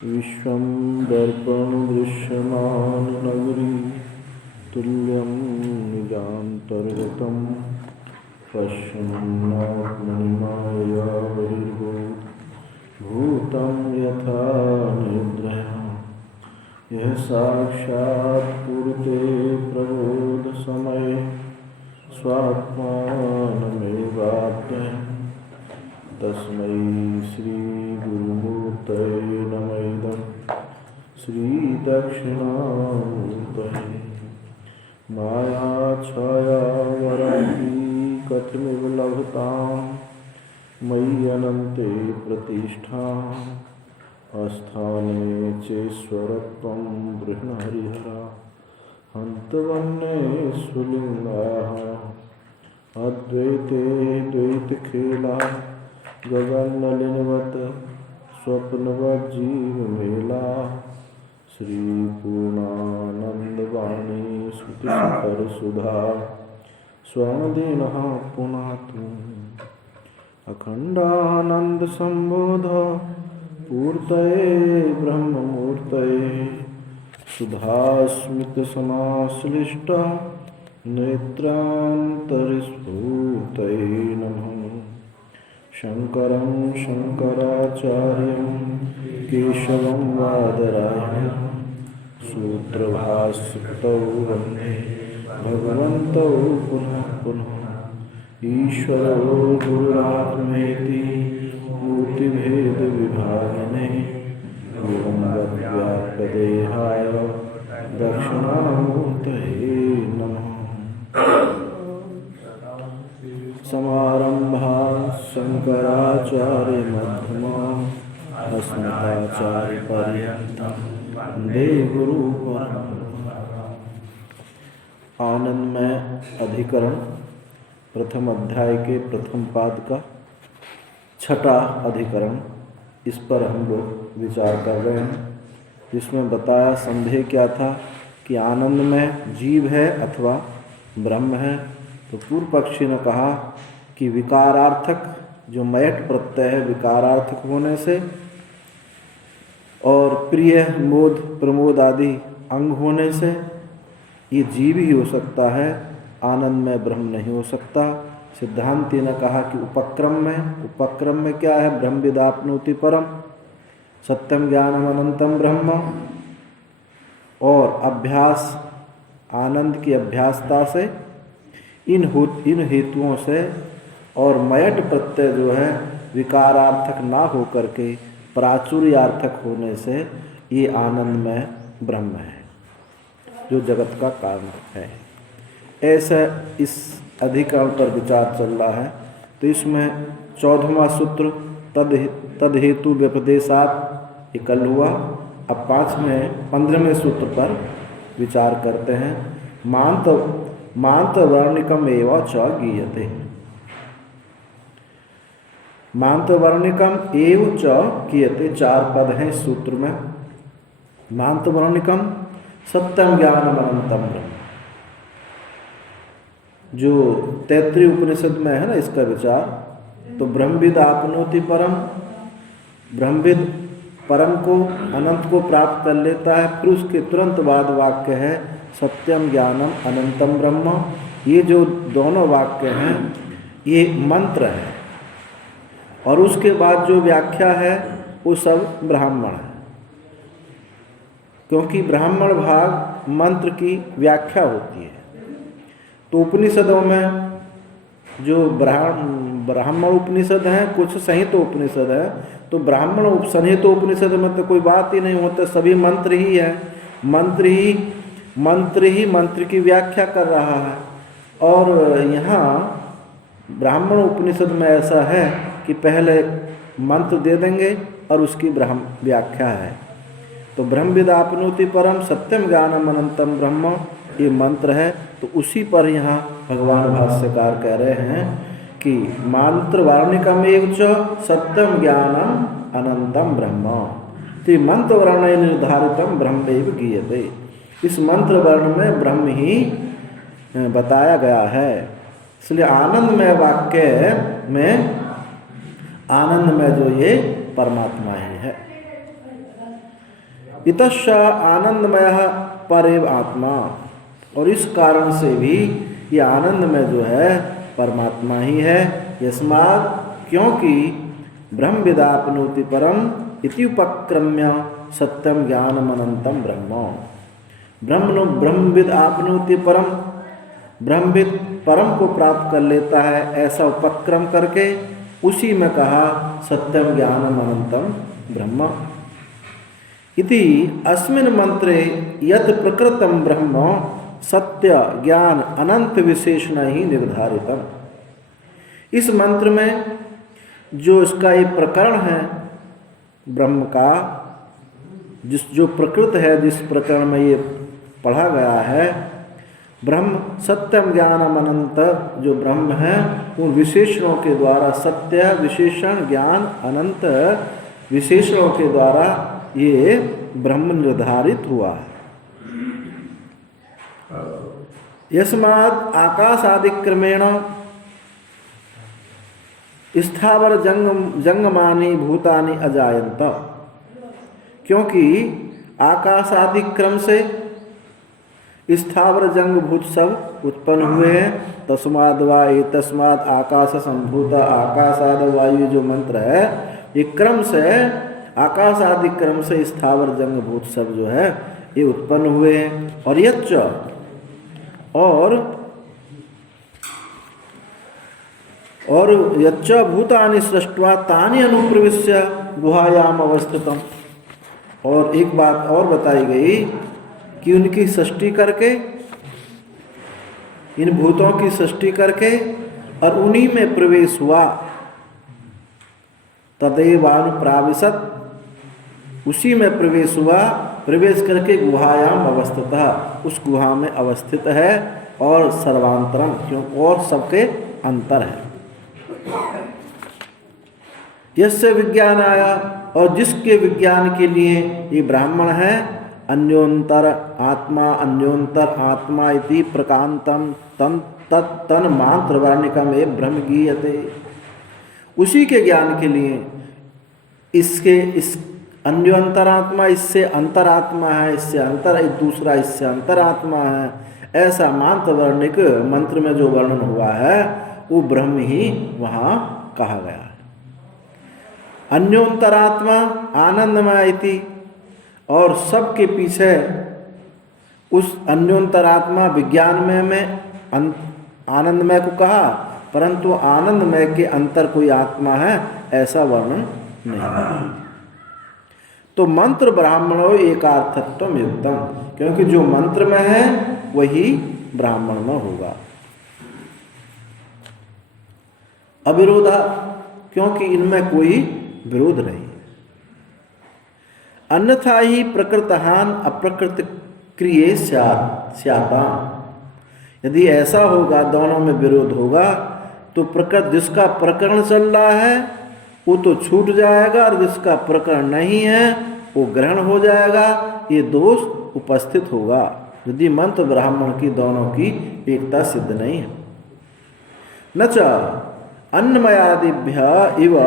विश्वं दर्पणदृश्यमाननगरी तुल्यं निजान्तर्गतं पश्यन्नात्मनिमायया बहिर्भूतं यथा निद्रया यः साक्षात् कुरुते प्रबोधसमये स्वात्मानमेवाप्ययम् तस्मै श्रीगुरुमूर्तये नमः इदं श्रीदक्षिणामूर्तये मायाच्छायावराही कथमिव लभतां मयि अनन्ते प्रतिष्ठाम् अस्थाने चेश्वरत्वं गृह्णहरिहरा हन्तवन्येष्वलिङ्गाः अद्वैते द्वैतखेला गगननलिनवत् स्वप्नवत् जीवमेला श्रीपूर्णानन्दवाणी श्रुतिशिखरसुधा स्वर्णदीनः पुनातु अखण्डानन्दसम्बोध पूर्तये ब्रह्ममूर्तये सुधास्मितसमाश्लिष्ट नेत्रान्तरस्फूर्तये नमः। शङ्करं शङ्कराचार्यं केशवं बादरायणं सूत्रभास्यौ वन्दे भगवन्तौ पुनः पुनः। ईश्वरो गुरुरात्मेति मूर्तिभेदविभागिने व्योमवद्व्याप्तदेहाय दक्षिणामूर्तये नमः। समारम्भां शङ्कराचार्यमध्यमाम् अस्मदाचार्यपर्यन्तं वन्दे गुरुपरम्पराम्। आनंदमय अधिकरण प्रथम अध्याय के प्रथम पाद का छठा अधिकरण, इस पर हम लोग विचार कर रहे हैं। जिसमें बताया संदेह क्या था कि आनंद में जीव है अथवा ब्रह्म है। तो पूर्व पक्षी ने कहा कि विकारार्थक जो मयट प्रत्यय है विकारार्थक होने से और प्रिय मोद प्रमोद आदि अंग होने से ये जीव ही हो सकता है, आनंद में ब्रह्म नहीं हो सकता। सिद्धांति ने कहा कि उपक्रम में क्या है, ब्रह्मविदाप्नोति परम सत्यम ज्ञानम अनंतम ब्रह्म। और अभ्यास आनंद की अभ्यासता से इन हेतुओं से और मयट प्रत्यय जो है विकारार्थक ना हो करके प्राचुर्यार्थक होने से ये आनंद में ब्रह्म है जो जगत का कारण है। ऐसा इस अधिकरण पर विचार चल रहा है। तो इसमें 14वां सूत्र तद हेतु व्यपदेशात एकल हुआ। अब 15वें सूत्र पर विचार करते हैं। मांत वर्णिकम एवं च गीयते। मांत वर्णिकम एव च गीयते, 4 पद हैं इस सूत्र में। मांत वर्णिकम सत्यम ज्ञानम अनंतम ब्रह्म, जो तैत्तिरीय उपनिषद में है ना इसका विचार। तो ब्रह्मविद आपनोति परम, ब्रह्मविद परम को अनंत को प्राप्त कर लेता है। फिर उसके तुरंत बाद वाक्य है सत्यम ज्ञानम अनंतम ब्रह्म। ये जो दोनों वाक्य हैं ये मंत्र है और उसके बाद जो व्याख्या है वो सब ब्राह्मण है, क्योंकि ब्राह्मण भाग मंत्र की व्याख्या होती है। तो उपनिषदों में जो ब्राह्मण उपनिषद हैं, कुछ संहित उपनिषद है, तो ब्राह्मण संहित उपनिषद में तो कोई बात ही नहीं होता, सभी मंत्र ही है। मंत्र ही मंत्र की व्याख्या कर रहा है। और यहाँ ब्राह्मण उपनिषद में ऐसा है कि पहले मंत्र दे देंगे और उसकी व्याख्या है। तो ब्रह्मविद आपनोति परम सत्यम ज्ञानम अनंतम ब्रह्म ये मंत्र है। तो उसी पर यहाँ भगवान भाष्यकार कह रहे हैं कि मंत्र वर्णिकम एव च सत्यम ज्ञानम अनंतम ब्रह्म। तो मंत्र वर्ण निर्धारितम ब्रह्मैव गीयते। इस मंत्र वर्ण में ब्रह्म ही बताया गया है। इसलिए आनंदमय वाक्य में आनंद में जो ये परमात्मा ही है। इतश्च आनंदमय परेव आत्मा, और इस कारण से भी ये आनंद में जो है परमात्मा ही है। यस्मात्, क्योंकि ब्रह्मविदाप्नोति परम इति उपक्रम्य सत्यम ज्ञानम अनंतम ब्रह्म। ब्रह्मविद आपनोति परम, ब्रह्मविद परम को प्राप्त कर लेता है ऐसा उपक्रम करके उसी में कहा सत्यम ज्ञानम अनंतम ब्रह्म। इति अस्मिन् मंत्रे यत् प्रकृतम ब्रह्म सत्य ज्ञान अनंत विशेषण ही निर्धारितम। इस मंत्र में जो इसका एक प्रकरण है ब्रह्म का, जो प्रकृत है, जिस प्रकरण में ये पढ़ा गया है, ब्रह्म सत्यम ज्ञानम अनंत, जो ब्रह्म है उन विशेषणों के द्वारा, सत्य विशेषण ज्ञान अनंत विशेषणों के द्वारा ये ब्रह्म निर्धारित हुआ है। यस्मात् आकाशादिक्रमेण स्थावर जंगमानि भूतानि अजायन्त, क्योंकि आकाशादि क्रम से स्थावर जंग भूत सब उत्पन्न हुए हैं। तस्माद् वा एतस्माद् आकाश संभूत आकाशाद वायु जो मंत्र है, ये क्रम से, आकाश आदि क्रम से स्थावर जंग भूत सब जो है ये उत्पन्न हुए हैं। और यच्च, और यच्च भूतानि सृष्ट्वा तानि अनुप्रविश्य गुहायाम अवस्थितम। और एक बात और बताई गई कि उनकी सृष्टि करके, इन भूतों की सृष्टि करके और उन्हीं में प्रवेश हुआ। तदेवानुप्राविशत, उसी में प्रवेश हुआ, प्रवेश करके गुहायाम अवस्थितः, उस गुहा में अवस्थित है। और सर्वांतरम, क्यों, और सबके अंतर है। यस्य विज्ञान आया, और जिसके विज्ञान के लिए ये ब्राह्मण है, अन्योंतर आत्मा, अन्योंतर आत्मा इति प्रकांतम तन मात्र वर्णिकम एवं ब्रह्म गीयते। उसी के ज्ञान के लिए इसके, इस अन्योंतरात्मा इससे अंतरात्मा है, इससे अंतर, दूसरा इससे अंतरात्मा है, ऐसा मात्र वर्णिक मंत्र में जो वर्णन हुआ है वो ब्रह्म ही वहाँ कहा गया है। अन्योंतरात्मा आनंदमय इति, और सबके पीछे उस अन्योंतरात्मा विज्ञानमय में आनंदमय को कहा, परंतु आनंदमय के अंतर कोई आत्मा है ऐसा वर्णन नहीं। तो मंत्र ब्राह्मणो एकार्थत्वम युक्तम, क्योंकि जो मंत्र में है वही ब्राह्मण में होगा। अविरोधा, क्योंकि इनमें कोई विरोध नहीं। अन्यथा ही प्रकृतहान अप्रकृत क्रिये स्याता, यदि ऐसा होगा, दोनों में विरोध होगा, तो प्रकृत, जिसका प्रकरण चल रहा है वो तो छूट जाएगा, और जिसका प्रकरण नहीं है वो ग्रहण हो जाएगा। ये दोष उपस्थित होगा यदि मंत्र ब्राह्मण की दोनों की एकता सिद्ध नहीं है। न च अन्नमयादिभ्य इव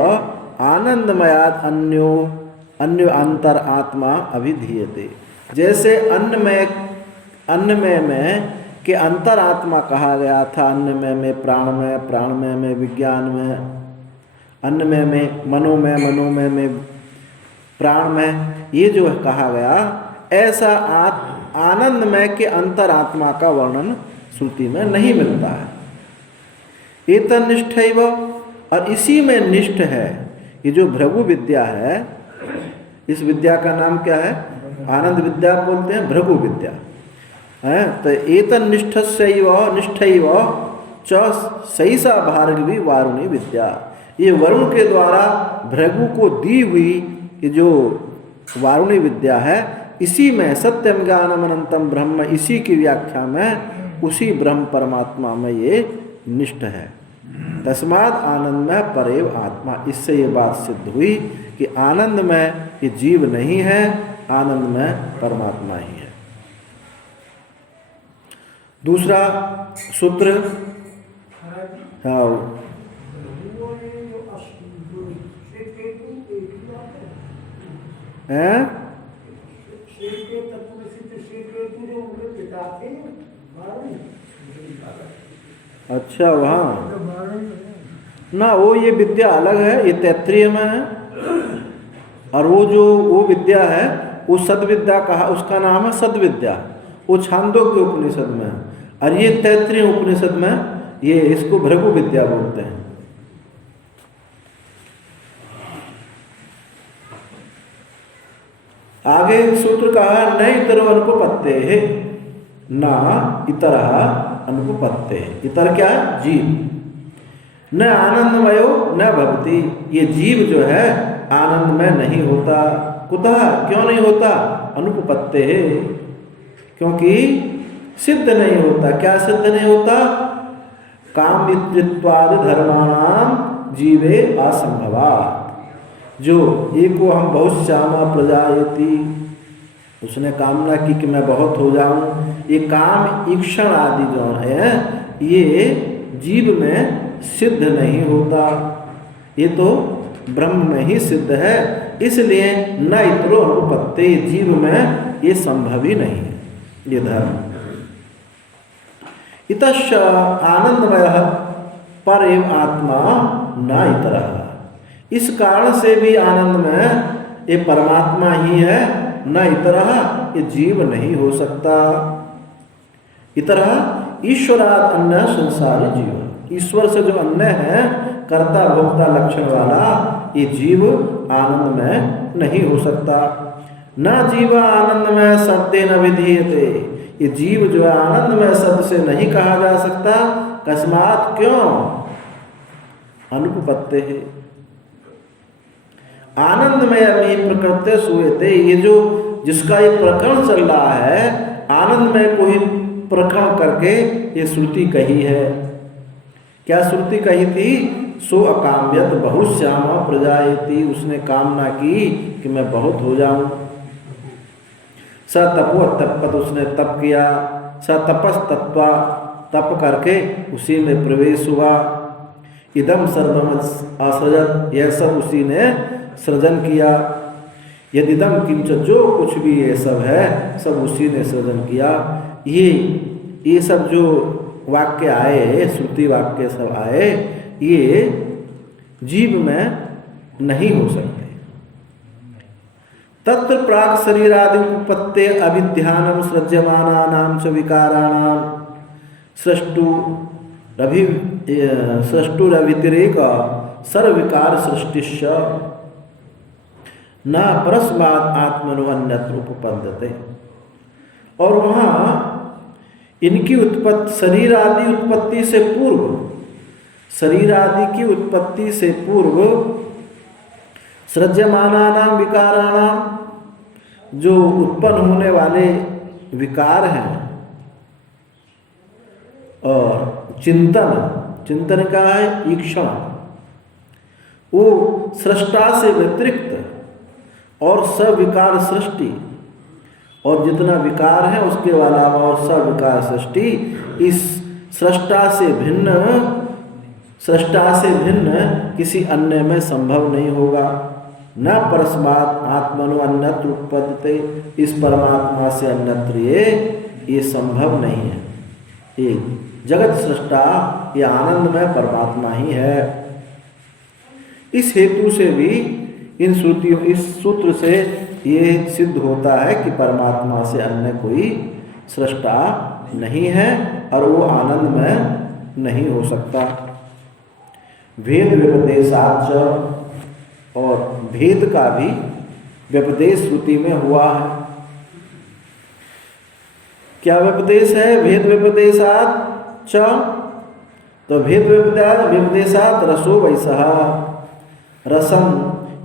आनंदमयाद अन्यो अंतर आत्मा अभिधीयते। जैसे अन्नमय में के अंतर आत्मा कहा गया था, अन्नमय में प्राणमय, प्राणमय में विज्ञान में, अन्नमय में मनोमय, मनोमय में प्राणमय, ये जो कहा गया, ऐसा आनंदमय के अंतर आत्मा का वर्णन श्रुति में नहीं मिलता है। एतन्निष्ठैव, और इसी में निष्ठ है। ये जो भृगु विद्या है, इस विद्या का नाम क्या है? आनंद विद्या बोलते हैं, भृगु विद्या है। तो एतन्निष्ठस्यैव निष्ठैव च सैसा भार्गवी वारुणी विद्या, ये वरुण के द्वारा भृगु को दी हुई ये जो वारुणी विद्या है, इसी में सत्यम ज्ञानम अनंतम ब्रह्म, इसी की व्याख्या में उसी ब्रह्म परमात्मा में ये निष्ठ है। तस्माद आनंदमय परेव आत्मा, इससे ये बात सिद्ध हुई कि आनंदमय ये जीव नहीं है, आनंदमय परमात्मा ही है। दूसरा सूत्र, हाँ, अच्छा, वहाँ ना वो ये विद्या अलग है, ये तैत्तिरीय में है। और वो विद्या है वो सद्विद्या कहा, उसका नाम है सद्विद्या, वो छांदोग्य उपनिषद में है। और ये तैत्तिरीय उपनिषद में ये इसको भृगु विद्या बोलते हैं। आगे सूत्र कहा न इतर अनुपपत्ते है, ना इतर अनुपपत्ते। इतर क्या है? जीव। न आनंदमयो न भवति, ये जीव जो है आनंद में नहीं होता। कुतः, क्यों नहीं होता? अनुपपत्ते है, क्योंकि सिद्ध नहीं होता। क्या सिद्ध नहीं होता? काम वितृत्वादि धर्माणाम जीवे असंभवा। जो एको हम बहुत श्यामा प्रजायति, उसने कामना की कि मैं बहुत हो जाऊं, ये काम ईक्षण आदि जो है ये जीव में सिद्ध नहीं होता, ये तो ब्रह्म में ही सिद्ध है। इसलिए न इतरो अनुपत्ति, जीव में ये संभव ही नहीं है ये धर्म। इतश्च आनंदमय पर एव आत्मा न इतरः, इस कारण से भी आनंद में ये परमात्मा ही है, न इतरः, ये जीव नहीं हो सकता। इतरः ईश्वरात् अन्य संसारी जीवन, ईश्वर से जो अन्य है कर्ता भोक्ता लक्षण वाला, ये जीव आनंद में नहीं हो सकता। न जीव आनंदमय शब्दे न विधीयते, ये जीव जो आनंदमय शब्द से नहीं कहा जा सकता। कस्मात्, क्यों? अनुपपत्ते है। आनंदमय में प्रकृत्य सूयते, ये जो जिसका ये प्रकरण चल रहा है आनंदमय को ही प्रकरण करके ये श्रुति कही है। क्या श्रुति कही थी? सो अकाम्यत बहुश्यामा प्रजायति, उसने कामना की कि मैं बहुत हो जाऊं। स तपो तपत, उसने तप किया। स तपस तत्वा, तप करके उसी में प्रवेश हुआ। इदम सर्वम असृजत, यह सब उसी ने सृजन किया। यदिदम किंच, जो कुछ भी ये सब है सब उसी ने सृजन किया। ये सब जो वाक्य आए, श्रुति वाक्य सब आए, ये जीव में नहीं हो सकते। तत्र प्राक शरीरादि उपपत्ते अविध्यानम सृज्यमानानां च विकाराणां सृष्टुरव्यतिरेक सर्वविकार सृष्टिश्च न परस्मात् आत्मनो अन्यत्र उपपद्यते। और वहाँ इनकी उत्पत्ति, शरीर आदि उत्पत्ति से पूर्व, शरीर आदि की उत्पत्ति से पूर्व सृज्यमानानां विकाराणां, जो उत्पन्न होने वाले विकार हैं, और चिंतन का है ईक्षण, वो सृष्टा से व्यतिरिक्त और सविकार सृष्टि, और जितना विकार है उसके अलावा और सविकार सृष्टि, इस सृष्टा से भिन्न किसी अन्य में संभव नहीं होगा। न परस्मात् आत्मनो अन्यत्र उत्पद्यते, इस परमात्मा से अन्यत्र ये संभव नहीं है। ये जगत सृष्टा, ये आनंदमय परमात्मा ही है। इस हेतु से भी इन श्रुतियों, इस सूत्र से ये सिद्ध होता है कि परमात्मा से अन्य कोई सृष्टा नहीं है और वो आनंद में नहीं हो सकता। भेद व्यपदेशाच, और भेद का भी व्यपदेश श्रुति में हुआ है। क्या व्यपदेश है? भेद व्यपदेशात च, तो भेद व्यपदेशात रसो वैसः, रसम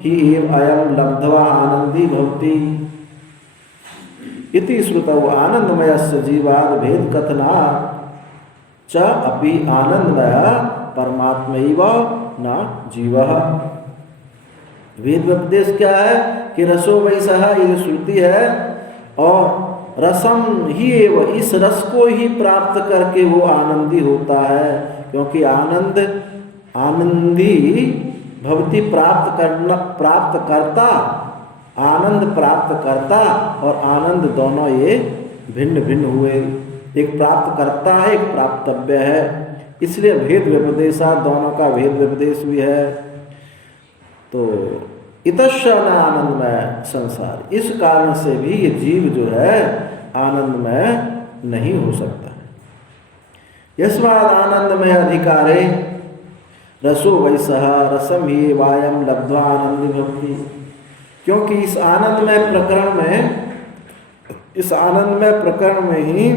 ही एव अयम लब्ध्वा आनंदी भवति इति श्रुतौ आनंदमयस्य जीवाद भेद कथना च अपि आनंदमय परमात्मैव न जीवः। वेद व्यपदेश क्या है कि रसो वैसः, ये श्रुति है, और रसम ही एव, इस रस को ही प्राप्त करके वो आनंदी होता है। क्योंकि आनंदी भवति, प्राप्त करता, आनंद प्राप्त करता और आनंद दोनों ये भिन्न भिन्न हुए। एक प्राप्त करता है, एक प्राप्तव्य है। इसलिए भेद व्यपदेशा, दोनों का भेद व्यपदेश भी है। तो इतश्च न आनंदमय संसार, इस कारण से भी ये जीव जो है आनंदमय नहीं हो सकता है। यस्माद् आनंदमय अधिकारे रसो वैसः रसम ही वायम लब्ध्वा आनंदी भक्ति, क्योंकि इस आनंदमय प्रकरण में ही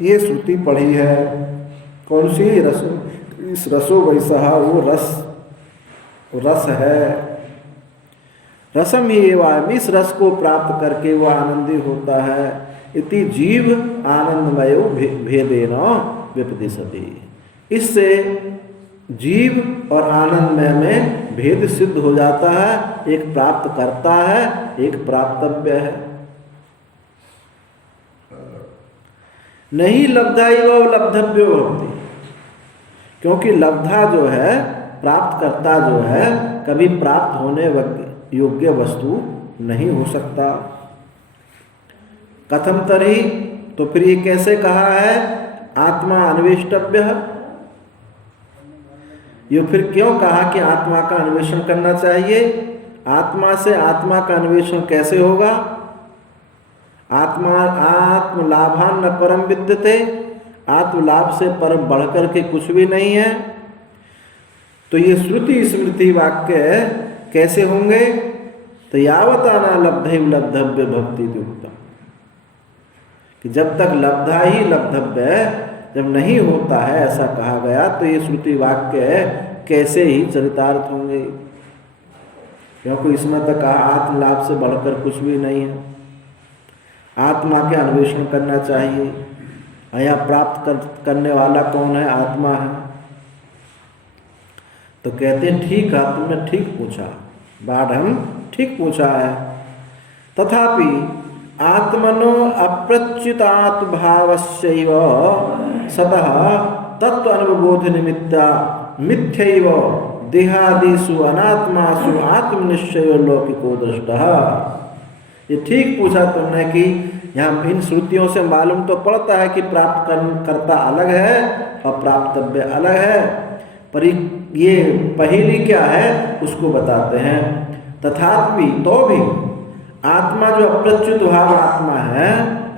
ये श्रुति पढ़ी है। कौन सी? रसो, इस रसो वैसः, वो रस है। रसम ही वायम, इस रस को प्राप्त करके वो आनंदी होता है। इति जीव आनंदमयो भेदेन व्यपदिशति, इससे जीव और आनंदमय में भेद सिद्ध हो जाता है। एक प्राप्त करता है, एक प्राप्तव्य है। नहीं लब्धा ही वो लब्धव्यो होती, क्योंकि लब्धा जो है, प्राप्त करता जो है, कभी प्राप्त होने योग्य वस्तु नहीं हो सकता। कथम तरी, तो फिर ये कैसे कहा है आत्मा अन्वेष्टव्य? ये फिर क्यों कहा कि आत्मा का अन्वेषण करना चाहिए? आत्मा से आत्मा का अन्वेषण कैसे होगा? आत्मलाभान न परम विद्यते, आत्मलाभ से परम बढ़कर के कुछ भी नहीं है। तो ये श्रुति स्मृति वाक्य कैसे होंगे? तो यावता न लब्धैव लब्धव्य भक्ति युक्तम, कि जब तक लब्धा ही लब्धव्य जब नहीं होता है ऐसा कहा गया, तो ये श्रुति वाक्य कैसे ही चरितार्थ होंगे? क्योंकि इसमें तक आत्मलाभ से बढ़कर कुछ भी नहीं है। आत्मा के अन्वेषण करना चाहिए। यहाँ प्राप्त करने वाला कौन है? आत्मा है। तो कहते हैं ठीक है, तुमने ठीक पूछा, बाढ़ ठीक पूछा है। तथापि आत्मनो अप्रच्युतात् भावस्यैव सतः तत्व अनुबोध निमित्ता मिथ्यैव देहादिषु अनात्मासु आत्मनिश्चयो लौकिको दृष्टः। ये ठीक पूछा तुमने कि यहाँ इन श्रुतियों से मालूम तो पड़ता है कि प्राप्त करता अलग है और प्राप्तव्य अलग है, पर ये पहेली क्या है उसको बताते हैं। तथापि तो भी आत्मा जो अप्रच्युत भाव आत्मा है,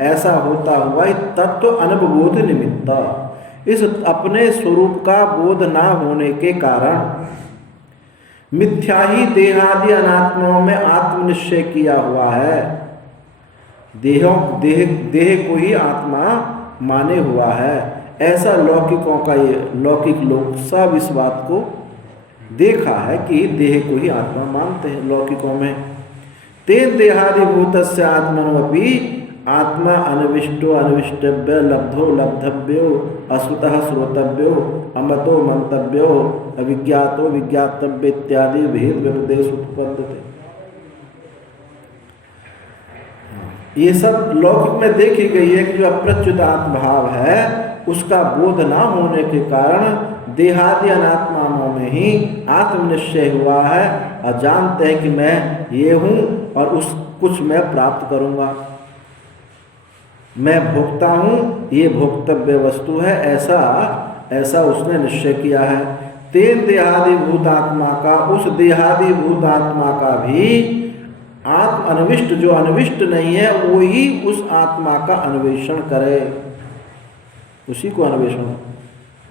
ऐसा होता हुआ तत्व अनुभवोध निमित्त, इस अपने स्वरूप का बोध ना होने के कारण मिथ्या ही देहादि अनात्माओं में आत्मनिश्चय किया हुआ है। देह को ही आत्मा माने हुआ है। ऐसा लौकिकों का लौकिक लोग सब इस बात को देखा है कि देह को ही आत्मा मानते हैं लौकिकों में। तेन देहादिभूतस्य आत्मनोपि आत्मा अनविष्टो अनविष्टव्य लब्धो लब्धव्यो अश्रुतः श्रोतव्यो अमतो मंतव्यो अविज्ञातो विज्ञातव्य इत्यादि भेद व्यपदेश उत्पद्यते। ये सब लौकिक में देखी गई है कि जो अप्रच्युत आत्मभाव है उसका बोध ना होने के कारण देहादि अनात्माओं में ही आत्मनिश्चय हुआ है और जानते हैं कि मैं ये हूँ और उस कुछ मैं प्राप्त करूँगा, मैं भोगता हूँ, ये भोक्तव्य वस्तु है, ऐसा उसने निश्चय किया है। तेन देहादिभूत आत्मा का, उस देहादिभूत आत्मा का भी आत्म अनविष्ट, जो अनविष्ट नहीं है वो ही उस आत्मा का अन्वेषण करे, उसी को अन्वेषण,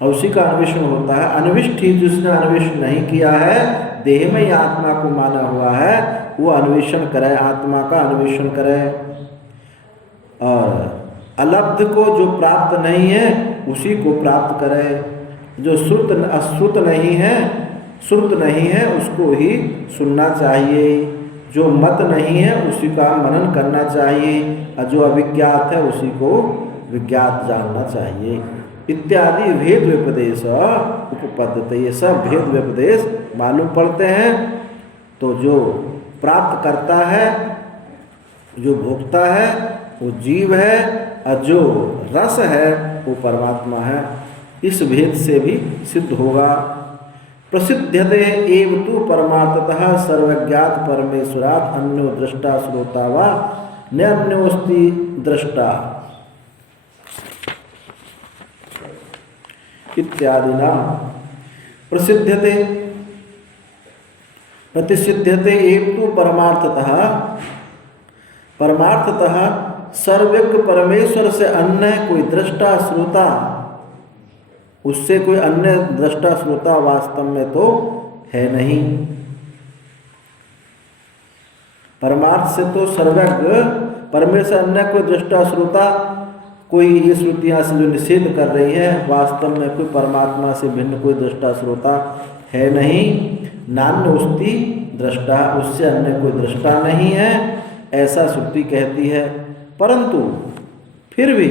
और उसी का अन्वेषण होता है। अनविष्ट ही जिसने अन्वेषण नहीं किया है, देह में ही आत्मा को माना हुआ है, वो अन्वेषण करे, आत्मा का अन्वेषण करे। और अलब्ध को, जो प्राप्त नहीं है, उसी को प्राप्त करे। जो अश्रुत नहीं है, श्रुत नहीं है, उसको ही सुनना चाहिए। जो मत नहीं है उसी का मनन करना चाहिए, और जो अविज्ञात है उसी को विज्ञात जानना चाहिए। इत्यादि भेद व्यपदेश उपपद्यते, ये सब भेद व्यपदेश मालूम पड़ते हैं। तो जो प्राप्त करता है, जो भोगता है वो जीव है, और जो रस है वो परमात्मा है। इस भेद से भी सिद्ध होगा। प्रसिद्धते एव तु परमार्थतः सर्वज्ञात परमेश्वरात् अन्यो दृष्टा श्रोता वा न्योस्ति दृष्टा। इत्यादिना प्रसिद्ध्यते प्रतिसिद्ध्यते एक तो परमार्थतः सर्वज्ञ परमेश्वर से अन्य कोई दृष्टा श्रोता, उससे कोई अन्य दृष्टा श्रोता वास्तव में तो है नहीं। परमार्थ से तो सर्वज्ञ परमेश्वर अन्य कोई दृष्टा श्रोता, कोई ये श्रुतियाँ से जो निषेध कर रही है, वास्तव में कोई परमात्मा से भिन्न कोई दृष्टा श्रोता है नहीं। नान्य उस्ति दृष्टा, उससे अन्य कोई दृष्टा नहीं है, ऐसा श्रुति कहती है। परंतु फिर भी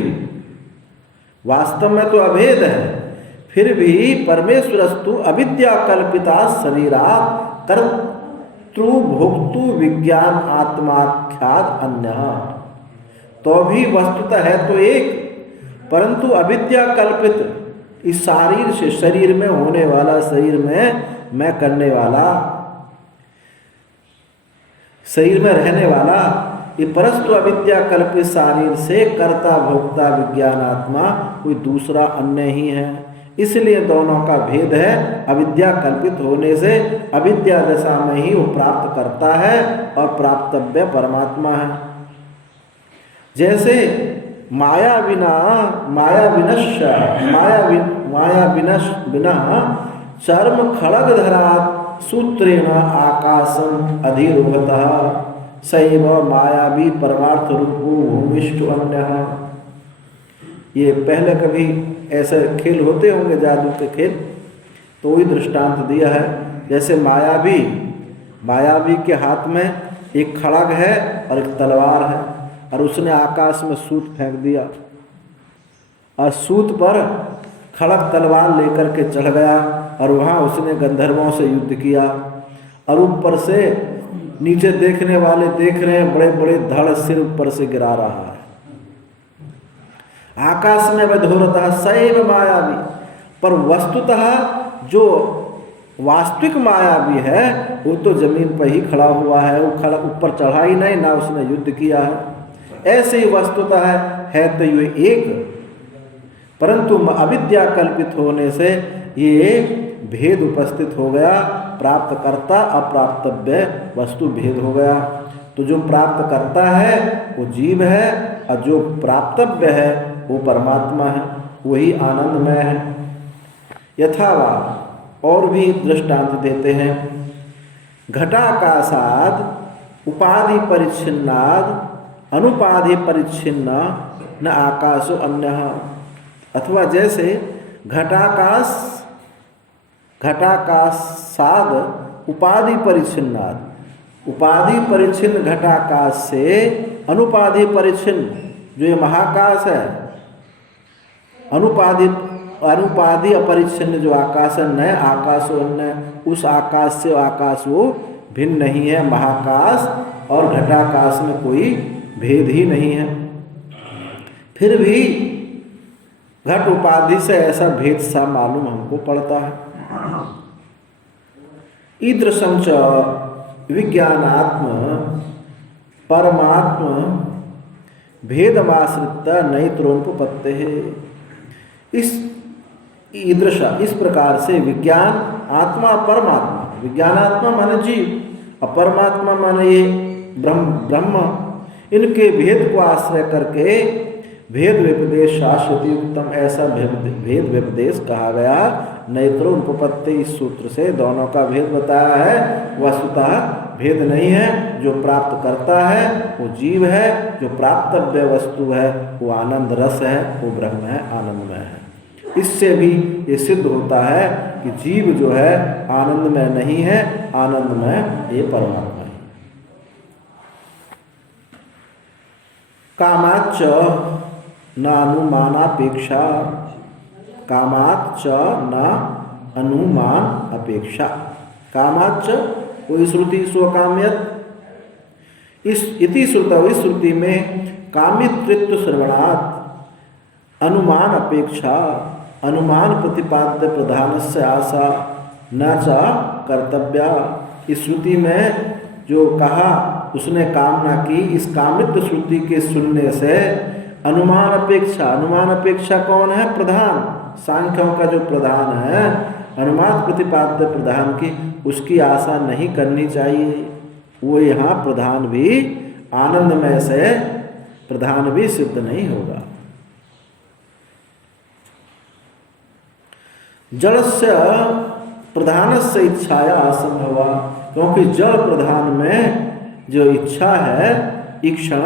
वास्तव में तो अभेद है, फिर भी परमेश्वरस्तु अविद्या कल्पिता शरीरा कर्तृ भोक्तु विज्ञान आत्माख्यात अन्य, तो भी वस्तुतः है तो एक, परंतु अविद्या कल्पित इस शरीर से, शरीर में होने वाला, शरीर में मैं करने वाला, शरीर में रहने वाला, ये परस्तु अविद्या कल्पित शरीर से कर्ता भोक्ता विज्ञानात्मा कोई दूसरा अन्य ही है। इसलिए दोनों का भेद है। अविद्या कल्पित होने से अविद्या दशा में ही वो प्राप्त करता है और प्राप्तव्य परमात्मा है। जैसे माया बिना चर्म खड़ग धरात सूत्रेण आकाशम अधिरोहतः सैव मायावी परमार्थ रूपो भूमिष्ठु अन्य। ये पहले कभी ऐसे खेल होते होंगे, जादू के खेल, तो वही दृष्टांत दिया है। जैसे मायावी के हाथ में एक खड़ग है और एक तलवार है, और उसने आकाश में सूत फेंक दिया और सूत पर खड़ग तलवार लेकर के चढ़ गया, और वहाँ उसने गंधर्वों से युद्ध किया, और ऊपर से नीचे देखने वाले देख रहे हैं, बड़े बड़े धड़ सिर ऊपर से गिरा रहा है। आकाश में वधोरतः सैव मायावी, पर वस्तुतः जो वास्तविक मायावी है वो तो जमीन पर ही खड़ा हुआ है, वो खड़ा ऊपर चढ़ा ही नहीं, ना उसने युद्ध किया है। ऐसे ही वस्तुतः है तो ये एक, परंतु अविद्या कल्पित होने से ये भेद उपस्थित हो गया, प्राप्त करता अप्राप्तव्य वस्तु भेद हो गया। तो जो प्राप्त करता है वो जीव है, और जो प्राप्तव्य है वो परमात्मा है, वही आनंदमय है। यथावा और भी दृष्टांत देते हैं। घटाकाशाद उपाधि परिच्छिन्नाद अनुपाधि परिच्छिन्न न आकाशो अन्य, अथवा जैसे घटाकाशाद उपाधि परिच्छिन्नाद, उपाधि परिच्छिन्न घटाकाश से अनुपाधि परिच्छिन्न जो ये महाकाश है, अनुपाधि अपरिच्छिन्न जो आकाश है, नए आकाश अन्य, उस आकाश से आकाश वो भिन्न नहीं है। महाकाश और घटाकाश में कोई भेद ही नहीं है। फिर भी घट उपाधि से ऐसा भेद सा मालूम हमको पड़ता है। ईदृशं च विज्ञानात्म परमात्म भेदमाश्रित नैत्रोपत्ते है। इस प्रकार से विज्ञान आत्मा परमात्मा, विज्ञानात्मा माने जीव और परमात्मा माने ये ब्रह्म, इनके भेद को आश्रय करके भेद व्यपदेश शाश्वती उत्तम, ऐसा भेद व्यपदेश कहा गया। नैत्रोपत्ति, इस सूत्र से दोनों का भेद बताया है। वस्तुतः भेद नहीं है। जो प्राप्त करता है वो जीव है, जो प्राप्तव्य वस्तु है वो आनंद रस है, वो ब्रह्म है, आनंदमय है। इससे भी ये सिद्ध होता है कि जीव जो है आनंदमय नहीं है, आनंदमय ये परमात्मा है। कामाच्च न अनुमानापेक्षा, कामाच्च न अनुमान अपेक्षा। कामाच्च कोई श्रुति स्वकाम्यत, इति श्रुतौ, इस श्रुति में कामित्व श्रवणात् अनुमान अपेक्षा, अनुमान प्रतिपाद्य प्रधान से आशा न च कर्तव्या। इस श्रुति में जो कहा उसने कामना की, इस कामित्व श्रुति के सुनने से अनुमान अपेक्षा, अनुमान अपेक्षा कौन है? प्रधान, सांख्यों का जो प्रधान है, अनुमान प्रतिपाद्य प्रधान की, उसकी आशा नहीं करनी चाहिए। वो यहाँ प्रधान भी आनंदमय से प्रधान भी सिद्ध नहीं होगा। जड़स्य प्रधानस्य इच्छाया असंभवा, क्योंकि जड़ प्रधान में जो इच्छा है ईक्षण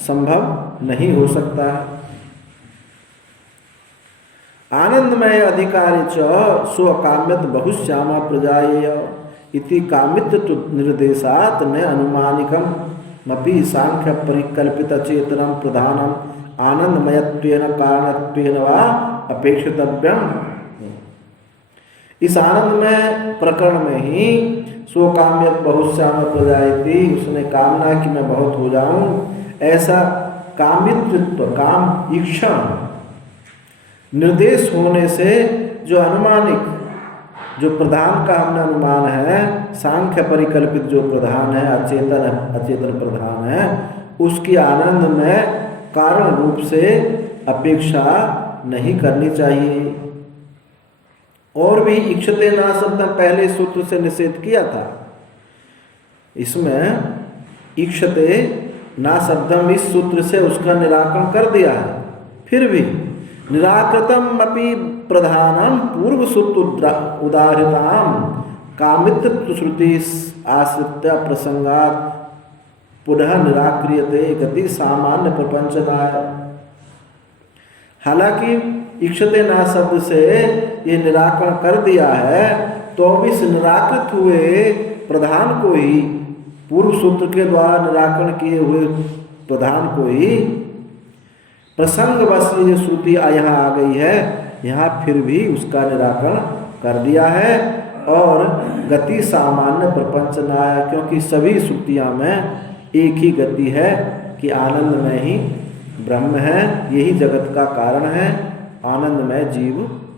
संभव नहीं हो सकता है। आनंदमय अधिकारी च स्वकाम्यत बहुश्यामा प्रजाएय इति कामित्व निर्देशात न अनुमानिकम मपि सांख्य परिकल्पित चेतनम प्रधानम आनंदमयत्वेन कारणत्वेन वा अपेक्षितव्यम। इस आनंदमय प्रकरण में ही स्वकाम्यत बहुश्याम प्रजायति, उसने कामना कि मैं बहुत हो जाऊं, ऐसा कामित्व काम ईक्षण निर्देश होने से जो अनुमानिक जो प्रधान का हमने अनुमान है, सांख्य परिकल्पित जो प्रधान है, अचेतन प्रधान है, उसकी आनंद में कारण रूप से अपेक्षा नहीं करनी चाहिए। और भी इक्षते ना शब्द पहले सूत्र से निषेध किया था, इसमें इक्षते ना शब्दम इस सूत्र से उसका निराकरण कर दिया है। फिर भी निराकृतम अपि प्रधानम पूर्व सूत्र उदाहृताम कामित्व श्रुति आश्रित प्रसंगात पुनः निराक्रियते गति सामान्य प्रपंचदाय। हालांकि इक्षते ना शब्द से ये निराकरण कर दिया है, तो इस निराकृत हुए प्रधान को ही, पूर्व सूत्र के द्वारा निराकरण किए हुए प्रधान को ही प्रसंग बस ये श्रुति यहाँ आ गई है, यहाँ फिर भी उसका निराकरण कर दिया है। और गति सामान्य प्रपंच नाय, क्योंकि सभी श्रुतियाँ में एक ही गति है कि आनंद में ही ब्रह्म है, यही जगत का कारण है, आनंद में जीव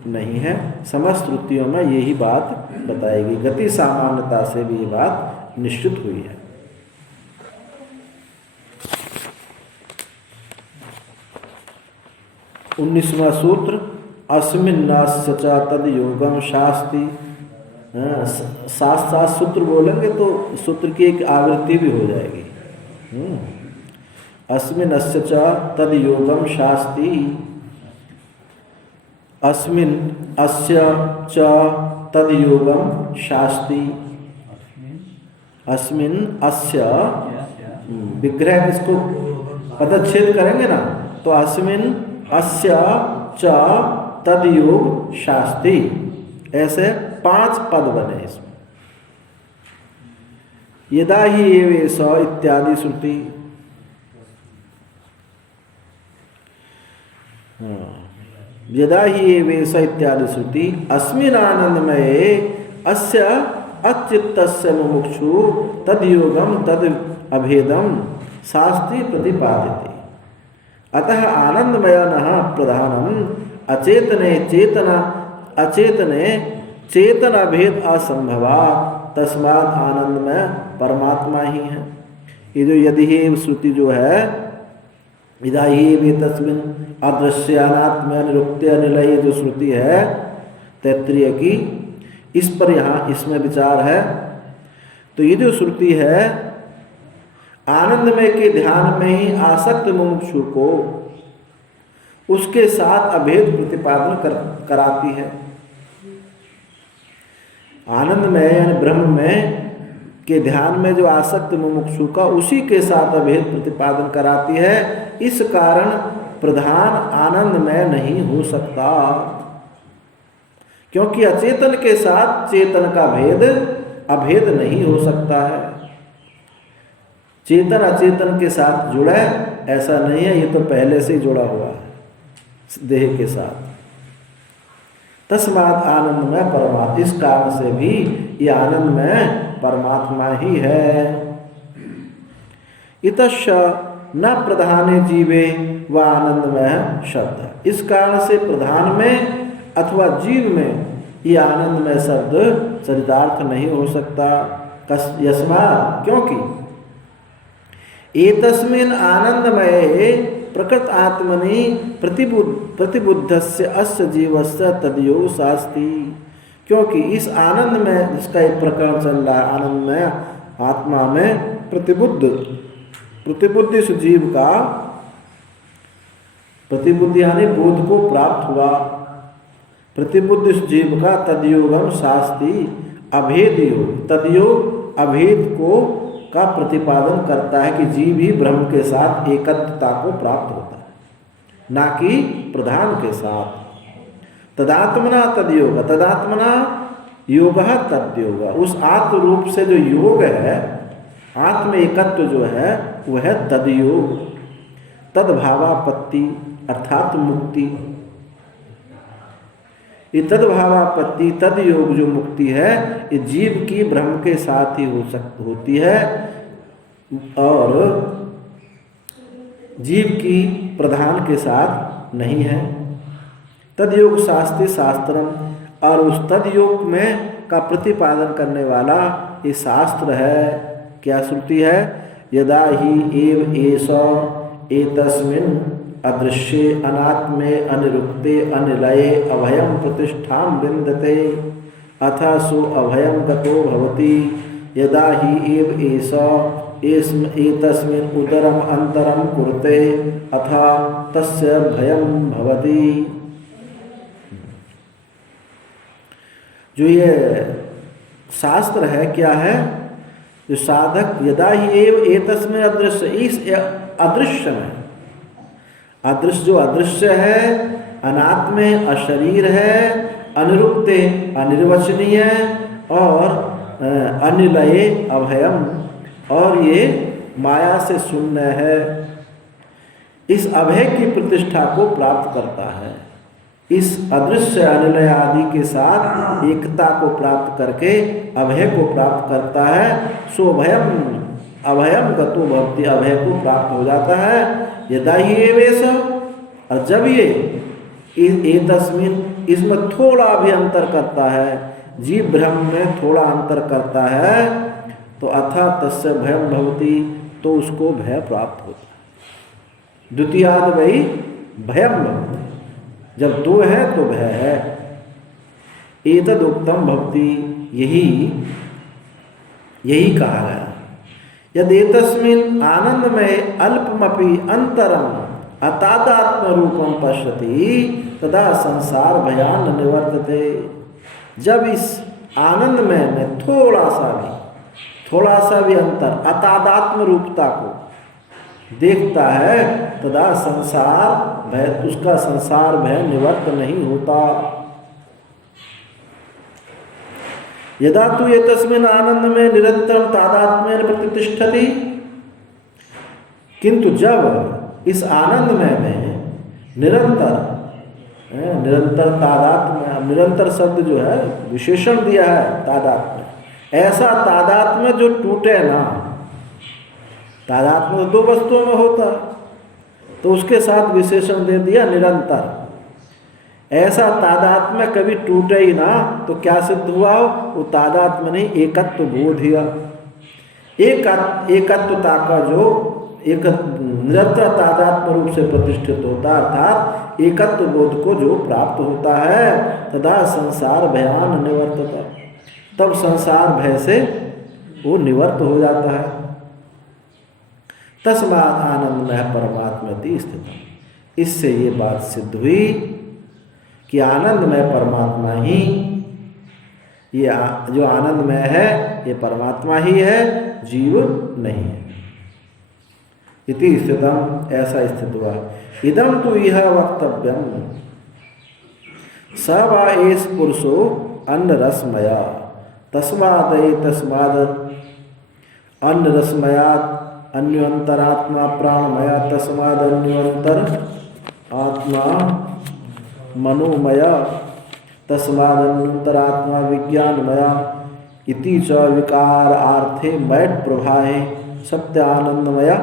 नहीं है। समस्त श्रुतियों में यही बात बताएगी, गति सामान्यता से भी ये बात निश्चित हुई है। उन्नीसवां सूत्र अस्मिन्नास्य च तद योगम शास्ति। साथ साथ सूत्र बोलेंगे तो सूत्र की एक आवृत्ति भी हो जाएगी। अस्मिन्नस्य च तद योगम शास्ति, अस्मिन् अस्य च तद योगम शास्ति। अस्मिन् अस्य विग्रह इसको पदच्छेद करेंगे ना, तो अस्मिन् अस्य च तद योग शास्ति, ऐसे 5 पद बने इसमें। यदा ही एवेश इत्यादि श्रुति, यदा ही एवेश इत्यादि श्रुति अस्मिन् आनंदमये अस्य अचित्तस्य मुमुक्षु तद योगम तद अभेदम शास्त्रे प्रतिपादिते। अतः आनंदमयनः प्रधानम अचेतने चेतन अभेद असंभवा, तस्मात् आनंदमय परमात्मा ही है। ये जो यदि ही श्रुति जो है, यदा ही वे तस्मिन् अदृश्यानात्म निरुक्त्य निलय जो श्रुति है तैत्तिरीय की, इस पर यहाँ इसमें विचार है। तो ये जो श्रुति है आनंदमय के ध्यान में ही आसक्त मुमुक्षु को उसके साथ अभेद प्रतिपादन कराती है। आनंदमय यानी ब्रह्म में के ध्यान में जो आसक्त मुमुक्षु का उसी के साथ अभेद प्रतिपादन कराती है। इस कारण प्रधान आनंदमय नहीं हो सकता, क्योंकि अचेतन के साथ चेतन का अभेद नहीं हो सकता है। चेतन अचेतन के साथ जुड़ा है ऐसा नहीं है, ये तो पहले से ही जुड़ा हुआ है देह के साथ। तस्मात् आनंदमय परमात्मा, इस कारण से भी ये आनंदमय परमात्मा ही है। इतश्च न प्रधाने जीवे व आनंदमय शब्द, इस कारण से प्रधान में अथवा जीव में ये आनंदमय शब्द चरितार्थ नहीं हो सकता। यस्मात्, क्योंकि एतस्मिन् आनंदमय प्रकृत आत्मनि प्रतिबुद्धस्य अस्य जीवस्य तद्योग शास्ति। क्योंकि इस आनंद में, जिसका एक प्रकरण चल रहा है, आनंद में आत्मा में प्रतिबुद्धि इस जीव का, प्रतिबुद्धि यानी बोध को प्राप्त हुआ, प्रतिबुद्धि इस जीव का तद्योगम शास्ति, अभेद योग। तद्योग अभेद को का प्रतिपादन करता है कि जीव ही ब्रह्म के साथ एकत्वता को प्राप्त होता है, ना कि प्रधान के साथ। तदात्मना तद्योग, तदात्मना योग तद्योग। उस आत्म रूप से जो योग है, आत्म एकत्व जो है, वह है तद्योग। तद्भावापत्ति अर्थात मुक्ति। ये तद्भावापत्ति, तद्योग जो मुक्ति है, ये जीव की ब्रह्म के साथ ही होती है और जीव की प्रधान के साथ नहीं है। तद्योग शास्त्री शास्त्रम, और उस तद्योग में का प्रतिपादन करने वाला ये शास्त्र है। क्या श्रुति है? यदा ही एव एष एतस्मिन् अदृश्ये अनात्मे अनिरुक्ते अनिलये अभयं प्रतिष्ठां विन्दते अथ सो अभयं गतो भवति। यदा ही एव एष एतस्मिन् उदरम अंतरम कुरुते अथ तस्य भयं भवति। जो ये शास्त्र है, क्या है? जो साधक यदा ही एव एतस्मिन् अदृश्य, इस अदृश्य में, अदृश्य जो अदृश्य है, अनात्मे अशरीर है, अनिरुक्ते अनिर्वचनीय और अनिलये अभयम, और ये माया से शून्य है, इस अभय की प्रतिष्ठा को प्राप्त करता है। इस अदृश्य अनिलय आदि के साथ एकता को प्राप्त करके अभय को प्राप्त करता है। सो भयम अभयम गतो भवति, अभय को प्राप्त हो जाता है। यदा ही एवेश, और जब ये एतस्मिन्, इसमें थोड़ा भी अंतर करता है, जीव ब्रह्म में थोड़ा अंतर करता है, तो अथा तस्य भयम भवति, तो उसको भय प्राप्त होता है। द्वितीयाद वही भयम भवति, जब दो है तो भय है। एतद उक्तम भवति, यही कहा गया। यदि एतस्मिन् आनंद में अल्पमपि अंतरम अतादात्म रूपम पश्यति तदा संसार भयान निवर्तते। जब इस आनंद में थोड़ा सा भी अंतर, अतादात्म रूपता को देखता है, तदा संसार भय, उसका संसार भय निवर्त नहीं होता। यदा तु एतस्मिन् आनंद में निरंतर तादात्म्येन प्रतिष्ठति, किंतु जब इस आनंद में निरंतर तादात्म्य, निरंतर शब्द जो है विशेषण दिया है तादात्म्य, ऐसा तादात्म्य जो टूटे ना। तादात्म्य दो वस्तुओं में होता, तो उसके साथ विशेषण दे दिया निरंतर। ऐसा तादात्म्य कभी टूटे ही ना, तो क्या सिद्ध हुआ? वो तादात्म्य नहीं, एकत्व बोध हुआ। एकत्वता का जो एक निरंतर तादात्म्य रूप से प्रतिष्ठित होता, अर्थात एकत्व बोध को जो प्राप्त होता है, तदा संसार भयान निवर्तता, तब संसार भय से वो निवर्त हो जाता है। तस्मात् आनंदमय परमात्मेति स्थितम्। इससे ये बात सिद्ध हुई कि आनंदमय परमात्मा ही, ये जो आनंदमय है ये परमात्मा ही है, जीव नहीं है। इति स्थितम्, ऐसा स्थित हुआ। इदं तु इह वक्तव्यम स वा एष पुरुषो अन्न रसमया तस्माद अन्न रसमयात् अन्योंतरात्मा प्राणमया तस्माद अन्योंतर आत्मा मनोमया तस्माद अन्योंतरात्मा विज्ञानमया इति च विकारार्थे मैट प्रभाहे सत्यानंदमया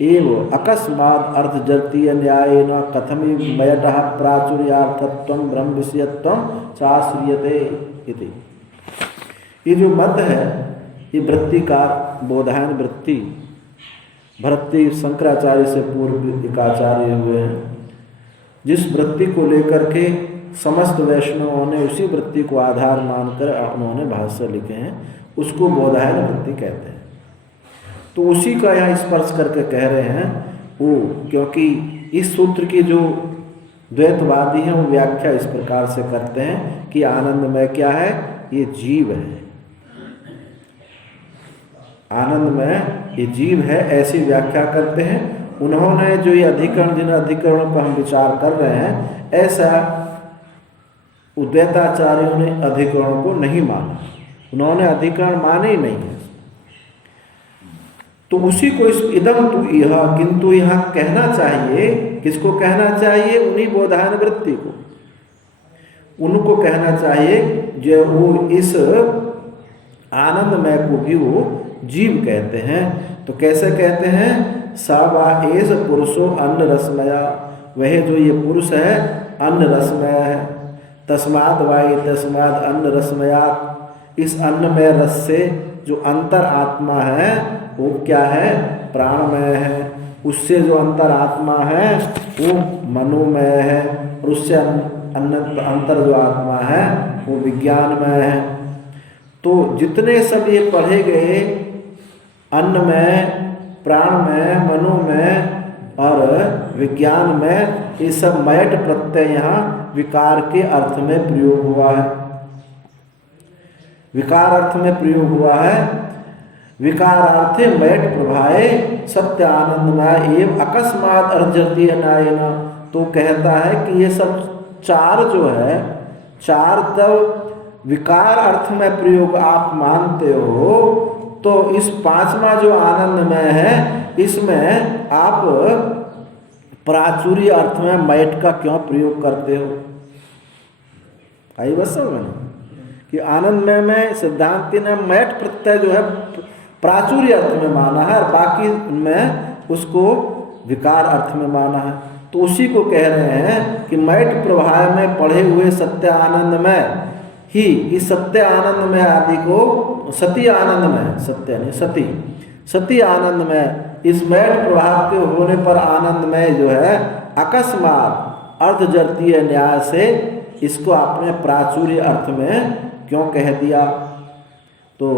एव अकस्मात् अर्थजतीय न्यायेन कथमि मयटः प्राचुर्यार्थत्वं ब्रह्म विषयत्वं चाश्रियते इति। ये जो मत है, ये वृत्ति का बोधायन वृत्ति, भरतृ शंकराचार्य से पूर्व एक आचार्य हुए हैं, जिस वृत्ति को लेकर के समस्त वैष्णवों ने उसी वृत्ति को आधार मानकर उन्होंने भाष्य लिखे हैं, उसको बोधायन वृत्ति कहते हैं। तो उसी का यहाँ स्पर्श करके कह रहे हैं वो, क्योंकि इस सूत्र की जो द्वैतवादी हैं वो व्याख्या इस प्रकार से करते हैं कि आनंदमय क्या है, ये जीव है, आनंदमय ये जीव है, ऐसी व्याख्या करते हैं। उन्होंने जो ये अधिकरण, जिन अधिकरणों पर हम विचार कर रहे हैं, ऐसा उद्वैताचार्यों ने अधिकरणों को नहीं माना, उन्होंने अधिकरण माने ही नहीं है। तो उसी को इस इदम तु यह, किंतु यहाँ कहना चाहिए, किसको कहना चाहिए, उन्हीं बोधायन वृत्ति को, उनको कहना चाहिए जो वो इस आनंदमय को भी वो जीव कहते हैं। तो कैसे कहते हैं, सा वा एस पुरुषो अन्न रसमया, वह जो ये पुरुष है अन्न रसमय है। तस्माद वाई तस्माद अन्न रसमयात, इस अन्नमय रस से जो अंतर आत्मा है वो क्या है, प्राणमय है। उससे जो अंतर आत्मा है वो मनोमय है, और उससे अंतर जो आत्मा है वो विज्ञानमय है। तो जितने सब ये पढ़े गए अन्नमय, प्राणमय, मनोमय और विज्ञानमय, ये सब मयट प्रत्यय यहाँ विकार के अर्थ में प्रयोग हुआ है, विकार अर्थ में प्रयोग हुआ है। विकारार्थे मयट प्रभाए सत्य आनंदमय एवं अकस्मात अर्जती नायन। तो कहता है कि ये सब चार जो है, चार तब विकार अर्थ में प्रयोग आप मानते हो, तो इस पांचवा जो आनंदमय है इसमें आप प्राचुर्य अर्थ में मयट का क्यों प्रयोग करते हो। आई बस समझ कि आनंदमय में सिद्धांति ने मयट प्रत्यय जो है प्राचुर्य अर्थ में माना है, और बाकी में उसको विकार अर्थ में माना है। तो उसी को कह रहे हैं कि मयट प्रभाव में पढ़े हुए सत्य आनंदमय ही, इस सत्य आनंदमय आदि को सती आनंदमय, सत्य नहीं सती, सती आनंदमय, इस मयट प्रभाव के होने पर आनंदमय जो है अकस्मात अर्धजर्तीय न्याय से इसको आपने प्राचुर्य अर्थ में क्यों कह दिया। तो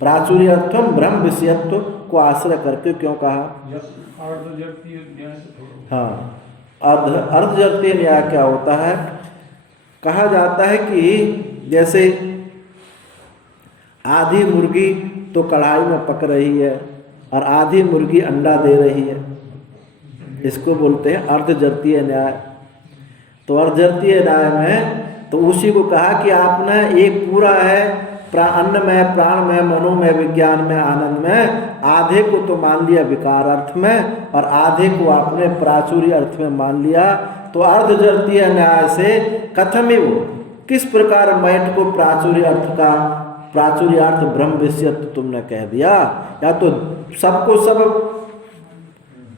प्राचुर्य अर्थम ब्रह्म विषयत्व को आश्रय करके क्यों कहा। हाँ, अर्धजर्तीय न्याय क्या होता है, कहा जाता है कि जैसे आधी मुर्गी तो कढ़ाई में पक रही है और आधी मुर्गी अंडा दे रही है, इसको बोलते हैं अर्धजर्तीय न्याय। तो अर्धजर्तीय न्याय में तो उसी को कहा कि आपने एक पूरा है अन्नमय, प्राणमय, मनोमय, विज्ञान में, आनंद में, आधे को तो मान लिया विकार अर्थ में और आधे को आपने प्राचुर्य अर्थ में मान लिया। तो अर्धजर्तीय न्याय से कथमिव, किस प्रकार मयट को प्राचुर्य अर्थ का प्राचुर्यार्थ ब्रह्म विषयत्व तुमने कह दिया, या तो सबको सब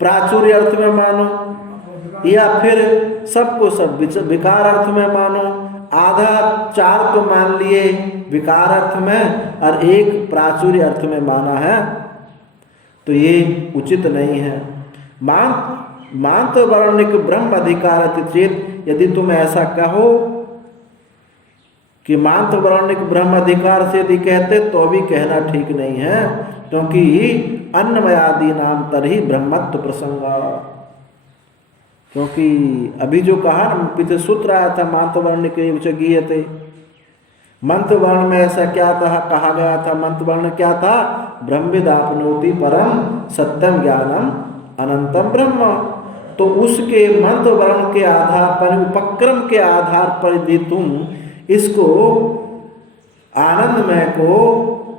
प्राचुर्य अर्थ में मानो या फिर सबको सब विकार अर्थ में मानो। आधा चार तो मान लिए विकार अर्थ में और एक प्राचुर्य अर्थ में माना है, तो ये उचित नहीं है। मांत वर्णिक ब्रह्म अधिकार चेत, यदि तुम ऐसा कहो कि मांत वर्णिक ब्रह्म अधिकार से यदि कहते तो भी कहना ठीक नहीं है, क्योंकि अन्नमयादि नाम तरही ब्रह्मत्व प्रसंगा। क्योंकि अभी जो कहा ना पिछले सूत्र आया था मंत्र वर्ण के विचगीयते, मंत्र वर्ण में ऐसा क्या था, कहा गया था मंत्र वर्ण क्या था, ब्रह्मविदापनोति परम सत्यम ज्ञानम अनंतम ब्रह्म। तो उसके मंत्र वर्ण के आधार पर, उपक्रम के आधार पर यदि तुम इसको आनंदमय को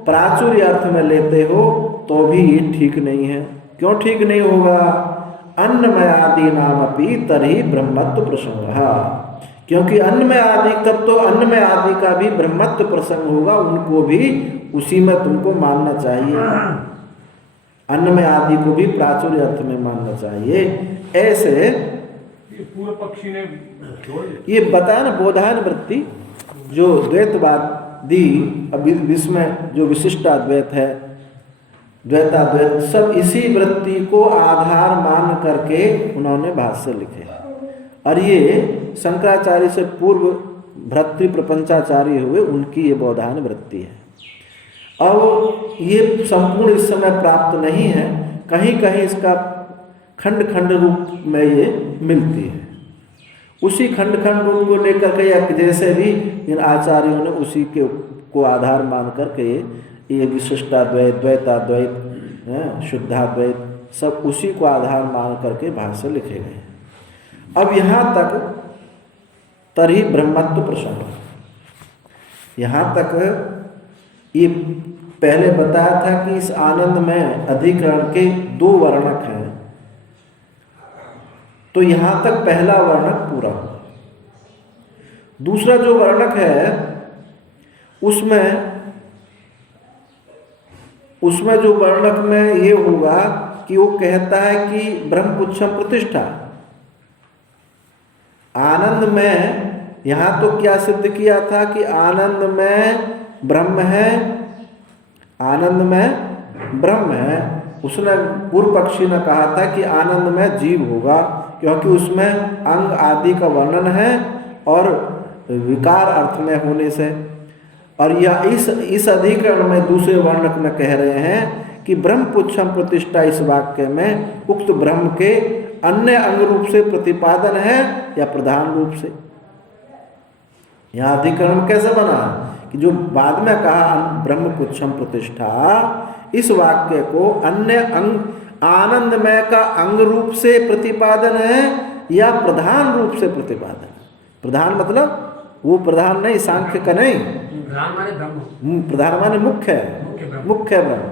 प्राचुर्य अर्थ में लेते हो तो भी ये ठीक नहीं है। क्यों ठीक नहीं होगा, अन्नमयादि नाम अपि तरी ब्रह्मत्व प्रसंग, क्योंकि अन्नमय आदि तब तो अन्नमय आदि का भी ब्रह्मत्व प्रसंग होगा, उनको भी उसी में तुमको मानना चाहिए, अन्नमय आदि को भी प्राचुर्य अर्थ में मानना चाहिए। ऐसे पूर्व पक्षी ने ये बताया ना बोधायन वृत्ति, जो द्वैतवादी अभी विस्मय जो विशिष्टाद्वैत है द्वैताद्वैत सब इसी वृत्ति को आधार मान करके उन्होंने भाष्य लिखे। और ये शंकराचार्य से पूर्व भर्तृ प्रपंचाचार्य हुए, उनकी ये बौधान वृत्ति है। अब ये संपूर्ण इस समय प्राप्त नहीं है, कहीं कहीं इसका खंड खंड रूप में ये मिलती है। उसी खंड खंड रूप को लेकर के, या जैसे भी इन आचार्यों ने उसी के को आधार मान करके ये विशिष्टाद्वैत, द्वैताद्वैत, शुद्धाद्वैत सब उसी को आधार मान करके भाष्य लिखे गए। अब यहाँ तक तर्हि ब्रह्मत्व प्रसंग, यहाँ तक ये पहले बताया था कि इस आनंद में अधिकरण के 2 वर्णक हैं, तो यहाँ तक पहला वर्णक पूरा हुआ। दूसरा जो वर्णक है उसमें जो वर्णक में ये होगा कि वो कहता है कि ब्रह्मपुच्छम प्रतिष्ठा आनंद में, यहाँ तो क्या सिद्ध किया था कि आनंद में ब्रह्म है, आनंद में ब्रह्म है। उसने पूर्व पक्षी ने कहा था कि आनंद में जीव होगा, क्योंकि उसमें अंग आदि का वर्णन है और विकार अर्थ में होने से। और यह इस अधिकरण में दूसरे वर्णक में कह रहे हैं कि ब्रह्मपुच्छम प्रतिष्ठा इस वाक्य में उक्त ब्रह्म के अन्य अंग रूप से प्रतिपादन है या प्रधान रूप से। यहाँ अधिकरण कैसे बना कि जो बाद में कहा ब्रह्मपुच्छम प्रतिष्ठा, इस वाक्य को अन्य अंग आनंदमय का अंग रूप से प्रतिपादन है या प्रधान रूप से प्रतिपादन है। प्रधान मतलब वो प्रधान नहीं, सांख्य का नहीं, प्रधान माने ब्रह्म, प्रधान माने मुख्य है, मुख्य ब्रह्म,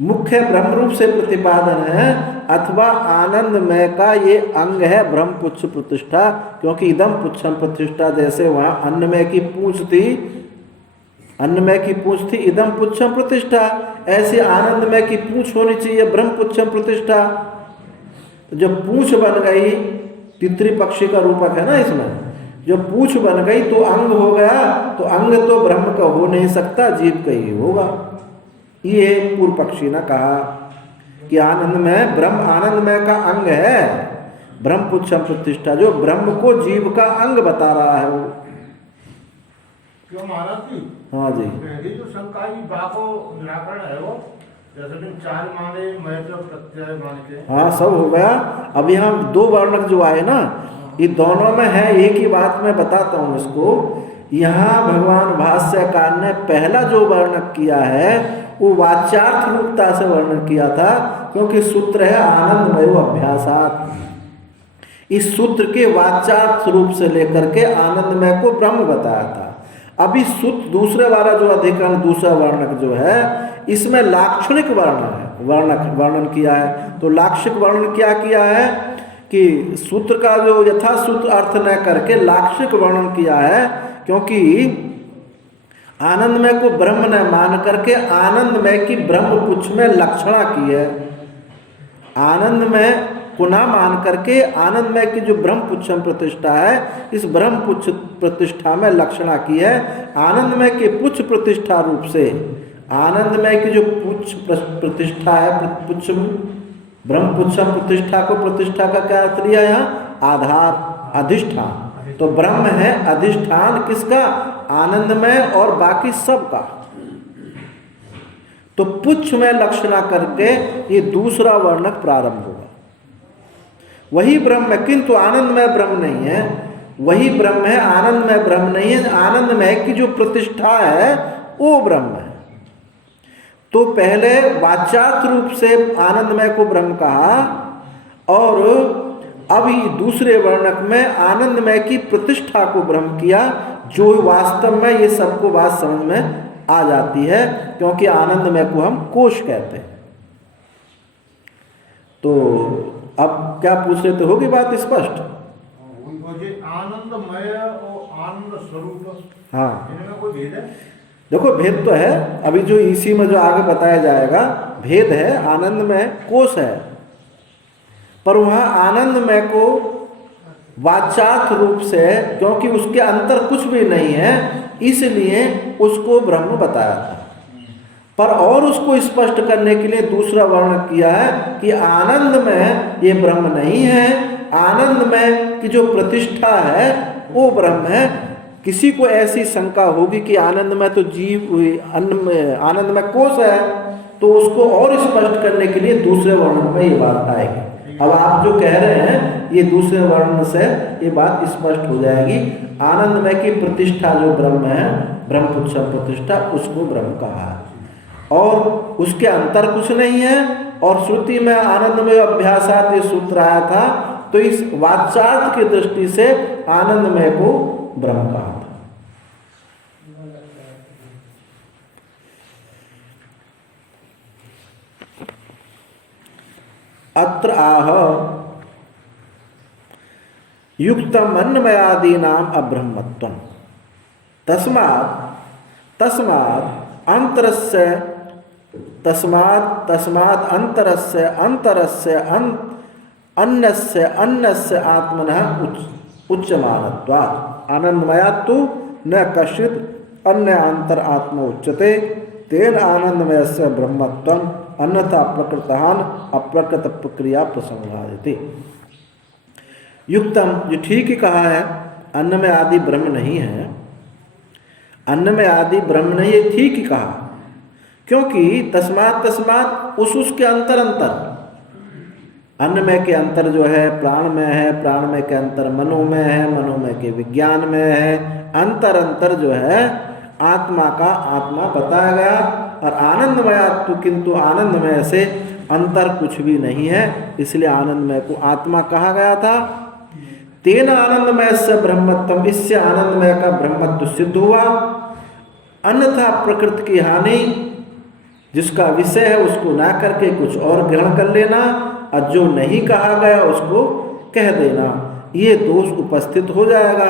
मुख्य ब्रह्म रूप से प्रतिपादन है, अथवा आनंदमय का ये अंग है ब्रह्मपुच्छ प्रतिष्ठा। क्योंकि इदम पुच्छम प्रतिष्ठा, जैसे वहाँ अन्नमय की पूंछ थी, अन्नमय की पूंछ थी इदम पुच्छम प्रतिष्ठा, ऐसे आनंदमय की पूंछ होनी चाहिए ब्रह्मपुच्छम प्रतिष्ठा। तो जब पूंछ बन गई, तितरी पक्षी का रूपक है ना इसमें, जब पूंछ बन गई तो अंग हो गया, तो अंग तो ब्रह्म का हो नहीं सकता, जीव का ही होगा। ये पूर्व पक्षी ने कहा कि आनंदमय ब्रह्म आनंदमय का अंग है ब्रह्मपुच्छम प्रतिष्ठा, जो ब्रह्म को जीव का अंग बता रहा है वो। क्यों महाराज जी? हाँ जी, पहली जो शंका की बाको निराकरण है वो, जैसे तुम 4 माने मैं तो प्रत्यय मान के, हाँ सब हो गया। अब यहाँ 2 वर्णक जो आए ना, ये दोनों में है, एक ही बात मैं बताता हूँ इसको। यहाँ भगवान भाष्यकार ने पहला जो वर्णक किया है वो वाच्यार्थ रूपता से वर्णन किया था, क्योंकि सूत्र है आनंदमय अभ्यासात्। इस सूत्र के वाच्यार्थ रूप से लेकर के आनंदमय को ब्रह्म बताया था। अभी सूत्र दूसरे वाला जो अधिकरण, दूसरा वर्णक जो है, इसमें लाक्षणिक वर्णन किया है। तो लाक्षणिक वर्णन क्या किया है कि सूत्र का जो यथा सूत्र अर्थ न करके लाक्षणिक वर्णन किया है, क्योंकि आनंदमय को ब्रह्म न मान करके आनंदमय की ब्रह्मपुच्छ में लक्षणा की है। आनंदमय को ना मान करके आनंदमय की जो ब्रह्मपुच्छम प्रतिष्ठा है, इस ब्रह्मपुच्छ प्रतिष्ठा में लक्षणा की है। आनंदमय के पुच्छ प्रतिष्ठा रूप से आनंदमय की जो पुच्छ प्रतिष्ठा है, पुच्छ ब्रह्मपुच्छम प्रतिष्ठा को, प्रतिष्ठा का क्या अर्थ लिया यहाँ? आधार, अधिष्ठान। तो ब्रह्म है अधिष्ठान किसका? आनंदमय और बाकी सब का। तो पुच्छ में लक्षणा करके ये दूसरा वर्णक प्रारंभ होगा। वही ब्रह्म है, किंतु आनंदमय ब्रह्म नहीं है। वही ब्रह्म है, आनंदमय ब्रह्म नहीं है। आनंदमय की जो प्रतिष्ठा है वो ब्रह्म है। तो पहले वाच्यार्थ रूप से आनंदमय को ब्रह्म कहा, और अभी दूसरे वर्णक में आनंदमय की प्रतिष्ठा को ब्रह्म किया, जो वास्तव में ये सबको बात समझ में आ जाती है, क्योंकि आनंदमय को हम कोश कहते हैं। तो अब क्या पूछ रहे थे, होगी बात स्पष्ट? आनंदमय और आनंद स्वरूप, हाँ, इनमें कोई भेद है? देखो भेद तो है, अभी जो इसी में जो आगे बताया जाएगा भेद है। आनंदमय कोश है, पर वहाँ आनंदमय को वाच्यार्थ रूप से, क्योंकि उसके अंतर कुछ भी नहीं है, इसलिए उसको ब्रह्म बताया था। और उसको स्पष्ट करने के लिए दूसरा वर्णन किया है कि आनंद में ये ब्रह्म नहीं है, आनंद में की जो प्रतिष्ठा है वो ब्रह्म है। किसी को ऐसी शंका होगी कि आनंद में तो जीव आनंद में कोश है, तो उसको और स्पष्ट करने के लिए दूसरे वर्णन में ये बात आएगी। अब आप जो कह रहे हैं ये दूसरे वर्णन से ये बात स्पष्ट हो जाएगी। आनंदमय की प्रतिष्ठा जो ब्रह्म है, ब्रह्मपुच्छम प्रतिष्ठा, उसको ब्रह्म कहा है और उसके अंतर कुछ नहीं है। और श्रुति में आनंदमय अभ्यासात ये सूत्र आया था, तो इस वाच्यार्थ की दृष्टि से आनंदमय को ब्रह्म कहा था। अत्र आह युक्तम अन्नमयादीनाम अब्रह्मत्वम् तस्मात् अंतरस्य अन्नस्य आत्मनः उच्यमानत्वात् आनंदमयात्तु न कश्चित् अन्य अंतर आत्मा उच्यते तेन आनंदमयस्य ब्रह्मत्वम् अन्यथा प्रकृतान अप्रकृत प्रक्रिया प्रसंगायते। युक्तम, जो ठीक ही कहा है, अन्न में आदि ब्रह्म नहीं है, अन्न में आदि ब्रह्म नहीं है, ठीक ही कहा। क्योंकि तस्मात उसके अंतर अन्न में के अंतर जो है प्राण में है, प्राण में के अंतर मनो में है, मनो में के विज्ञान में है, अंतर जो है आत्मा का आत्मा बताया गया। और आनंदमय तो किंतु आनंदमय से अंतर कुछ भी नहीं है, इसलिए आनंदमय को आत्मा कहा गया था। तेन आनंदमय से ब्रह्मत्वम, इससे आनंदमय का ब्रह्मत्व सिद्ध हुआ। अन्यथा प्रकृति की हानि, जिसका विषय है उसको ना करके कुछ और ग्रहण कर लेना और जो नहीं कहा गया उसको कह देना, ये दोष उपस्थित हो जाएगा।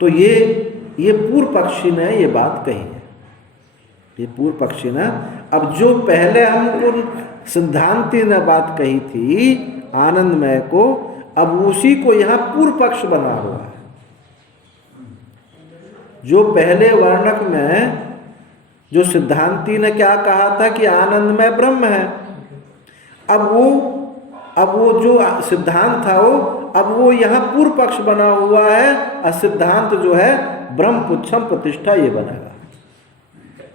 तो ये पूर्व पक्षी ने ये बात कही है, ये पूर्व पक्षी ने। अब जो पहले हमको सिद्धांति ने बात कही थी आनंदमय को, अब उसी को यहाँ पूर्व पक्ष बना हुआ है। जो पहले वर्णक में जो सिद्धांति ने क्या कहा था कि आनंदमय ब्रह्म है, अब वो जो सिद्धांत था वो यहाँ पूर्व पक्ष बना हुआ है और सिद्धांत जो है ब्रह्मपुच्छम प्रतिष्ठा ये बनेगा।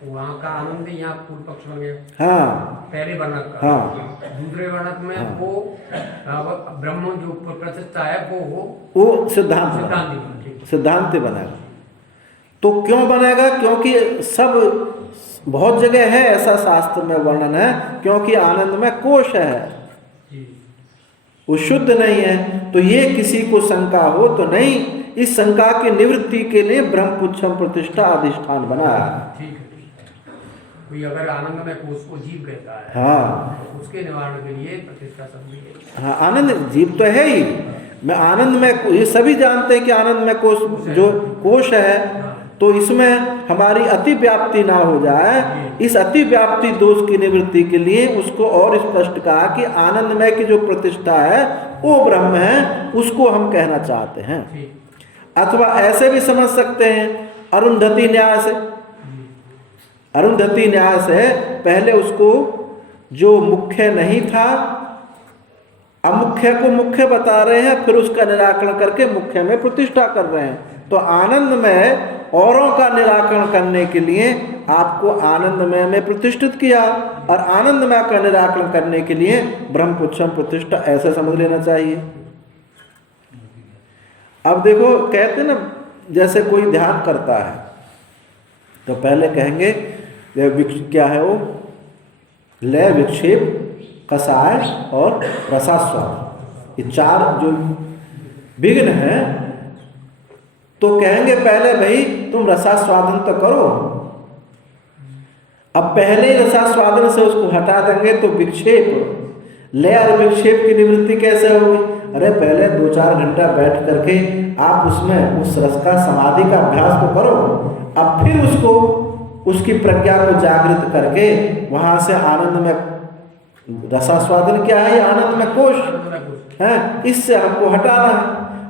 वहाँ का आनंद यहाँ पूर्व पक्ष बन गया। हाँ, पहले वर्णक का। हाँ, दूसरे वर्णक में हाँ, वो ब्रह्म जो प्रतिष्ठा है वो सिद्धांत बनेगा। तो क्यों बनेगा? क्योंकि सब बहुत जगह है ऐसा शास्त्र में वर्णन है, क्योंकि आनंद में कोश है, वो शुद्ध नहीं है। तो ये किसी को शंका हो तो नहीं, इस शंका की निवृत्ति के लिए ब्रह्मपुच्छम प्रतिष्ठा अधिष्ठान बना है। कोई अगर आनंद में कोश को जीव कहता है, हाँ, तो उसके निवारण के लिए प्रतिष्ठा शब्द है। हाँ, आनंद जीव तो है ही। मैं आनंद में, ये सभी जानते हैं कि आनंद में कोश जो कोश है, तो इसमें हमारी अति व्याप्ति ना हो जाए, इस अति व्याप्ति दोष की निवृत्ति के लिए उसको और स्पष्ट कहा कि आनंदमय की जो प्रतिष्ठा है वो ब्रह्म है, उसको हम कहना चाहते हैं। अथवा ऐसे भी समझ सकते हैं अरुंधति न्याय से। अरुंधति न्याय से पहले उसको जो मुख्य नहीं था, अमुख्य को मुख्य बता रहे हैं, फिर उसका निराकरण करके मुख्य में प्रतिष्ठा कर रहे हैं। तो आनंदमय औरों का निराकरण करने के लिए आपको आनंदमय में प्रतिष्ठित किया और आनंदमय का निराकरण करने के लिए ब्रह्मपुच्छम प्रतिष्ठा, ऐसा समझ लेना चाहिए। अब देखो, कहते ना जैसे कोई ध्यान करता है तो पहले कहेंगे क्या है वो, लय, विक्षेप, कसाय और रसास्वाद, ये चार जो विघ्न है। तो कहेंगे पहले भाई तुम रसास्वादन तो करो। अब पहले ही रसास्वादन से उसको हटा देंगे तो विक्षेप, लय और विक्षेप की निवृत्ति कैसे होगी? अरे पहले 2-4 घंटा बैठ करके आप उसमें उस रस का समाधि का अभ्यास तो करो, अब फिर उसको उसकी प्रज्ञा को जागृत करके वहां से आनंद में, रसास्वादन क्या है? आनंद में कोश है, इससे हमको हटाना है।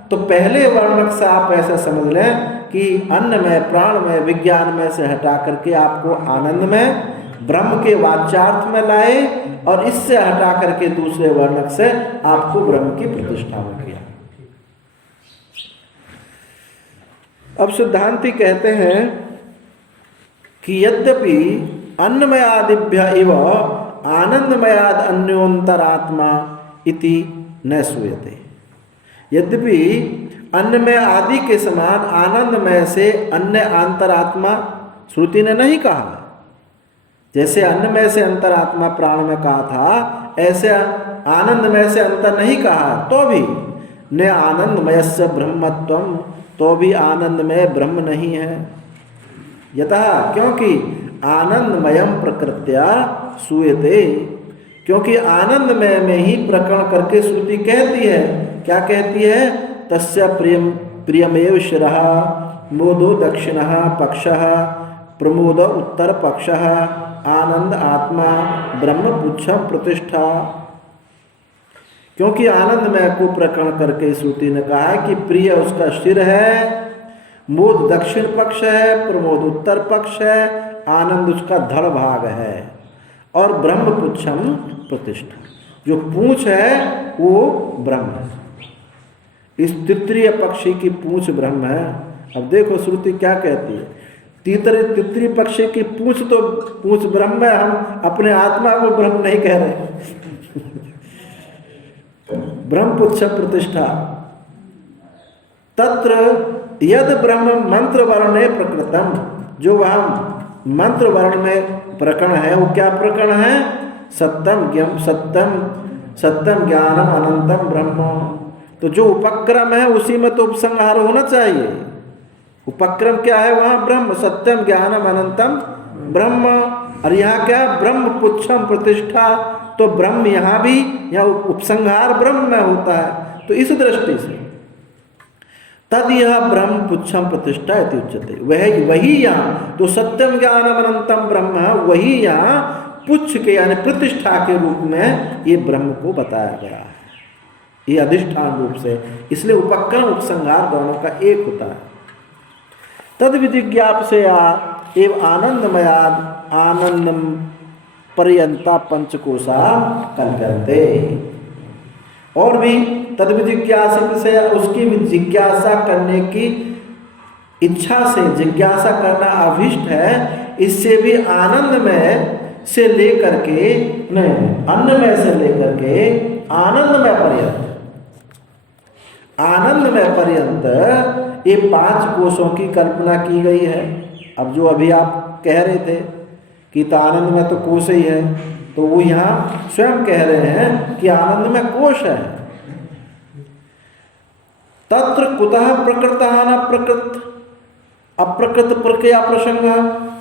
तो पहले वर्णक से आप ऐसा समझ लें कि अन्न में, प्राण में, विज्ञान में से हटा करके आपको आनंद में ब्रह्म के वाच्यार्थ में लाए और इससे हटा करके दूसरे वर्णक से आपको ब्रह्म की प्रतिष्ठा में किया। अब सिद्धांती कहते हैं कि यद्यपि अन्नमयादिभ्य इव आनंदमयाद अन्योंतरात्मा इति न श्रूयते। यद्यपि अन्नमय आदि के समान आनंदमय से अन्य अंतरात्मा श्रुति ने नहीं कहा। जैसे अन्नमय से अंतरात्मा प्राण में कहा था, ऐसे आनंदमय से अंतर नहीं कहा। तो भी न आनंदमय से ब्रह्मत्वम, तो भी आनंदमय ब्रह्म नहीं है। यतः क्योंकि आनंदमयम प्रकृत्या श्रूयते, क्योंकि आनंदमय में ही प्रकरण करके श्रुति कहती है। क्या कहती है? तस्य प्रियमेव शिरः मोदो दक्षिणः पक्षः प्रमोद उत्तर पक्षः आनंद आत्मा ब्रह्म पुच्छम प्रतिष्ठा। क्योंकि आनंदमय को प्रकरण करके श्रुति ने कहा है कि प्रिय उसका शिर है, मोद दक्षिण पक्ष है, प्रमोद उत्तर पक्ष है, आनंद उसका धड़ भाग है और ब्रह्म पुच्छम प्रतिष्ठा, जो पूंछ है वो ब्रह्म है। इस तृतीय पक्षी की पूंछ ब्रह्म है। अब देखो श्रुति क्या कहती है, तृतीय पक्षी की पूंछ तो पूंछ ब्रह्म है, हम अपने आत्मा को ब्रह्म नहीं कह रहे। ब्रह्म पुच्छ प्रतिष्ठा तत्र यद ब्रह्म मंत्र वर्णे प्रकृतम, जो वहाँ मंत्र वर्ण में प्रकरण है वो क्या प्रकरण है? सत्यम ज्ञानम अनंतम ब्रह्म। तो जो उपक्रम है उसी में तो उपसंहार होना चाहिए। उपक्रम क्या है वहाँ? ब्रह्म, सत्यम ज्ञानम अनंतम ब्रह्म। और यहाँ क्या है? ब्रह्म पुच्छम प्रतिष्ठा। तो ब्रह्म यहाँ भी, यहाँ उपसंहार ब्रह्म में होता है। तो इस दृष्टि से तद यह ब्रह्म पुच्छम प्रतिष्ठा इति उच्यते, वही यहाँ तो सत्यम ज्ञानम अनंतम ब्रह्म है, वही यहाँ पुच्छ के यानी प्रतिष्ठा के रूप में ये ब्रह्म को बताया गया है, ये अधिष्ठान रूप से। इसलिए उपक्रम उपसंहार दोनों का एक होता है। तद विजिज्ञाप से एवं आनंदमयाद आनंदम पर्यंता पंचकोशा कल्पन्ते। और भी तद विजिज्ञासित से उसकी जिज्ञासा करने की इच्छा से, जिज्ञासा करना अभिष्ट है, इससे भी आनंदमय से लेकर के नहीं, अन्नमय से लेकर के आनंदमय पर्यंत, आनंदमय पर्यंत ये 5 कोशों की कल्पना की गई है। अब जो अभी आप कह रहे थे कि तो आनंद में तो कोश ही है, तो वो यहाँ स्वयं कह रहे हैं कि आनंद में कोश है। तत्र कुतः प्रकृतान अप्रकृत, अप्रकृत प्रक्रिया प्रसंग,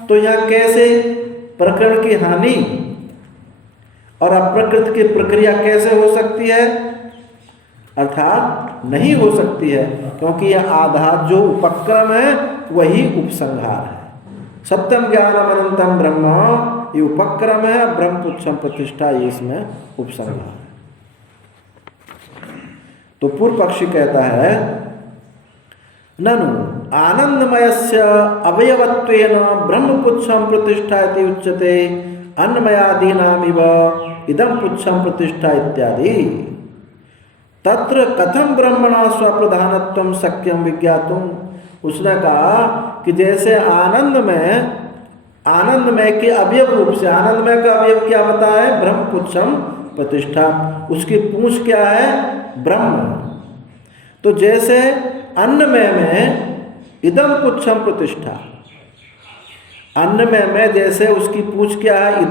तो यहाँ कैसे प्रकरण की हानि और अप्रकृत की प्रक्रिया कैसे हो सकती है? अर्थात नहीं हो सकती है, क्योंकि यह आधार जो उपक्रम है वही उपसंहार है। सत्यम ज्ञानम अनंतम ब्रह्म ये उपक्रम है, ब्रह्म पुच्छम प्रतिष्ठा ये इसमें उपसंहार है। तो पूर्व पक्षी कहता है ननु आनंदमयस्य अवयवत्वेन ब्रह्म पुच्छम प्रतिष्ठा इति उच्यते अन्नमयादीनामिव इदं पुच्छम प्रतिष्ठा इत्यादि। तत्र कथम ब्रह्मणा स्वप्रधानत्वं शक्यं विज्ञातुम। उसने कहा कि जैसे आनंदमय के अवयव रूप से, आनंदमय का अवयव क्या बताया? ब्रह्म पुच्छम प्रतिष्ठा, उसकी पूंछ क्या है? ब्रह्म। तो जैसे अन्नमय में इदम पुच्छम प्रतिष्ठा, अन्नमय में जैसे उसकी पूंछ क्या है?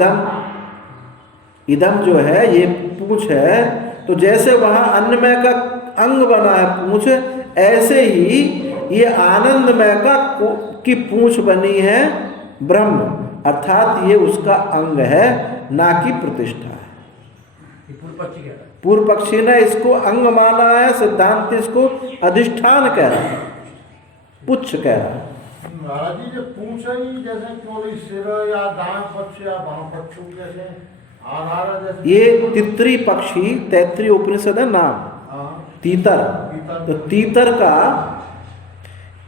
इदम जो है ये पूंछ है, तो जैसे वहाँ अन्नमय का अंग बना है पूंछ, ऐसे ही ये आनंदमय की पूंछ बनी है ब्रह्म, अर्थात ये उसका अंग है, ना कि प्रतिष्ठा है। पूर्व पक्षी ने इसको अंग माना है, सिद्धांत इसको अधिष्ठान कह रहा है, पुच्छ कह रहा है। महाराज जी, जो पूंछ है जैसे केवल सिर या दाएं पक्ष या बाएं पक्ष जैसे आधार है, जैसे ये तित्री पक्षी, तैत्रीय उपनिषद है नाम, तीतर। तो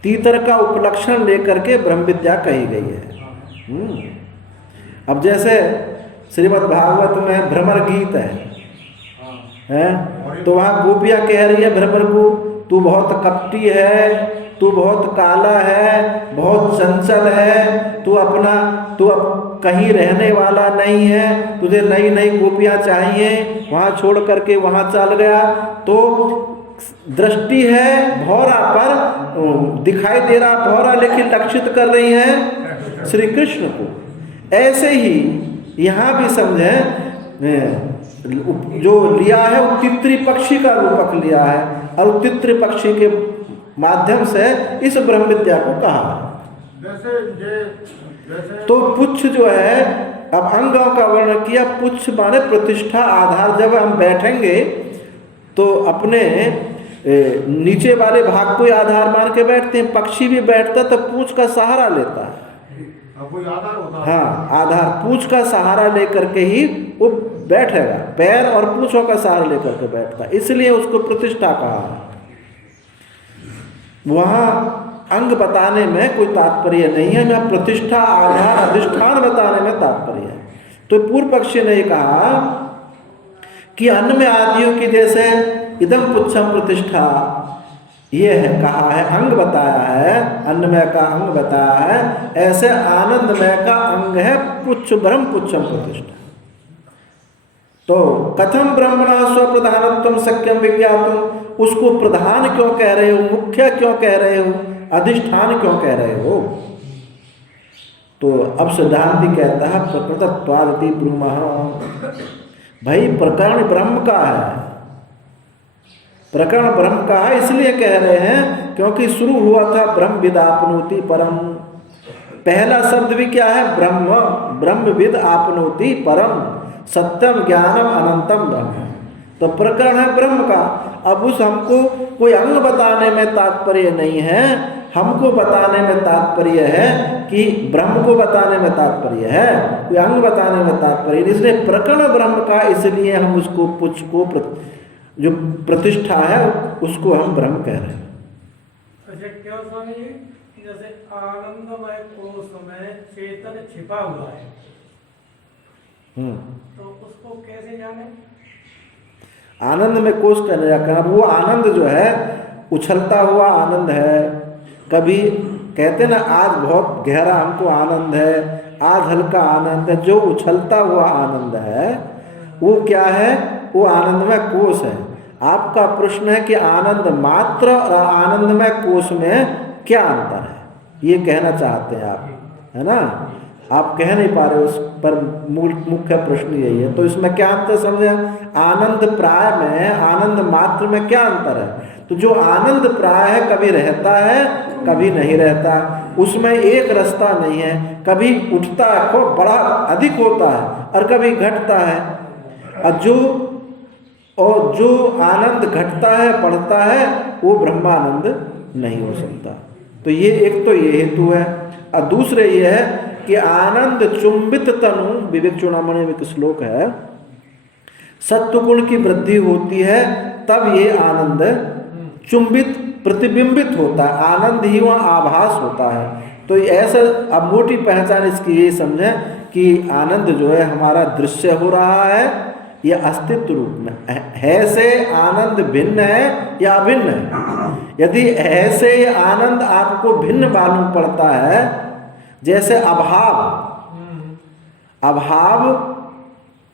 तीतर का उपलक्षण लेकर के ब्रह्म विद्या कही गई है। अब जैसे श्रीमद् भागवत में भ्रमर गीत है तो वहाँ गोपियाँ कह रही है भ्रमर को, तू बहुत कपटी है, तू बहुत काला है, बहुत चंचल है, तू अब कहीं रहने वाला नहीं है, तुझे नई नई गोपियाँ चाहिए, वहाँ छोड़ करके वहाँ चल गया। तो दृष्टि है भौरा पर, दिखाई दे रहा भौरा, लेकिन लक्षित कर रही है श्री कृष्ण को। ऐसे ही यहाँ भी समझें, जो लिया है वो तित्री पक्षी का रूपक लिया है और तित्री पक्षी के माध्यम से इस ब्रह्म विद्या को कहा। तो पुच्छ जो है, अब अंगों का वर्णन किया। पुच्छ माने प्रतिष्ठा, आधार। जब हम बैठेंगे तो अपने नीचे वाले भाग को ही आधार मान के बैठते हैं। पक्षी भी बैठता तो पूंछ का सहारा लेता है। आधार होता है। हाँ, आधार पूंछ का सहारा लेकर के ही वो बैठेगा, पैर और पूंछों का सहारा लेकर के बैठता है, इसलिए उसको प्रतिष्ठा कहा। वहाँ अंग बताने में कोई तात्पर्य नहीं है, यहाँ प्रतिष्ठा, आधार, अधिष्ठान बताने में तात्पर्य है। तो पूर्व पक्षी ने कहा कि अन्न में आदियों की जैसे इदम पुच्छम प्रतिष्ठा, ये है कहा है, अंग बताया है, अन्नमय का अंग बताया है, ऐसे आनंदमय का अंग है पुच्छ, ब्रह्म पुच्छम प्रतिष्ठा। तो कथम ब्रह्मणा स्वप्रधानत्वम शक्यम विज्ञातुम, उसको प्रधान क्यों कह रहे हो, मुख्य क्यों कह रहे हो, अधिष्ठान क्यों कह रहे हो? तो अब सिद्धांति कहता है प्रकृतत्वादिति ब्रूमः, भाई प्रकरण ब्रह्म का है, प्रकरण ब्रह्म का है, इसलिए कह रहे हैं क्योंकि शुरू हुआ था ब्रह्मविद आपनोति परम। पहला शब्द भी क्या है? ब्रह्म, ब्रह्मविद आपनोति परम, सत्यम ज्ञानम अनंतम ब्रह्म। तो प्रकरण है ब्रह्म का। अब उस हमको कोई अंग बताने में तात्पर्य नहीं है, हमको बताने में तात्पर्य है कि ब्रह्म को बताने में तात्पर्य है, कोई अंग बताने में तात्पर्य, इसलिए प्रकरण ब्रह्म का, इसलिए हम उसको पुच्छ को जो प्रतिष्ठा है उसको हम ब्रह्म कह रहे हैं। अच्छा, क्या स्वामी जी, जैसे आनंदमय कोश में चेतन छिपा हुआ है, तो उसको कैसे जाने? आनंद में कोश कहने जाकर वो आनंद जो है उछलता हुआ आनंद है। कभी कहते ना आज बहुत गहरा हमको आनंद है, आज हल्का आनंद है। जो उछलता हुआ आनंद है वो क्या है? वो आनंदमय कोश है। आपका प्रश्न है कि आनंद मात्र और आनंदमय कोश में क्या अंतर है, ये कहना चाहते हैं आप, है ना? आप कह नहीं पा रहे, उस पर मुख्य प्रश्न यही है। तो इसमें क्या अंतर समझे? आनंद प्राय में, आनंद मात्र में क्या अंतर है? तो जो आनंद प्राय है कभी रहता है कभी नहीं रहता, उसमें एक रास्ता नहीं है, कभी उठता है खूब बड़ा अधिक होता है और कभी घटता है। और जो आनंद घटता है बढ़ता है वो ब्रह्मानंद नहीं हो सकता। तो ये एक तो ये हेतु है। और दूसरे ये है कि आनंद चुंबित तनु, विवेक चूड़ामणि में एक श्लोक है, सत्वगुण की वृद्धि होती है तब ये आनंद चुंबित प्रतिबिंबित होता है, आनंद ही वहाँ आभास होता है। तो ऐसा अब मोटी पहचान इसकी ये समझें कि आनंद जो है हमारा दृश्य हो रहा है ये अस्तित्व रूप में है से आनंद भिन्न है या अभिन्न है। यदि ऐसे आनंद आपको भिन्न मालूम पड़ता है, जैसे अभाव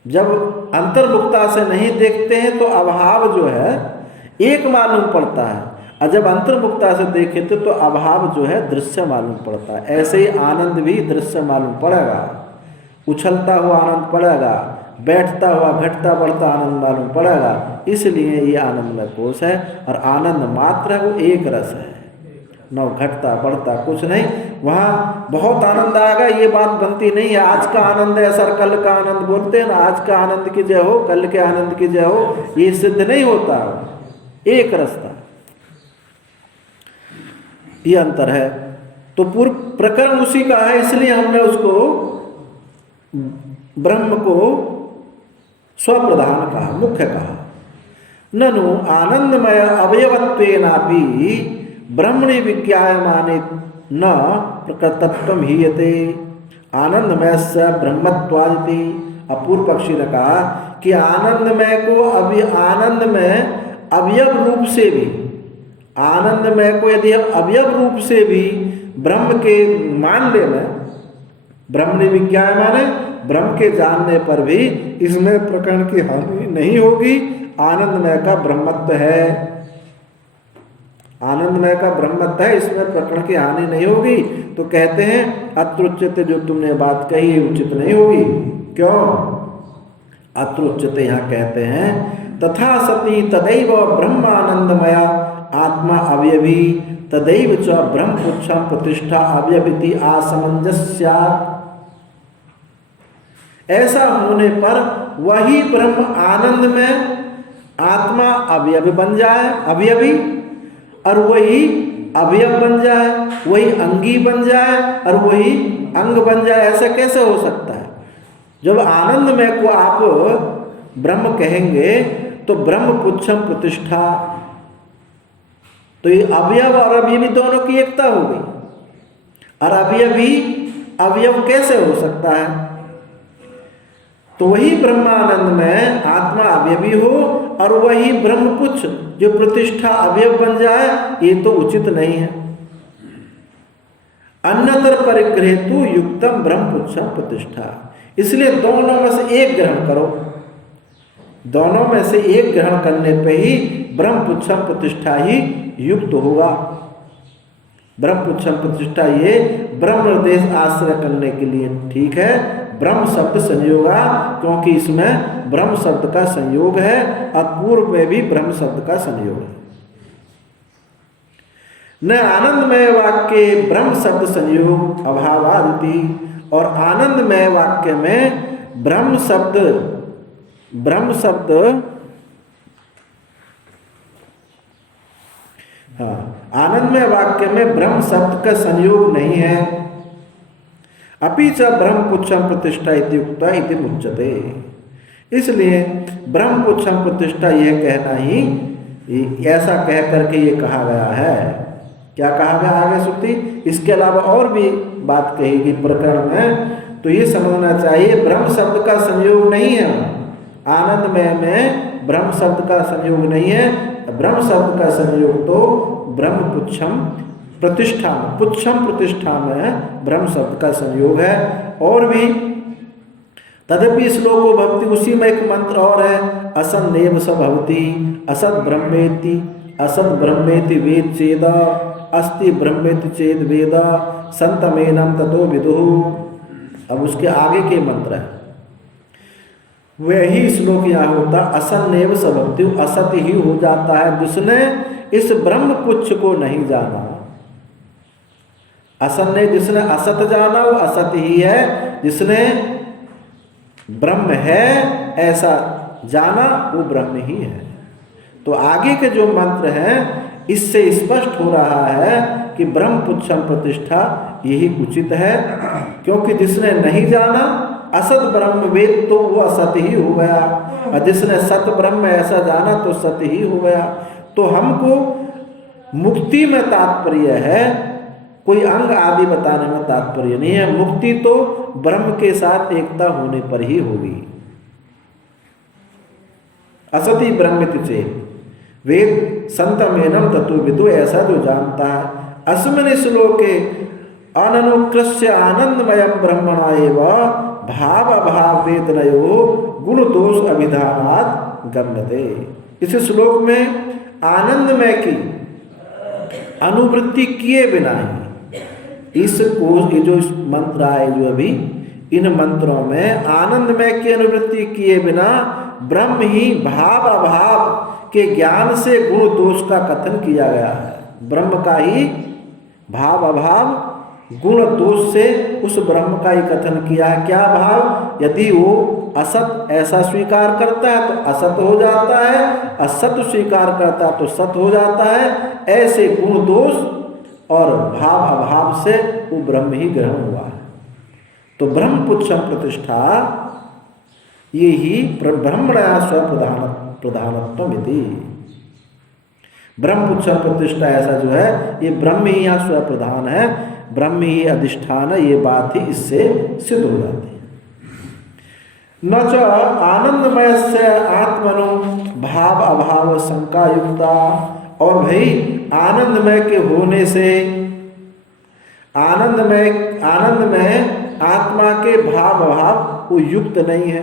जब अंतर्मुखता से नहीं देखते हैं तो अभाव जो है एक मालूम पड़ता है, और जब अंतर्मुखता से देखें तो अभाव जो है दृश्य मालूम पड़ता है। ऐसे ही आनंद भी दृश्य मालूम पड़ेगा, उछलता हुआ आनंद पड़ेगा, बैठता हुआ घटता बढ़ता आनंद मालूम पड़ेगा। इसलिए ये आनंदमय कोश है और आनंद मात्र वो एक रस है, न घटता बढ़ता कुछ नहीं। वहाँ बहुत आनंद आएगा ये बात बनती नहीं है। आज का आनंद है सर, कल का आनंद बोलते हैं ना, आज का आनंद की जय हो, कल के आनंद की जय हो, ये सिद्ध नहीं होता, एक रास्ता, ये अंतर है। तो पूर्व प्रकरण उसी का है, इसलिए हमने उसको ब्रह्म को स्वप्रधान कहा, मुख्य कहा। ननु आनंदमय अवयवत्वेनापि ब्रह्मणि विज्ञायमाने न प्रकृतत्वं हीयते। आनंदमय से ब्रह्मत्वादिति। अपूर्व पक्षी ने कहा कि आनंदमय को आनंद में अवयव रूप से भी, आनंदमय को यदि अवयव रूप से भी ब्रह्म के मान ले में, ब्रह्म ने विज्ञान माने ब्रह्म के जानने पर भी इसमें प्रकरण की हानि नहीं होगी। आनंदमय का ब्रह्मत्व है, आनंदमय का ब्रह्मत्व है, इसमें प्रकरण की हानि नहीं होगी। तो कहते हैं अत्र उच्यते, जो तुमने बात कही है उचित नहीं होगी। क्यों? अत्र उच्यते यहाँ कहते हैं तथा सती तदैव ब्रह्म आनंदमया आत्मा अवयवी तदैव च ब्रह्म पुच्छम प्रतिष्ठा अवयविति असमंजस्यात्। ऐसा होने पर वही ब्रह्म आनंद में आत्मा अवयव बन जाए, अवयवी, और वही अवयव बन जाए, वही अंगी बन जाए और वही अंग बन जाए। ऐसा कैसे हो सकता है? जब आनंदमय को आप ब्रह्म कहेंगे तो ब्रह्म पुच्छम प्रतिष्ठा, तो ये अवयव और अवयवी दोनों की एकता हो गई। और अवयवी अवयव कैसे हो सकता है? तो वही ब्रह्मानंद में आत्मा अवयवी हो और वही ब्रह्मपुच्छ जो प्रतिष्ठा अवयव बन जाए, ये तो उचित नहीं है। अन्यतर परिग्रहेतु युक्तम ब्रह्मपुच्छम प्रतिष्ठा। इसलिए दोनों में से एक ग्रहण करो, दोनों में से एक ग्रहण करने पे ही ब्रह्मपुच्छम प्रतिष्ठा ही युक्त होगा। ब्रह्मपुच्छम प्रतिष्ठा ये ब्रह्म निर्देश आश्रय करने के लिए ठीक है। ब्रह्म शब्द संयोगा, क्योंकि इसमें ब्रह्म शब्द का संयोग है और पूर्व में भी ब्रह्म शब्द का संयोग है। न आनंदमय वाक्य ब्रह्म शब्द संयोग अभावादिति, और आनंदमय वाक्य में ब्रह्म शब्द आनंदमय वाक्य में ब्रह्म शब्द का संयोग नहीं है। अपि च ब्रह्मपुच्छम प्रतिष्ठा इति उक्ता इति मुच्यते। इसलिए ब्रह्मपुच्छम प्रतिष्ठा यह कहना ही, ऐसा कह करके ये कहा गया है। क्या कहा गया आगे श्रुति? इसके अलावा और भी बात कहेगी प्रकरण में, तो ये समझना चाहिए ब्रह्म शब्द का संयोग नहीं है। आनंदमय में ब्रह्म शब्द का संयोग नहीं है। ब्रह्म शब्द का संयोग तो ब्रह्मपुच्छम प्रतिष्ठा में, पुच्छम प्रतिष्ठा में ब्रह्म शब्द का संयोग है। और भी तदपि श्लोको भक्ति, उसी में एक मंत्र और है, असन्नेव स भवति असत ब्रह्मेति, असत ब्रह्मेति वेद चेद अस्ति ब्रह्मेति चेद वेद संतमेनम ततो विदुः। अब उसके आगे के मंत्र है, वही श्लोक यहाँ होता असन्नेव स भवति, असत ही हो जाता है जिसने इस ब्रह्म पुच्छ को नहीं जाना। असन्ने जिसने असत जाना वो असत ही है, जिसने ब्रह्म है ऐसा जाना वो ब्रह्म ही है। तो आगे के जो मंत्र हैं इससे स्पष्ट हो रहा है कि ब्रह्म पुच्छम प्रतिष्ठा यही उचित है, क्योंकि जिसने नहीं जाना असत ब्रह्म वेद तो वो असत ही हो गया, और जिसने सत ब्रह्म ऐसा जाना तो सत ही हो गया। तो हमको मुक्ति में तात्पर्य है, कोई अंग आदि बताने में तात्पर्य नहीं है। मुक्ति तो ब्रह्म के साथ एकता होने पर ही होगी। असति ब्रह्मिति चेत् वेद संतमेनम ततो विदु, ऐसा जो जानता है। अस्मिन् श्लोके अननुकृष्य आनंदमयम ब्रह्मणा एव भाव अभाव वेदनयो गुण दोष अभिधानात् गम्यते। इस श्लोक में आनंदमय की अनुवृत्ति किए बिना ही इसको, ये जो मंत्र आए जो अभी, इन मंत्रों में आनंदमय की अनुवृत्ति किए बिना ब्रह्म ही भाव अभाव के ज्ञान से गुण दोष का कथन किया गया है। ब्रह्म का ही भाव अभाव गुण दोष से उस ब्रह्म का ही कथन किया है। क्या भाव? यदि वो असत ऐसा स्वीकार करता है तो असत हो जाता है, असत स्वीकार करता है तो सत हो जाता है। ऐसे गुण दोष और भाव अभाव से वो ब्रह्म ही ग्रहण हुआ है। तो ब्रह्म पुच्छम प्रतिष्ठा ये ही ब्रह्मणा स्वप्रधानत्वमिति। ब्रह्म पुच्छम प्रतिष्ठा ऐसा जो है ये ब्रह्म ही यहाँ स्वप्रधान है। ब्रह्म ही अधिष्ठान है, ये बात ही इससे सिद्ध हो जाती है। न च आनंदमय से आत्मनो भाव अभाव शंका युक्ता, और भाई आनंदमय के होने से आनंद में आत्मा के भाव अभाव वो युक्त नहीं है।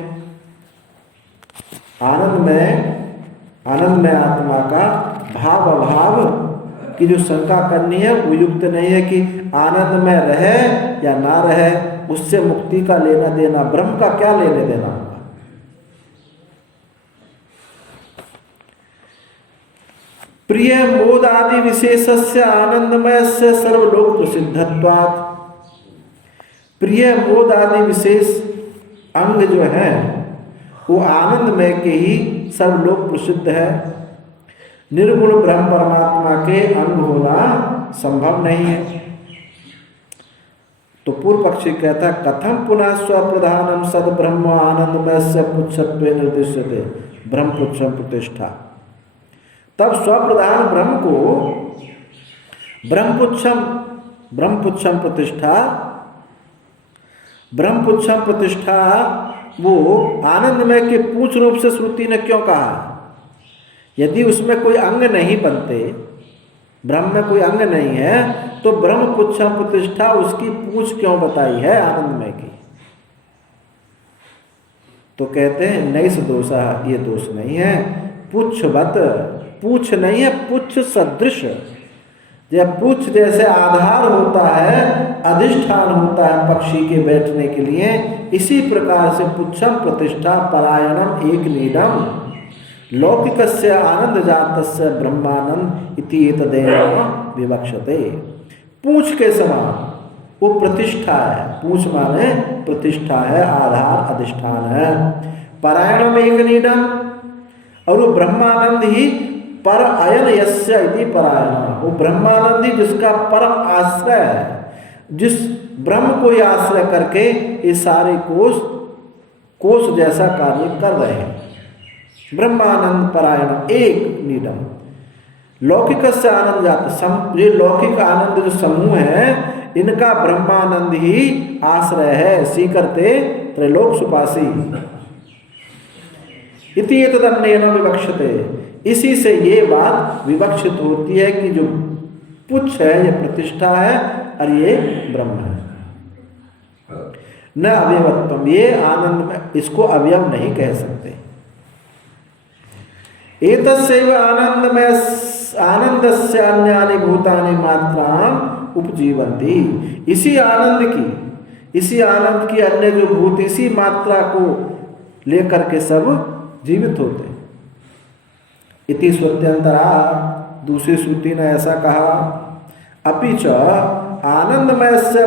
आनंद में आत्मा का भाव अभाव की जो शंका करनी है वो युक्त नहीं है कि आनंद में रहे या ना रहे, उससे मुक्ति का लेना देना, ब्रह्म का क्या लेने देना होगा। प्रिय मोद आदि विशेषस्य आनंदमय से सर्वलोक प्रसिद्धत्वात्, प्रिय मोद आदि विशेष अंग जो है वो आनंदमय के ही सर्वलोक प्रसिद्ध है। निर्गुण ब्रह्म परमात्मा के अंग होना संभव नहीं है। तो पूर्व पक्षी कहता है कथम पुनः स्वप्रधानम सद ब्रह्म आनंदमय से पुच्छत्व निर्दिश्यते ब्रह्म पुच्छम प्रतिष्ठा। तब स्वप्रधान ब्रह्म को ब्रह्मपुच्छम प्रतिष्ठा वो आनंदमय के पूछ रूप से श्रुति ने क्यों कहा। यदि उसमें कोई अंग नहीं बनते, ब्रह्म में कोई अंग नहीं है, तो ब्रह्मपुच्छम प्रतिष्ठा उसकी पूछ क्यों बताई है आनंदमय की। तो कहते हैं नैस दोषा, ये दोष नहीं है। पुच्छवत, पूछ नहीं है, पुच्छ सदृश। जब पुच्छ जैसे आधार होता है, अधिष्ठान होता है पक्षी के बैठने के लिए, इसी प्रकार से पुच्छम प्रतिष्ठा परायणम एक नीडम लौकिकस्य आनंद जातस्य ब्रह्मानंद इति एतदेव विवक्षते। पूछ के समान वो प्रतिष्ठा है, पूछ माने प्रतिष्ठा है, आधार अधिष्ठान है। परायणम एक नीडम, और वो ब्रह्मानंद ही पर अयन यस्य इति परायण, वो ब्रह्मानंद ही जिसका परम आश्रय है, जिस ब्रह्म को ही आश्रय करके ये सारे कोष जैसा कार्य कर रहे हैं। ब्रह्मानंद परायण एक नीडम लौकिक से आनंद जात, ये लौकिक आनंद जो समूह है इनका ब्रह्मानंद ही आश्रय है। सीकरते त्रैलोक सुपासी इति एतदन्येन विवक्षते, इसी से ये बात विवक्षित होती है कि जो पुच्छ है ये प्रतिष्ठा है और ये ब्रह्म है। न अवयवत्वम, ये आनंद में इसको अवयव नहीं कह सकते। एतस्यैव आनंदमय आनंदस्य अन्यानि भूतानि मात्रां उपजीवन्ति, इसी आनंद की अन्य जो भूत इसी मात्रा को लेकर के सब जीवित होते हैं। इति श्रुत्यंतरा, दूसरी श्रुति ने ऐसा कहा। अपि च आनंदमयस्य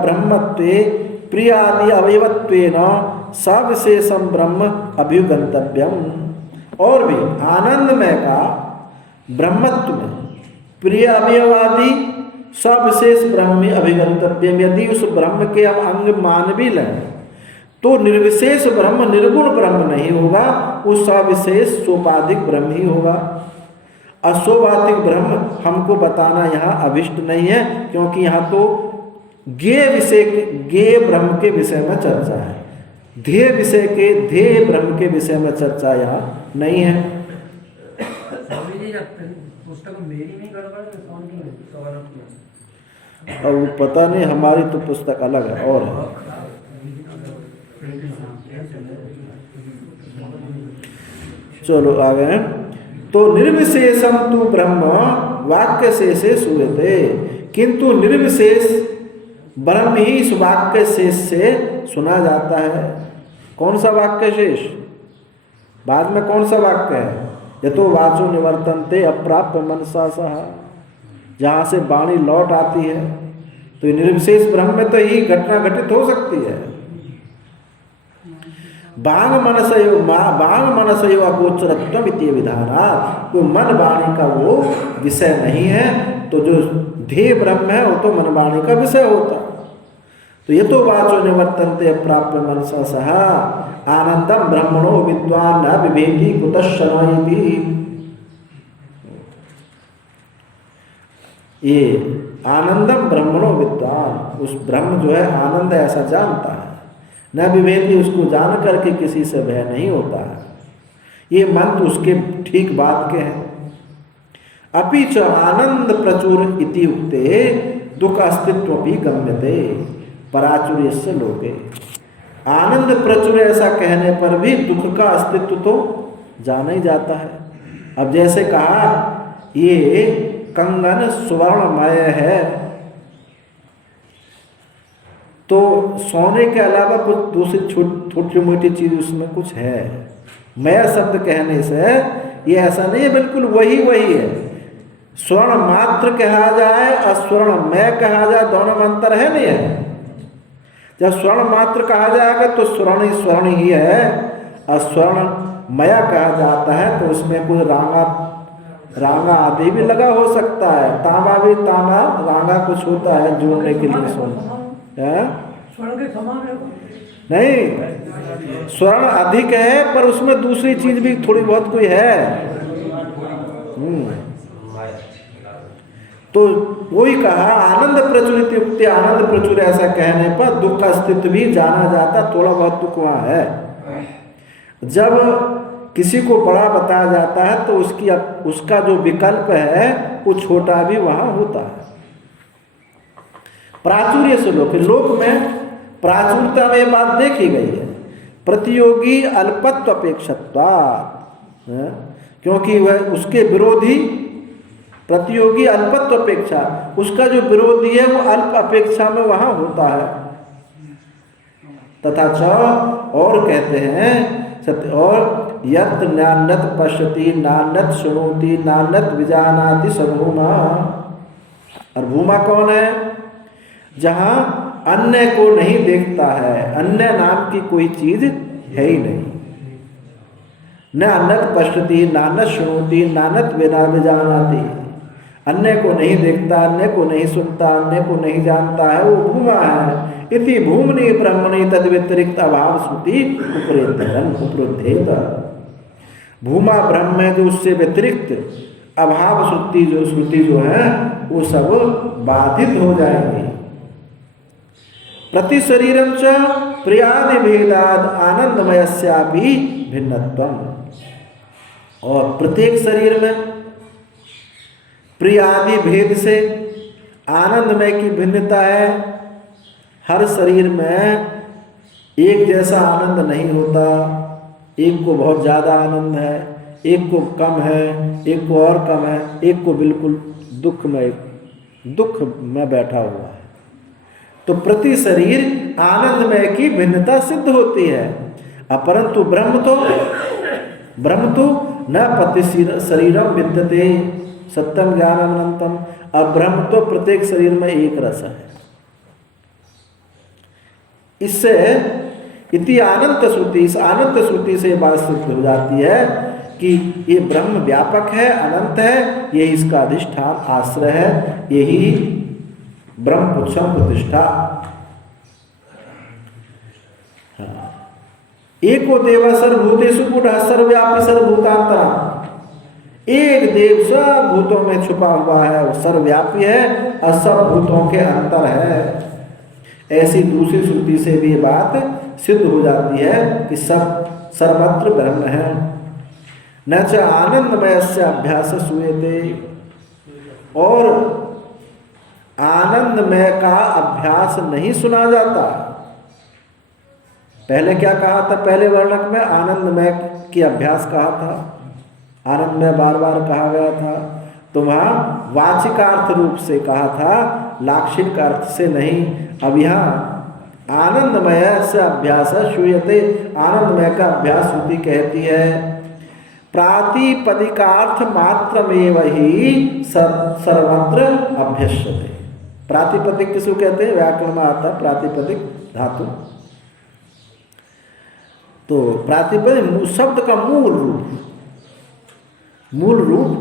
ब्रह्मत्वे प्रियादि अवयवत्वेन सविशेषम ब्रह्म अभ्युगंतव्यम, और भी आनंदमय का ब्रह्मत्व में प्रिय अवयवादि सविशेष ब्रह्म अभिगंतव्यम, यदि उस ब्रह्म के हम अंग मान भी लें तो निर्विशेष ब्रह्म निर्गुण ब्रह्म नहीं होगा, वो सविशेष सोपाधिक ब्रह्म ही होगा। असोपाधिक ब्रह्म हमको बताना यहाँ अभिष्ट नहीं है, क्योंकि यहाँ तो ज्ञेय ब्रह्म के विषय में चर्चा है, ध्येय ब्रह्म के विषय में चर्चा यहाँ नहीं है। पुस्तक मेरी नहीं गड़बड़, और वो पता नहीं, हमारी तो पुस्तक अलग है और है। चलो आगे। तो निर्विशेषम तु ब्रह्म वाक्य शेषे सूयते, किंतु निर्विशेष ब्रह्म ही इस वाक्य शेष से सुना जाता है। कौन सा वाक्य शेष? बाद में कौन सा वाक्य है? यतो वाचो निवर्तन्ते अप्राप्य मनसा सह, जहाँ से वाणी लौट आती है। तो निर्विशेष ब्रह्म में तो यही घटना घटित हो सकती है। बांग मनसयो अगोचरत्वम इति विधानात्, तो मन वाणी का वो विषय नहीं है, तो जो ध्येय ब्रह्म है वो तो मन वाणी का विषय होता। तो ये तो वाचो निवर्तन्ते अप्राप्य मनसा सह आनंदम ब्रह्मणो विद्वान न विभेति कुतः शनयति। ये आनंदम ब्रह्मणो विद्वान, उस ब्रह्म जो है आनंद ऐसा जानता है। न विभेदी, उसको जान करके किसी से भय नहीं होता है। ये मंत्र उसके ठीक बात के हैं। अपि च आनंद प्रचुर इति उक्ते दुख अस्तित्व भी गम्यते पराचुर्य से लोगे। आनंद प्रचुर ऐसा कहने पर भी दुख का अस्तित्व तो जाना ही जाता है। अब जैसे कहा ये कंगन सुवर्णमय है, तो सोने के अलावा कुछ दूसरी छोटी मोटी चीज उसमें कुछ है। मय शब्द कहने से ये ऐसा नहीं है बिल्कुल वही है। स्वर्ण मात्र कहा जाए और स्वर्णमय कहा जाए, दोनों में अंतर है नहीं है। जब स्वर्ण मात्र कहा जाएगा तो स्वर्ण ही है, और स्वर्णमय कहा जाता है तो उसमें कुछ रांगा आदि भी लगा हो सकता है। तांबा भी तांबा रांगा कुछ होता है जोड़ने के लिए स्वर्ण के समान है नहीं, स्वर्ण अधिक है पर उसमें दूसरी चीज भी थोड़ी बहुत कोई है। तो वही कहा आनंद प्रचुरित युक्त, आनंद प्रचुर ऐसा कहने पर दुख का अस्तित्व भी जाना जाता, थोड़ा बहुत दुख वहाँ है। जब किसी को बड़ा बताया जाता है तो उसका जो विकल्प है वो छोटा भी वहाँ होता है। प्राचुर्य से लोक में प्राचुरता में बात देखी गई है। प्रतियोगी अल्पत्व अपेक्षत्वा, क्योंकि वह उसके विरोधी प्रतियोगी अल्पत्व अपेक्षा, उसका जो विरोधी है वो अल्प अपेक्षा में वहां होता है। तथा च और कहते हैं सत्य, और यत् नान्यत पश्यति नान्यत शृणोति नान्यत विजानाति सभूमा। और भूमा कौन है? जहां अन्य को नहीं देखता है, अन्य नाम की कोई चीज है ही नहीं। न अन्यत पश्यति नान्यत शृणोति नान्यत विजानाति, अन्य को नहीं देखता, अन्य को नहीं सुनता, अन्य को नहीं जानता है, वो भूमा है। इति भूमनि ब्रह्मणि तद व्यतिरिक्त अभाव श्रुति उपरुद्धेत। भूमा ब्रह्म है जो उससे व्यतिरिक्त अभाव श्रुति जो है वो सब बाधित हो जाएंगे। प्रति शरीरम च प्रियादि भेदाद आनंदमयस्यापि भिन्नत्वम, और प्रत्येक शरीर में प्रियादि भेद से आनंदमय की भिन्नता है। हर शरीर में एक जैसा आनंद नहीं होता, एक को बहुत ज़्यादा आनंद है, एक को कम है, एक को और कम है, एक को बिल्कुल दुख में बैठा हुआ है। तो प्रति शरीर आनंदमय की भिन्नता सिद्ध होती है। अपरंतु ब्रह्म तो न पति शरीरम विद्यते सत्यम ज्ञानम अनंतम। अब ब्रह्म तो प्रत्येक शरीर में एक रस है। इससे इति आनंद श्रुति, इस आनंद श्रुति से बात सिद्ध हो जाती है कि ये ब्रह्म व्यापक है, अनंत है, ये इसका अधिष्ठान आश्रय है, यही ब्रह्म पुच्छम प्रतिष्ठा। एको देव सर्वभूतेषु गूढ़ः सर्वव्यापी सर्वभूतांतरा। एक देव सब भूतों में छुपा हुआ है, वो सर्वव्यापी है और सब भूतों के अंतर है। ऐसी दूसरी श्रुति से भी ये बात सिद्ध हो जाती है कि सब सर्वत्र ब्रह्म है। न च आनंदमय से अभ्यास सूयते, और आनंदमय का अभ्यास नहीं सुना जाता। पहले क्या कहा था? पहले वर्णक में आनंदमय की अभ्यास कहा था, आनंदमय बार बार कहा गया था। तो वहाँ वाचिकार्थ रूप से कहा था, लाक्षणिक अर्थ से नहीं। अब यहाँ आनंदमय से अभ्यास श्रूयते, आनंदमय का अभ्यास श्रुति कहती है। प्रातिपदिकार्थ मात्रमेव ही सर्वत्र अभ्यस्यते। प्रातिपदिक किसको कहते हैं? व्याकरण में आता है प्रातिपदिक धातु। तो प्रातिपदिक शब्द का मूल रूप,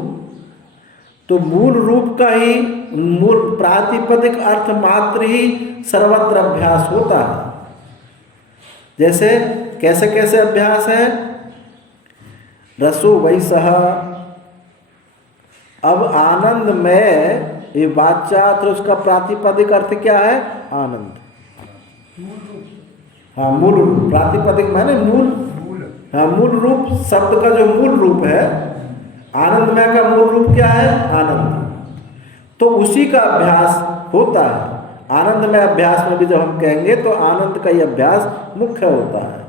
तो मूल रूप का ही मूल प्रातिपदिक अर्थ मात्र ही सर्वत्र अभ्यास होता है। जैसे कैसे कैसे अभ्यास है? रसो वैसह। अब आनंद में ये वाच्यार्थ उसका प्रातिपदिक अर्थ क्या है? आनंद। हाँ, मूल रूप। प्रातिपदिक माने मूल। हाँ, मूल रूप शब्द का जो मूल रूप है, आनंदमय का मूल रूप क्या है? आनंद। तो उसी का अभ्यास होता है। आनंदमय अभ्यास में भी जब हम कहेंगे तो आनंद का ही अभ्यास मुख्य होता है।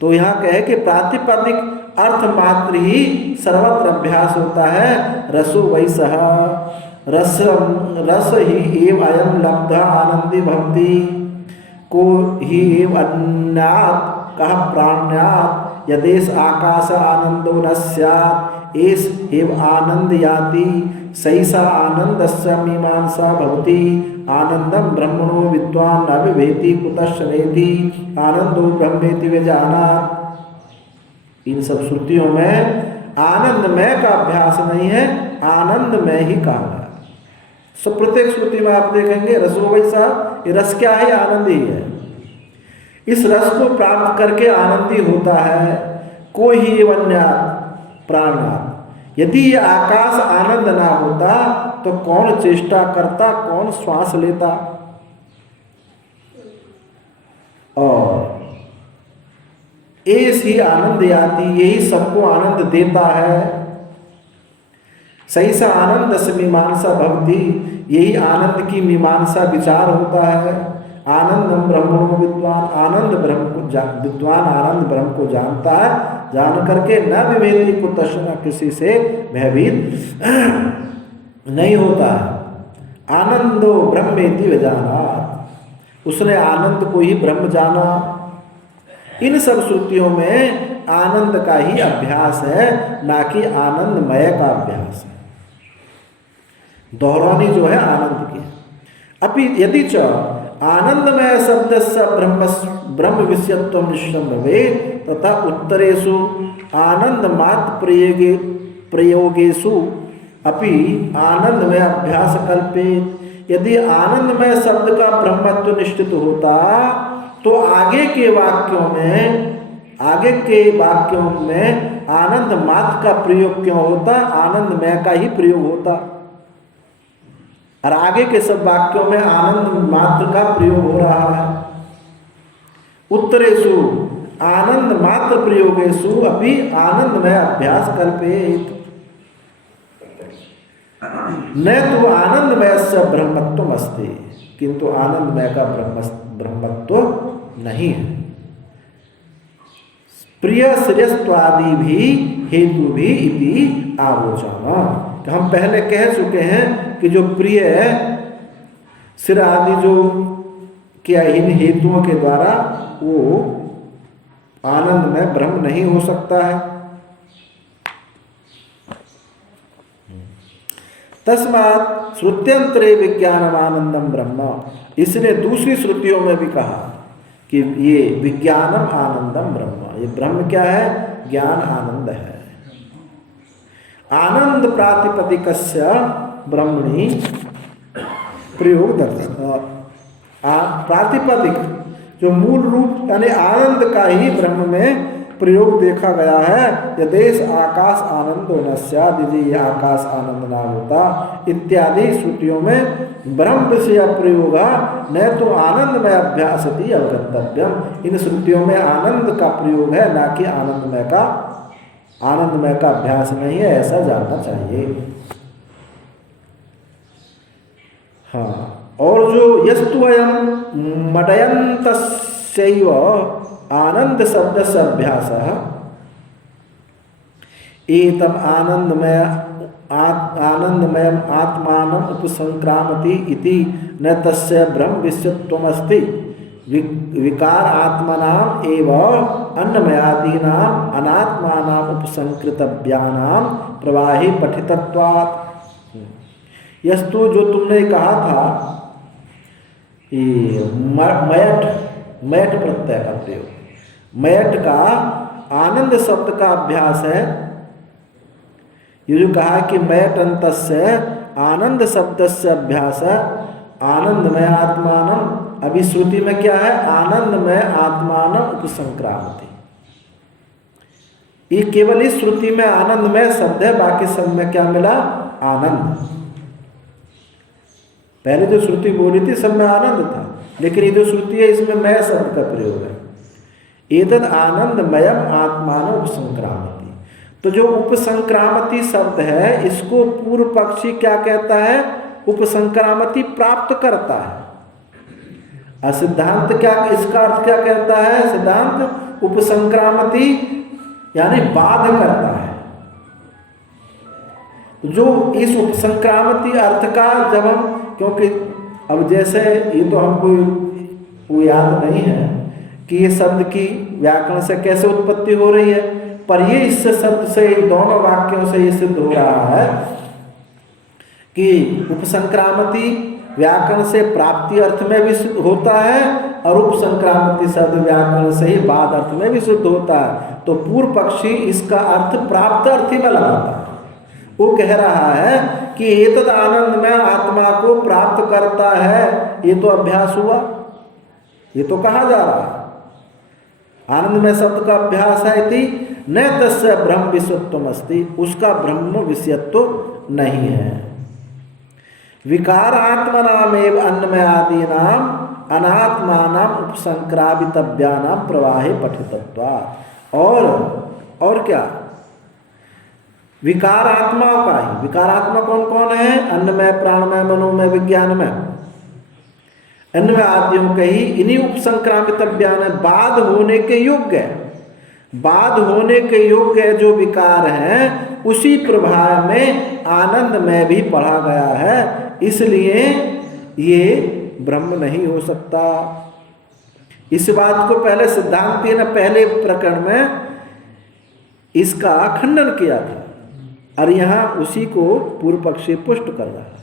तो यहाँ कहे कि प्रातिपदिक अर्थ मात्र ही सर्वत्र अभ्यास होता है। रसो वैसह रस ही एव अयम लब्ध आनंदी भवति को ही एव अन्यात् कह प्राण्यात् यदेश आकाश आनंदो न स्यात् एष एव आनंद याति सैषा आनंदस्य मीमांसा भवति आनंदम ब्रह्मणो विद्वान् न विभेति कुतश्च नेति आनंदो ब्रह्मेति विजानात्। इन सब श्रुतियों में आनंदमय का अभ्यास नहीं है, आनंदमय ही कहा है। सब प्रत्येक श्रुति में आप देखेंगे रसो वैसा, ये रस क्या है? आनंद ही है। इस रस को प्राप्त करके आनंदी होता है। को ही वन्यात् प्राणात्। यदि ये आकाश आनंद ना होता तो कौन चेष्टा करता, कौन श्वास लेता? और ऐसी आनंद याति, यही सबको आनंद देता है। सैसा आनंद से मीमांसा भवति, यही आनंद की मीमांसा विचार होता है। आनंदम ब्रह्मणो विद्वान, आनंद ब्रह्म को विद्वान आनंद ब्रह्म को जानता है, जान करके न विभेदी को तस्ना, किसी से भयभीत नहीं होता है। आनंदो ब्रह्मेति विजानात्, उसने आनंद को ही ब्रह्म जाना। इन सब श्रुतियों में आनंद का ही अभ्यास है, ना कि आनंदमय का अभ्यास है। दोहरानी जो है आनंद की। अभी यदि च आनंदमय शब्दस्य ब्रह्म विषयत्वं निश्चितं भवेत् तथा उत्तरेषु आनंदमात्र प्रयोगेषु अपि आनंदमय अभ्यास कल्पेत। यदि आनंदमय शब्द का ब्रह्मत्व निश्चित होता तो आगे के वाक्यों में आनंद मात्र का प्रयोग क्यों होता? आनंदमय का ही प्रयोग होता। और आगे के सब वाक्यों में आनंद मात्र का प्रयोग हो रहा है। उत्तरेषु आनंद मात्र प्रयोगेषु अपि आनंदमय अभ्यास कल्पेत। न तो आनंदमय से ब्रह्मत्व अस्ति, किंतु आनंदमय का ब्रह्मत्व नहीं है। प्रिय श्रेयस्त्वादि भी हेतु भी इति आलोचना। तो हम पहले कह चुके हैं कि जो प्रिय सिर आदि जो क्या इन हेतुओं के द्वारा वो आनंद में ब्रह्म नहीं हो सकता है। तस्मात् श्रुत्यंतरे विज्ञानम आनंदम ब्रह्म, इसने दूसरी श्रुतियों में भी कहा कि ये विज्ञानम आनंदम ब्रह्म, ये ब्रह्म क्या है? ज्ञान आनंद है। आनंद प्रातिपदिकस्य ब्रह्मणि प्रयोग दर्शन, प्रातिपदिक जो मूल रूप यानी आनंद का ही ब्रह्म में प्रयोग देखा गया है। यदेश आकाश आनंदो न स्यात्, यदि आकाश आनंद ना होता इत्यादि श्रुतियों में ब्रह्म विषय प्रयोग न तो आनंदमय अभ्यासति अवगंतव्यम। इन श्रुतियों में आनंद का प्रयोग है, ना कि आनंदमय का अभ्यास नहीं है, ऐसा जानना चाहिए। हाँ, और जो यस्तुवयं मडयन्तस्यैव आनंद शब्द से अभ्यास एतम आनंदमयम आत्मानम उपसंक्रामति इति न तस्य ब्रह्म विषयत्वमस्ति। विकार आत्मनाम एव अन्नमयादीनाम अनात्मानाम उपसंकृतव्यानाम प्रवाही पठितत्वात्। यस्तु जो तुमने कहा था मयट प्रत्यय का प्रयोग, मयट का आनंद शब्द का अभ्यास है। ये जो कहा कि मयट अंतस्य आनंद शब्द से अभ्यास है। आनंदमय आत्मानम, अभी श्रुति में क्या है? आनंदमय आत्मानम उपसंक्रामति। ये केवल इस श्रुति में आनंदमय शब्द है, बाकी सब में क्या मिला? आनंद। पहले जो श्रुति बोली थी सब में आनंद था, लेकिन ये जो श्रुति है इसमें मय शब्द का प्रयोग है। एतद आनंदमयम आत्मान उपसंक्रामति। तो जो उपसंक्रामति शब्द है इसको पूर्व पक्षी क्या कहता है? उपसंक्रामति प्राप्त करता है। सिद्धांत क्या, इसका अर्थ क्या कहता है? सिद्धांत उपसंक्रामति यानी बाध करता है। जो इस उपसंक्रामति अर्थ का जब हम, क्योंकि अब जैसे ये तो हमको वो याद नहीं है कि ये शब्द की व्याकरण से कैसे उत्पत्ति हो रही है, पर ये इस शब्द से, दोनों वाक्यों से ये सिद्ध हो रहा है कि उपसंक्रामति व्याकरण से प्राप्ति अर्थ में भी सिद्ध होता है और उपसंक्रामति शब्द व्याकरण से ही बाद अर्थ में भी सिद्ध होता है। तो पूर्व पक्षी इसका अर्थ प्राप्त अर्थ ही में लगाता है। वो कह रहा है कि एतद आनंद में आत्मा को प्राप्त करता है, ये तो अभ्यास हुआ, ये तो कहा जा रहा है। आनंद में शब्द का अभ्यास है थी न तस्य ब्रह्म विषयत्वम अस्ति, उसका ब्रह्म विषयत्व नहीं है। विकार आत्मनामेव अन्नमय आदीनाम अनात्मानाम उपसंक्रामितव्यानाम प्रवाहे पठितत्वात्। और क्या? विकार आत्माओं का ही, विकार आत्मा कौन कौन है? अन्नमय, प्राणमय, मनोमय, विज्ञानमय, अन्नमय आदियों के ही इन्हीं उपसंक्रामितव्यान है, बाध होने के योग्य है। बाध होने के योग्य जो विकार हैं उसी प्रभाव में आनंद में भी पढ़ा गया है, इसलिए ये ब्रह्म नहीं हो सकता। इस बात को पहले सिद्धांती ने पहले प्रकरण में इसका खंडन किया था और यहाँ उसी को पूर्व पक्षी पुष्ट कर रहा है।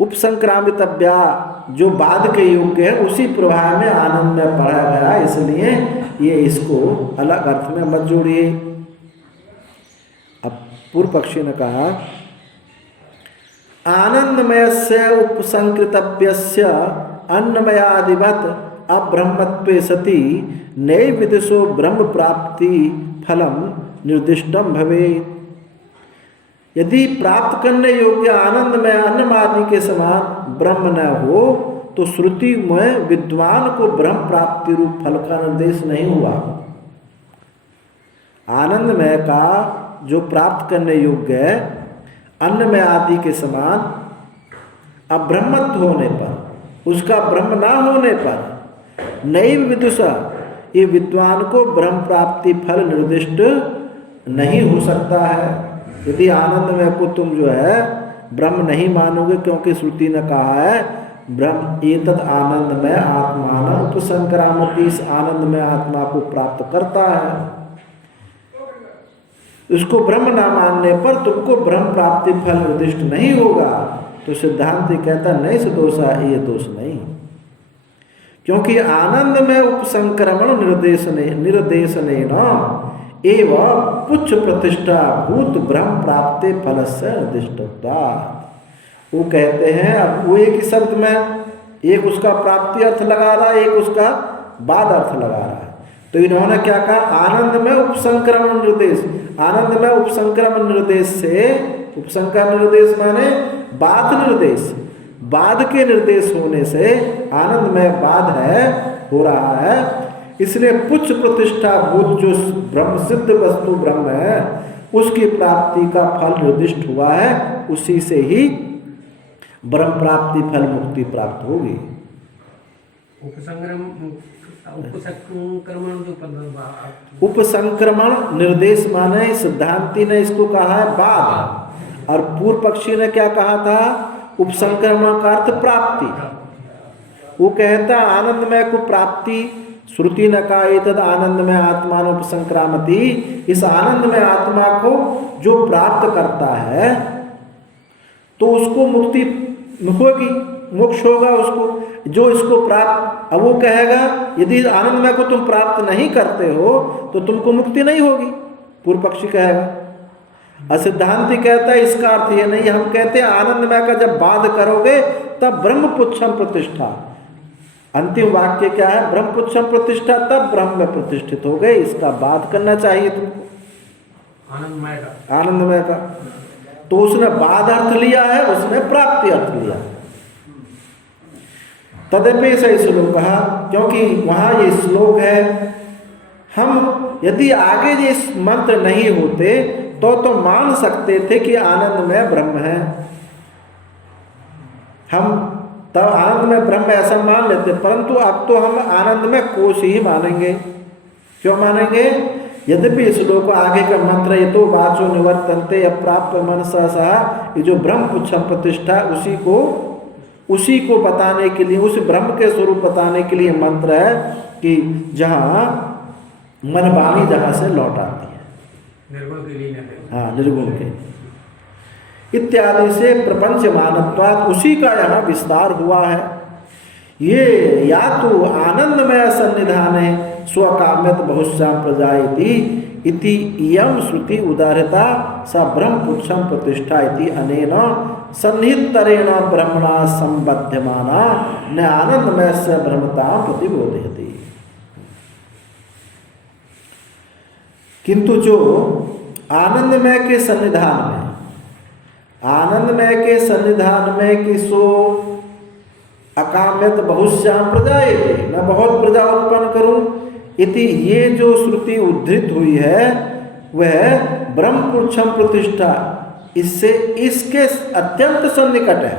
उपसंक्रामितव्या जो बाद के योग्य है उसी प्रभाव में आनंद में पढ़ा गया, इसलिए ये इसको अलग अर्थ में मत जोड़िए। अब पूर्व पक्षी ने कहा आनंदमय से उपसंकृतव्यस्य अन्नमयादिवत अब्रह्मत्वे सति नैव विदिशो ब्रह्म प्राप्ति फलम निर्दिष्टम भवेत्। यदि प्राप्त करने योग्य आनंद में अन्नमादि के समान ब्रह्म न हो तो श्रुति में विद्वान को ब्रह्म प्राप्ति रूप फल का निर्देश नहीं हुआ। आनंदमय का जो प्राप्त करने योग्य है अन्नमय आदि के समान अब्रह्मत्व होने पर, उसका ब्रह्म ना होने पर नैव विदुषा, ये विद्वान को ब्रह्म प्राप्ति फल निर्दिष्ट नहीं हो सकता है। यदि आनंदमय को तुम जो है ब्रह्म नहीं मानोगे, क्योंकि श्रुति ने कहा है ब्रह्म एतद आनंदमय आत्मान उपसंक्रामति, इस आनंदमय आत्मा को प्राप्त करता है, उसको ब्रह्म ना मानने पर तुमको ब्रह्म प्राप्ति फल निर्दिष्ट नहीं होगा। तो सिद्धांत कहता नहीं से दोषा, ये दोष नहीं, क्योंकि आनंद में उपसंक्रमण निर्देशने एवं पुच्छ प्रतिष्ठा भूत ब्रह्म प्राप्ति फल से निर्दिष्टता। वो कहते हैं, अब वो एक ही शब्द में एक उसका प्राप्ति अर्थ लगा रहा है, एक उसका बाद अर्थ लगा रहा है। तो इन्होंने क्या कहा? आनंद में उपसंक्रमण निर्देश, आनंद में उपसंक्रमण निर्देश से, उपसंक्रमण निर्देश माने बाद निर्देश, बाद के निर्देश होने से आनंद में बाद है, हो रहा है, इसलिए पुच्छ प्रतिष्ठा भूत जो ब्रह्म सिद्ध वस्तु ब्रह्म है उसकी प्राप्ति का फल निर्दिष्ट हुआ है, उसी से ही ब्रह्म प्राप्ति फल मुक्ति प्राप्त होगी। उपसंक्रमण निर्देश माने सिद्धांती ने इसको कहा है बाद, और पूर्व पक्षी ने क्या कहा था? उपसंक्रमण का अर्थ प्राप्ति। वो कहता आनंदमय को प्राप्ति, श्रुति ने कहा एतद आनंदमय आत्मान उपसंक्रामति, इस आनंदमय आत्मा को जो प्राप्त करता है तो उसको मुक्ति होगी, मोक्ष होगा उसको। जो इसको प्राप्त, अब वो कहेगा यदि आनंदमय को तुम प्राप्त नहीं करते हो तो तुमको मुक्ति नहीं होगी, पूर्व पक्षी कहेगा। असिद्धांति कहता है इसका अर्थ ये नहीं, हम कहते हैं आनंदमय का जब बाध करोगे तब ब्रह्मपुच्छम प्रतिष्ठा, अंतिम वाक्य क्या है? ब्रह्मपुच्छम प्रतिष्ठा, तब ब्रह्म में प्रतिष्ठित हो गए, इसका बाध करना चाहिए तुमको आनंदमय का। आनंदमय का तो उसने बाद अर्थ लिया है, उसने प्राप्ति अर्थ लिया। तदपि से श्लोक कहा, क्योंकि वहाँ ये श्लोक है। हम यदि आगे ये मंत्र नहीं होते तो मान सकते थे कि आनंद में ब्रह्म है। हम तब आनंद में ब्रह्म ऐसा मान लेते, परंतु अब तो हम आनंद में कोश ही मानेंगे। क्यों मानेंगे? यद्यपि श्लोक आगे का मंत्र ये तो वाचो निवर्तन्ते अप्राप्त मनसा सह, ये जो ब्रह्म पुच्छम प्रतिष्ठा उसी को बताने के लिए, उस ब्रह्म के स्वरूप बताने के लिए मंत्र है कि जहाँ मन वाणी जहाँ से लौट आती है, निर्गुण के लिए नहीं। हाँ, निर्गुण के इत्यादि से प्रपंच मानत्वात् उसी का यहाँ विस्तार हुआ है। ये या तो आनंदमय सन्निधाने स्वकाम्यत बहुश्याम प्रजायति इति इयं श्रुति उदाहृता स ब्रह्म पुच्छम प्रतिष्ठा इति अनेन सन्निहितरेण ब्रह्मणा संबध्यमाना न आनंदमय से ब्रह्मता प्रतिबोधयति। किंतु जो आनंदमय के सन्निधान में कि सो अकाम्यत बहुश्याम प्रजायते, मैं बहुत प्रजा उत्पन्न करूं, इति ये जो श्रुति उद्धृत हुई है वह ब्रह्म पुच्छम प्रतिष्ठा इसके अत्यंत सन्निकट है।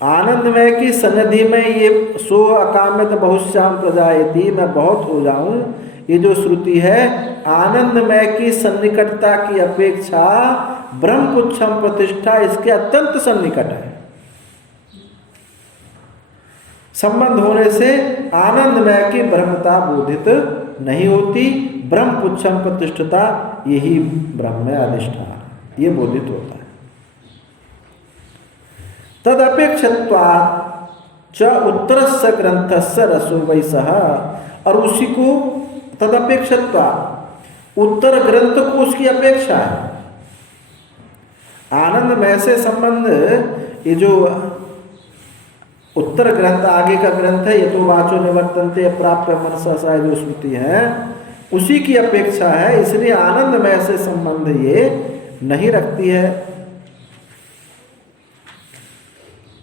आनंदमय की सन्निधि में ये सो अकाम्यत बहुश्याम प्रजायति, मैं बहुत हो जाऊं, ये जो श्रुति है आनंदमय की सन्निकटता की अपेक्षा ब्रह्म पुच्छम प्रतिष्ठा इसके अत्यंत सन्निकट है। संबंध होने से आनंदमय की ब्रह्मता बोधित नहीं होती, ब्रह्म पुच्छम प्रतिष्ठता यही ब्रह्म में अधिष्ठान, ये बोधित होता है। तदपेक्षत्वात् च उत्तरस्य ग्रंथस्य रसो वैसः, और उसी को तदपेक्षत्वात् उत्तर ग्रंथ को उसकी अपेक्षा है। आनंदमय से संबंध, ये जो उत्तर ग्रंथ आगे का ग्रंथ है, ये तो वाचो निवर्तन्ते प्राप्य मनसा सा जो श्रुति है उसी की अपेक्षा है, इसलिए आनंदमय से संबंध ये नहीं रखती है।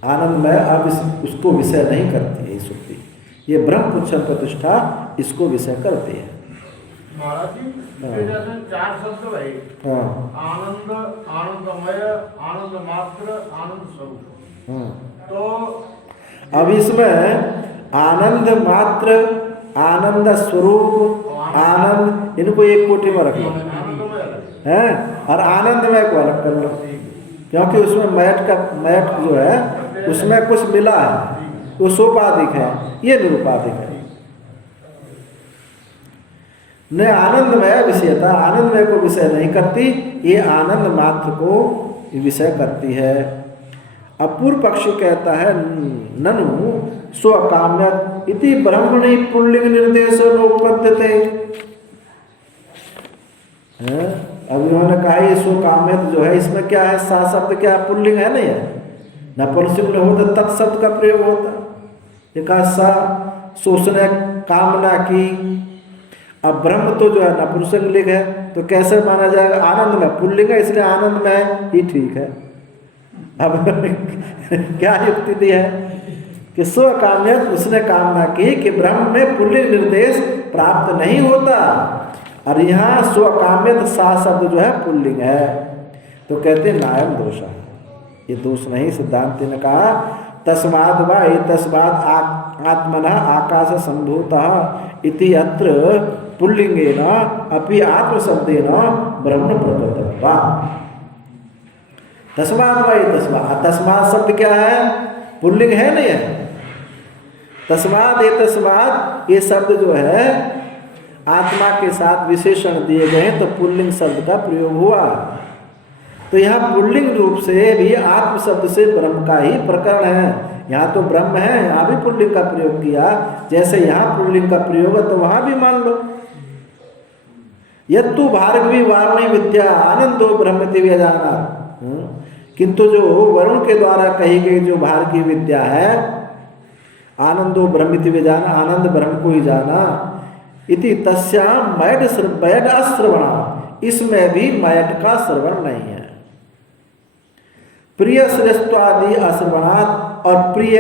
आनंदमय अब उसको विषय नहीं करती है श्रुति, ये ब्रह्म पुच्छम प्रतिष्ठा इसको विषय करती है। महाराज जी, जैसे चार शब्द है, आनंद, आनंदमय, आनंद मात्र, आनंद स्वरूप। तो अब इसमें आनंद मात्र, आनंद स्वरूप, आनंद, इनको एक कोटि में रख लो है, और आनंदमय को अलग कर लो, क्योंकि उसमें मैट जो है उसमें कुछ मिला है, वो सोपाधिक है, ये निरुपाधिक है। न आनंदमय विषयता, आनंदमय को विषय नहीं करती, ये आनंद मात्र को विषय करती है। अब पूर्व पक्षी कहता है ननु स्वकाम्यत इति ब्रह्मणि पुल्लिंग निर्देश नोपद्यते। अब उन्होंने कहा ये स्वकाम्यत जो है इसमें क्या है, सा शब्द क्या पुल्लिंग है, नहीं है, नपुंसक में होता तत्शब्द का प्रयोग होता। ये कहा सा सोचने कामना की, अब ब्रह्म तो जो है नपुंसक लिंग है, तो कैसे माना जाएगा, आनंद में पुल्लिंग है इसलिए आनंद में ही ठीक है। अब क्या युक्ति दी है कि स्वकाम्यत, उसने कामना की कि ब्रह्म में पुल्लिंग निर्देश प्राप्त नहीं होता, और यहाँ स्वकाम्यत सा शब्द जो है पुल्लिंग है, तो कहते नायम दोष, ये दोष नहीं। सिद्धांति ने कहा तस्माद् वा तस्माद् आत्मना आकाश संभूतः इति अत्र पुल्लिंगेन अपि आत्मशब्देन ब्रह्म प्रकृतत्वा। तस्माद् वा तस्मात्, तस्मात् शब्द क्या है, पुल्लिंग है नहीं है, तस्मात् ये शब्द जो है आत्मा के साथ विशेषण दिए गए हैं, तो पुल्लिंग शब्द का प्रयोग हुआ। तो यहाँ पुल्लिंग रूप से भी आत्म शब्द से ब्रह्म का ही प्रकरण है। यहाँ तो ब्रह्म है, यहाँ भी पुल्लिंग का प्रयोग किया, जैसे यहाँ पुल्लिंग का प्रयोग है तो वहाँ भी मान लो। यत्तु भार्गवी वारुणी विद्या आनंदो ब्रह्मति व्यजानात्, किंतु जो वरुण के द्वारा कही गई जो भार्गवी विद्या है, आनंदो ब्रह्मति व्यजाना, आनंद ब्रह्म को ही जाना, इति तस्याम मैट अश्रवणा, इसमें भी मैट का श्रवण नहीं है। प्रिय श्रेष्ठवादी अश्रवणात्, और प्रिय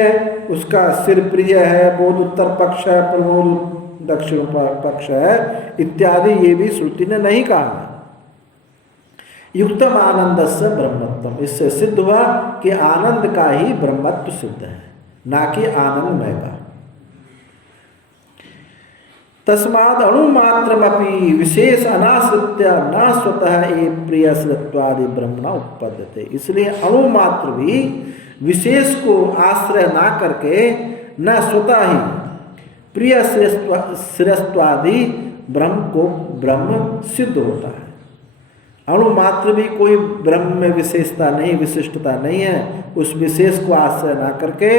उसका सिर प्रिय है, बोध उत्तर पक्ष है, प्रमूल दक्षिण पक्ष है इत्यादि, ये भी श्रुति ने नहीं कहा। युक्तम आनंद से ब्रह्मत्वम, इससे सिद्ध हुआ कि आनंद का ही ब्रह्मत्व सिद्ध है, ना कि आनंदमय का। तस्माद अणुमात्रमपि विशेष अनाश्रित्य न स्वतः ये प्रिय श्रेष्ठवादी ब्रह्मण उत्पद्यते, इसलिए अणुमात्र भी विशेष को आश्रय ना करके न स्वतः ही प्रिय श्रेष्ठवादी ब्रह्म को ब्रह्म सिद्ध होता है। अणुमात्र भी कोई ब्रह्म में विशेषता नहीं, विशिष्टता नहीं है, उस विशेष को आश्रय ना करके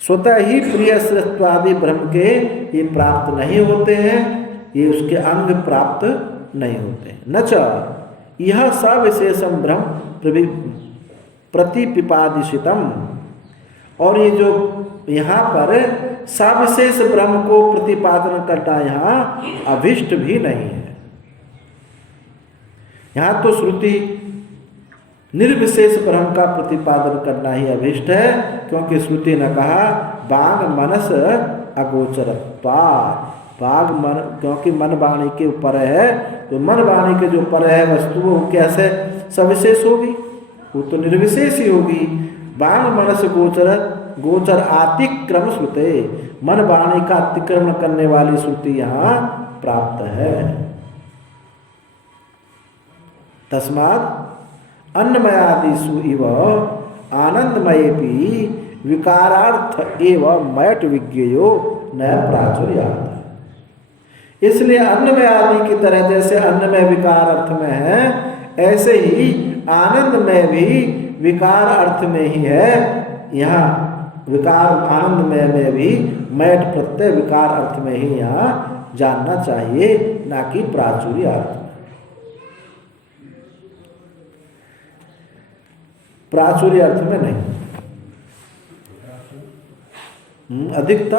स्वतः ही प्रिय श्रेष्ठवादी ब्रह्म के ये प्राप्त नहीं होते हैं, ये उसके अंग प्राप्त नहीं होते। न च यह सविशेषम ब्रह्म प्रतिपिपादिशितम, और ये जो यहाँ पर सविशेष ब्रह्म को प्रतिपादन करना यहाँ अभिष्ट भी नहीं है। यहाँ तो श्रुति निर्विशेष ब्रह्म का प्रतिपादन करना ही अभिष्ट है, क्योंकि श्रुति ने कहा बाग मनस अगोचरत्वात्, बाग मन, क्योंकि मन वाणी के ऊपर है, तो मन वाणी के जो ऊपर है वस्तु वो कैसे सविशेष होगी, वो तो निर्विशेष ही होगी। बाग मनस गोचर अतिक्रम श्रुते, मन वाणी का अतिक्रमण करने वाली श्रुति यहाँ प्राप्त है। तस्मात् अन्नमयादिषु इव आनंदमयेपि विकारार्थ एव मयट विज्ञेयो न प्राचुर्यात्, इसलिए अन्नमय आदि की तरह जैसे अन्नमय विकार अर्थ में है, ऐसे ही आनंदमय भी विकार अर्थ में ही है। यहाँ विकार आनंदमय में भी मयट प्रत्यय विकार अर्थ में ही यहाँ जानना चाहिए, ना कि प्राचुर्य अर्थ। प्राचुर्य अर्थ में नहीं, अधिकता।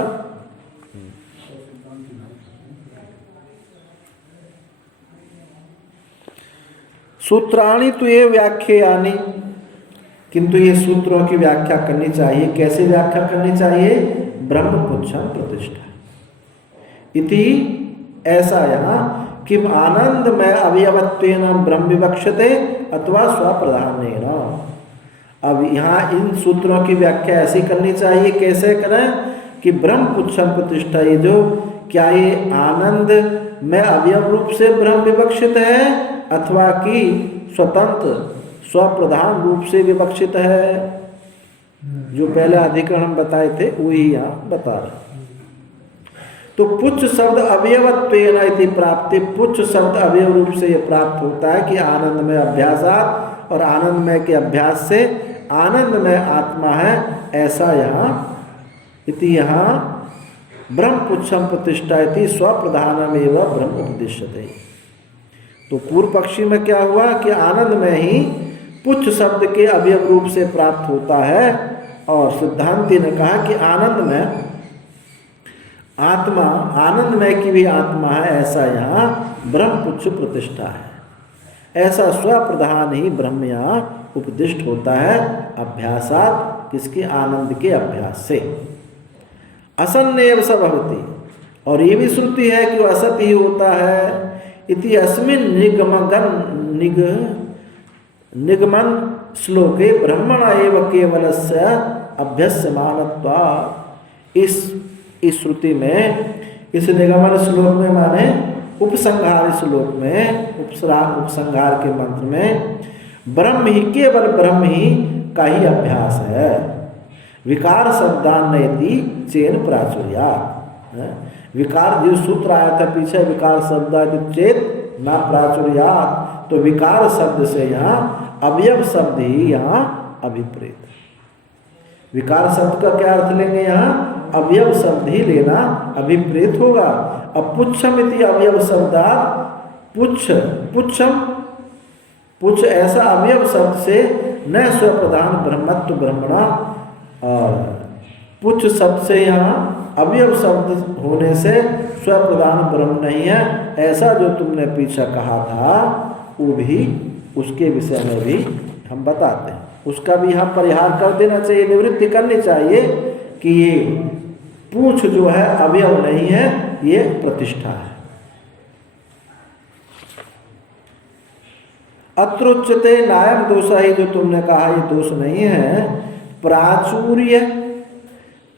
सूत्राणि तो ये व्याख्यानि, किंतु ये सूत्रों की व्याख्या करनी चाहिए। कैसे व्याख्या करनी चाहिए? ब्रह्मपुच्छम प्रतिष्ठा इति, ऐसा यहाँ किम आनंदमय अवयवत्वेन ब्रह्म विवक्षते अथवा स्वप्रधानेन। अब यहाँ इन सूत्रों की व्याख्या ऐसी करनी चाहिए। कैसे करें कि ब्रह्मपुच्छम प्रतिष्ठा, ये जो क्या ये आनंद में अवयव रूप से ब्रह्म विवक्षित है अथवा कि स्वतंत्र स्वप्रधान रूप से विवक्षित है। जो पहले अधिकरण हम बताए थे वही यहाँ बता रहे। तो पुच्छ शब्द अवयवत्वेन इति प्राप्ति, पुच्छ शब्द अवयव रूप से यह प्राप्त होता है कि आनंदमय अभ्यासात, और आनंदमय के अभ्यास से आनंदमय आत्मा है, ऐसा यहाँ इति, यहाँ ब्रह्मपुच्छम प्रतिष्ठा इति स्वप्रधानमेव ब्रह्म उपदिश्यते। तो पूर्व पक्षी में क्या हुआ कि आनंद में ही पुच्छ शब्द के अवयव रूप से प्राप्त होता है, और सिद्धांति ने कहा कि आनंद में आत्मा, आनंदमय की भी आत्मा है, ऐसा यहाँ ब्रह्मपुच्छ प्रतिष्ठा है। ऐसा स्वप्रधान ही ब्रह्म यहाँ उपदिष्ट होता है अभ्यासात, किसके? आनंद के अभ्यास से। असन्नेव स भवति, और ये भी श्रुति है कि वो असत ही होता है। इति अस्मिन् निगमन श्लोके ब्रह्मण एव केवलस्य अभ्यस्यमानत्वात्, इस श्रुति में, इस निगमन श्लोक में माने उपसंहार श्लोक में, उपसंहार के मंत्र में ब्रह्म ही, केवल ब्रह्म ही का ही अभ्यास है। विकार शब्दान नयति चेन प्राचुर्या, विकार जो सूत्र आया था पीछे, विकार शब्दादि चेत ना प्राचुर्यात्, तो विकार शब्द से यहाँ अवयव शब्द ही यहाँ अभिप्रेत। विकार शब्द का क्या अर्थ लेंगे? यहाँ अवयव शब्द ही लेना अभिप्रेत होगा। अब पुच्छम इति अवयव शब्दात्, पुच्छ, पुच्छम, पुच्छ ऐसा अवयव शब्द से न स्वप्रधान ब्रह्मत्व ब्रह्मणा, और पुच्छ शब्द से यहाँ अवयव शब्द होने से स्वप्रधान ब्रह्म नहीं है, ऐसा जो तुमने पीछे कहा था वो भी उसके विषय में भी हम बताते हैं। उसका भी यहाँ परिहार कर देना चाहिए, निवृत्ति करनी चाहिए कि ये पूछ जो है अवयव नहीं है, ये प्रतिष्ठा है। अत्रोच्यते नायम दोष है, जो तुमने कहा ये दोष नहीं है।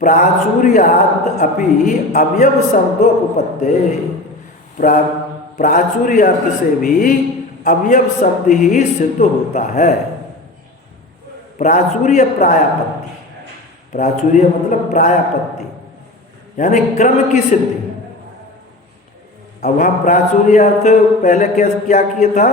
प्राचुर्यात अपि अवयव शब्दों उपपत्ते, प्राचुर्य अर्थ से भी अवयव शब्द ही सिद्ध होता है। प्राचुर्य प्रायापत्ति, प्राचुर्य मतलब प्रायापत्ति यानी क्रम की सिद्धि। अब वहाँ प्राचुर्य अर्थ पहले क्या किया था,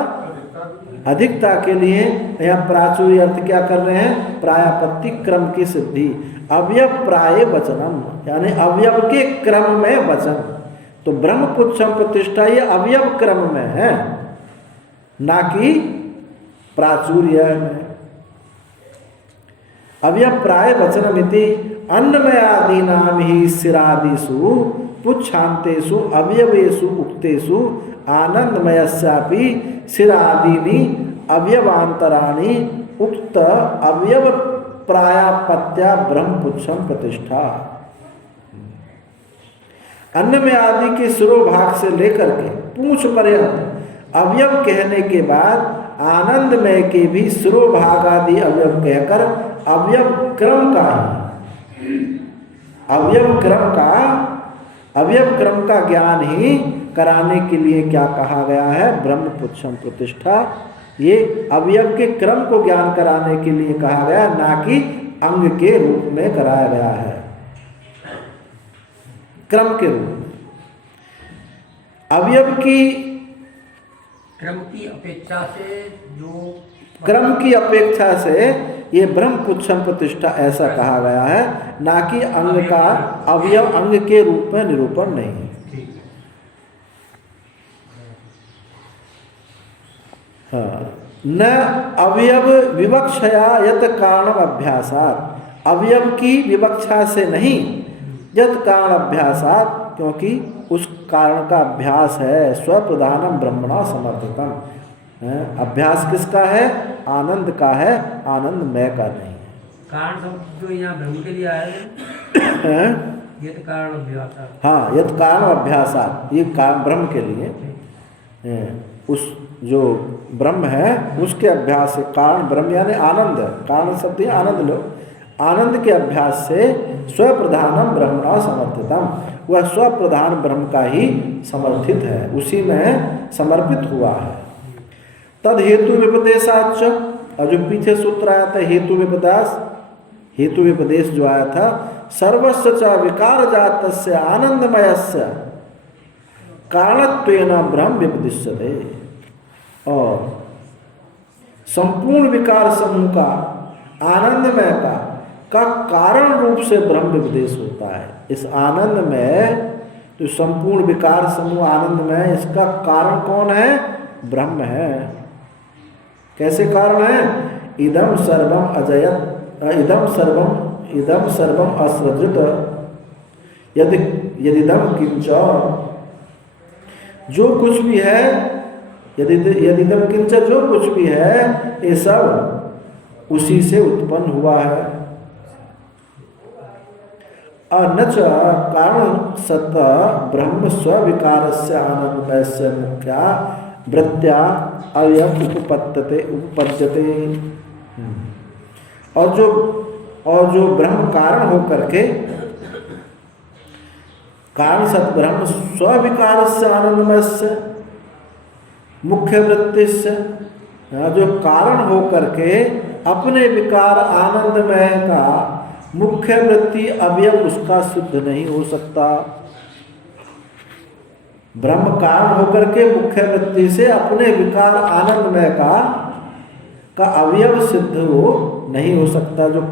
अधिकता के लिए, यहाँ प्राचुर्य अर्थ क्या कर रहे हैं, प्रायापत्ति क्रम की सिद्धि। अवयव प्राय वचनम यानी अवयव के क्रम में वचन। तो ब्रह्मपुच्छम प्रतिष्ठा ये अवयव क्रम में है, ना कि प्राचुर्य में। अवयव प्राय वचनमिति अन्नमयादि नाम ही सिरादिषु पुच्छान्तेषु अवयवेषु उक्तेषु आनंदमयस्यापि सिरादीनि अवयवान्तराणि उक्त अवयव प्रायापत्या ब्रह्मपुच्छम प्रतिष्ठा। अन्न में आदि के सिरोभाग से लेकर के पूंछ पर्यंत अवयव कहने के बाद आनंदमय के भी सिरोभाग आदि अवयव कहकर अवयव क्रम का ज्ञान ही कराने के लिए क्या कहा गया है, ब्रह्मपुच्छम प्रतिष्ठा। ये अवयव के क्रम को ज्ञान कराने के लिए कहा गया, ना कि अंग के रूप में कराया गया है, क्रम के रूप में। अवयव की क्रम की अपेक्षा से जो क्रम की अपेक्षा से ये ब्रह्मपुच्छम प्रतिष्ठा ऐसा कहा गया है, ना कि अंग का अवयव अंग के रूप में निरूपण नहीं है। हाँ, न अवयव विवक्षया यत कारणम अभ्यासात, अवयव की विवक्षा से नहीं, यत कारण अभ्यासात, क्योंकि उस कारण का अभ्यास है स्वप्रधानम ब्रह्मणा समर्थितम। अभ्यास किसका है, आनंद का है, आनंदमय का नहीं है। कारण शब्द जो यहाँ ब्रह्म के लिए आया है, यत कारण अभ्यासात। हाँ, यत कारण अभ्यासात, ये कारण ब्रह्म के लिए, उस जो ब्रह्म है उसके अभ्यास से, कारण ब्रह्म यानी आनंद, कारण शब्द ही आनंद लो, आनंद के अभ्यास से स्वप्रधानम ब्रह्मणा समर्थितम, वह स्वप्रधान ब्रह्म का ही समर्थित है, उसी में समर्पित हुआ है। तद हेतु विपदेशाच, और जो पीछे सूत्र आया था हेतु विपदेश, हेतु विपदेश जो आया था, सर्वस्व च विकार जातस्य आनंदमयस्य कारणत्वेन ब्रह्म विपदिश्यते, और संपूर्ण विकार समूह का आनंदमय का कारण रूप से ब्रह्म विपदेश होता है। इस आनंद में तो संपूर्ण विकार समूह आनंद में, इसका कारण कौन है, ब्रह्म है। कैसे कारण है, इदम सर्वम अजयत, इदम सर्वम असृजत, यदिदम किंच, जो कुछ भी है, यदिदम किंच, जो कुछ भी है ये सब उसी से उत्पन्न हुआ है। अनच कारण सत ब्रह्म स्विकारस्य आनंदमयस्य मुख्या वृत्त्या अवयव उपपद्यते, और जो ब्रह्म कारण होकर के, कारण सत ब्रह्म स्विकारस्य आनंदमयस्य मुख्य वृत्ति से, जो कारण होकर के अपने विकार आनंदमय का मुख्य वृत्ति अवयव उसका सिद्ध नहीं हो सकता। ब्रह्म कारण होकर के मुख्य वृत्ति से अपने विकार आनंदमय का अवयव सिद्ध हो नहीं हो सकता। जो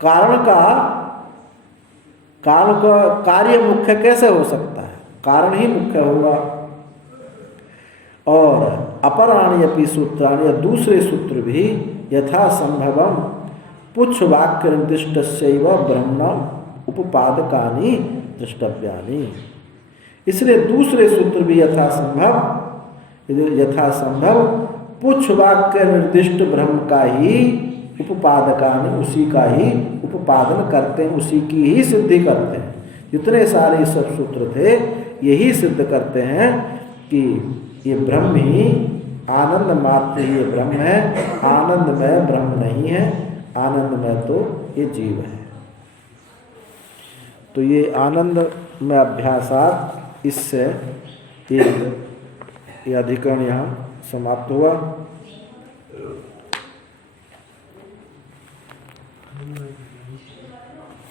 कारण का कार्य मुख्य कैसे हो सकता है, कारण ही मुख्य होगा। और अपराणी अपि सूत्राणि, दूसरे सूत्र भी यथा संभवम पुच्छ वाक्य निर्दिष्टस्यैव ब्रह्मण उपपादकानि द्रष्टव्यानि, इसलिए दूसरे सूत्र भी यथा संभव पुच्छ वाक्य निर्दिष्ट ब्रह्म का ही उपादकान, उसी का ही उपादन करते हैं, उसी की ही सिद्धि करते हैं। जितने सारे सब सूत्र थे यही सिद्ध करते हैं कि ये ब्रह्म ही आनंद मात्र ही ये ब्रह्म है, आनंदमय ब्रह्म नहीं है, आनंदमय तो ये जीव है। तो ये आनंद में अभ्यासात, इससे ये अधिकरण यहाँ समाप्त हुआ।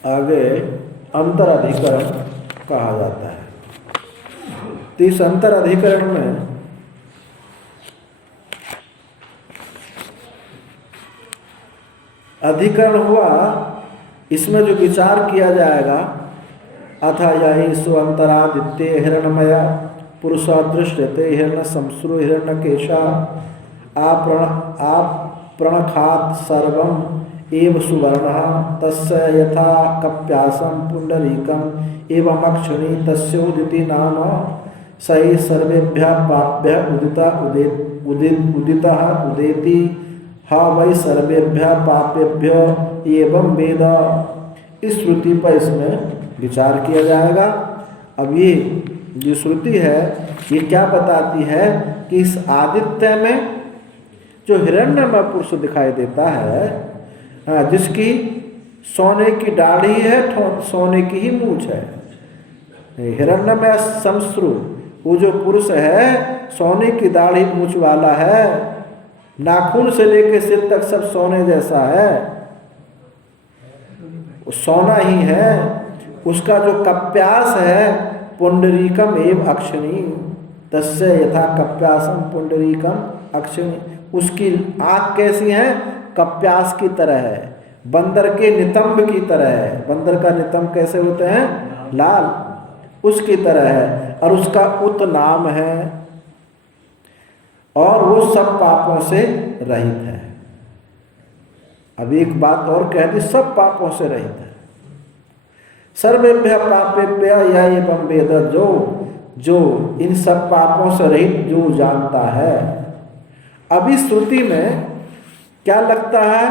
आगे अंतर अधिकरण कहा जाता है। तो इस अंतर अधिकरण में अधिकरण हुआ, इसमें जो विचार किया जाएगा, अथा यही स्वंतरादित्य हिरणमया पुरुषादृश्यते हिरण संश्रु हिरण्य केशा प्रणखात सर्वम एव सुवर्ण तस्य यथा कप्यासम पुंडरीकम एवं अक्षणी तस्योदिति नाम सही सर्वेभ्यः पाप्यः उदिता उदेति हा वै सर्वेभ्यः पापेभ्यः एवं वेद। इस श्रुति पर इसमें विचार किया जाएगा। अब ये जो श्रुति है ये क्या बताती है कि इस आदित्य में जो हिरण्यमय पुरुष दिखाई देता है, जिसकी सोने की दाढ़ी है, सोने की ही मूछ है, हिरण्यमय संश्रु, वो जो पुरुष है सोने की दाढ़ी मूछ वाला है, नाखून से लेकर सिर तक सब सोने जैसा है, वो सोना ही है। उसका जो कप्यास है पुंडरीकम एव अक्षणी तस्य यथा कप्यासम पुंडरीकम अक्षणी, उसकी आँख कैसी है, कप्यास की तरह है, बंदर के नितंब की तरह है। बंदर का नितंब कैसे होते हैं, लाल, उसकी तरह है। और उसका उत नाम है और वो सब पापों से रहित है। अब एक बात और कह दी, सब पापों से रहित है। सर्वेभ्य पापेभ्य या एवं वेद, जो इन सब पापों से रहित जो जानता है। अभी श्रुति में क्या लगता है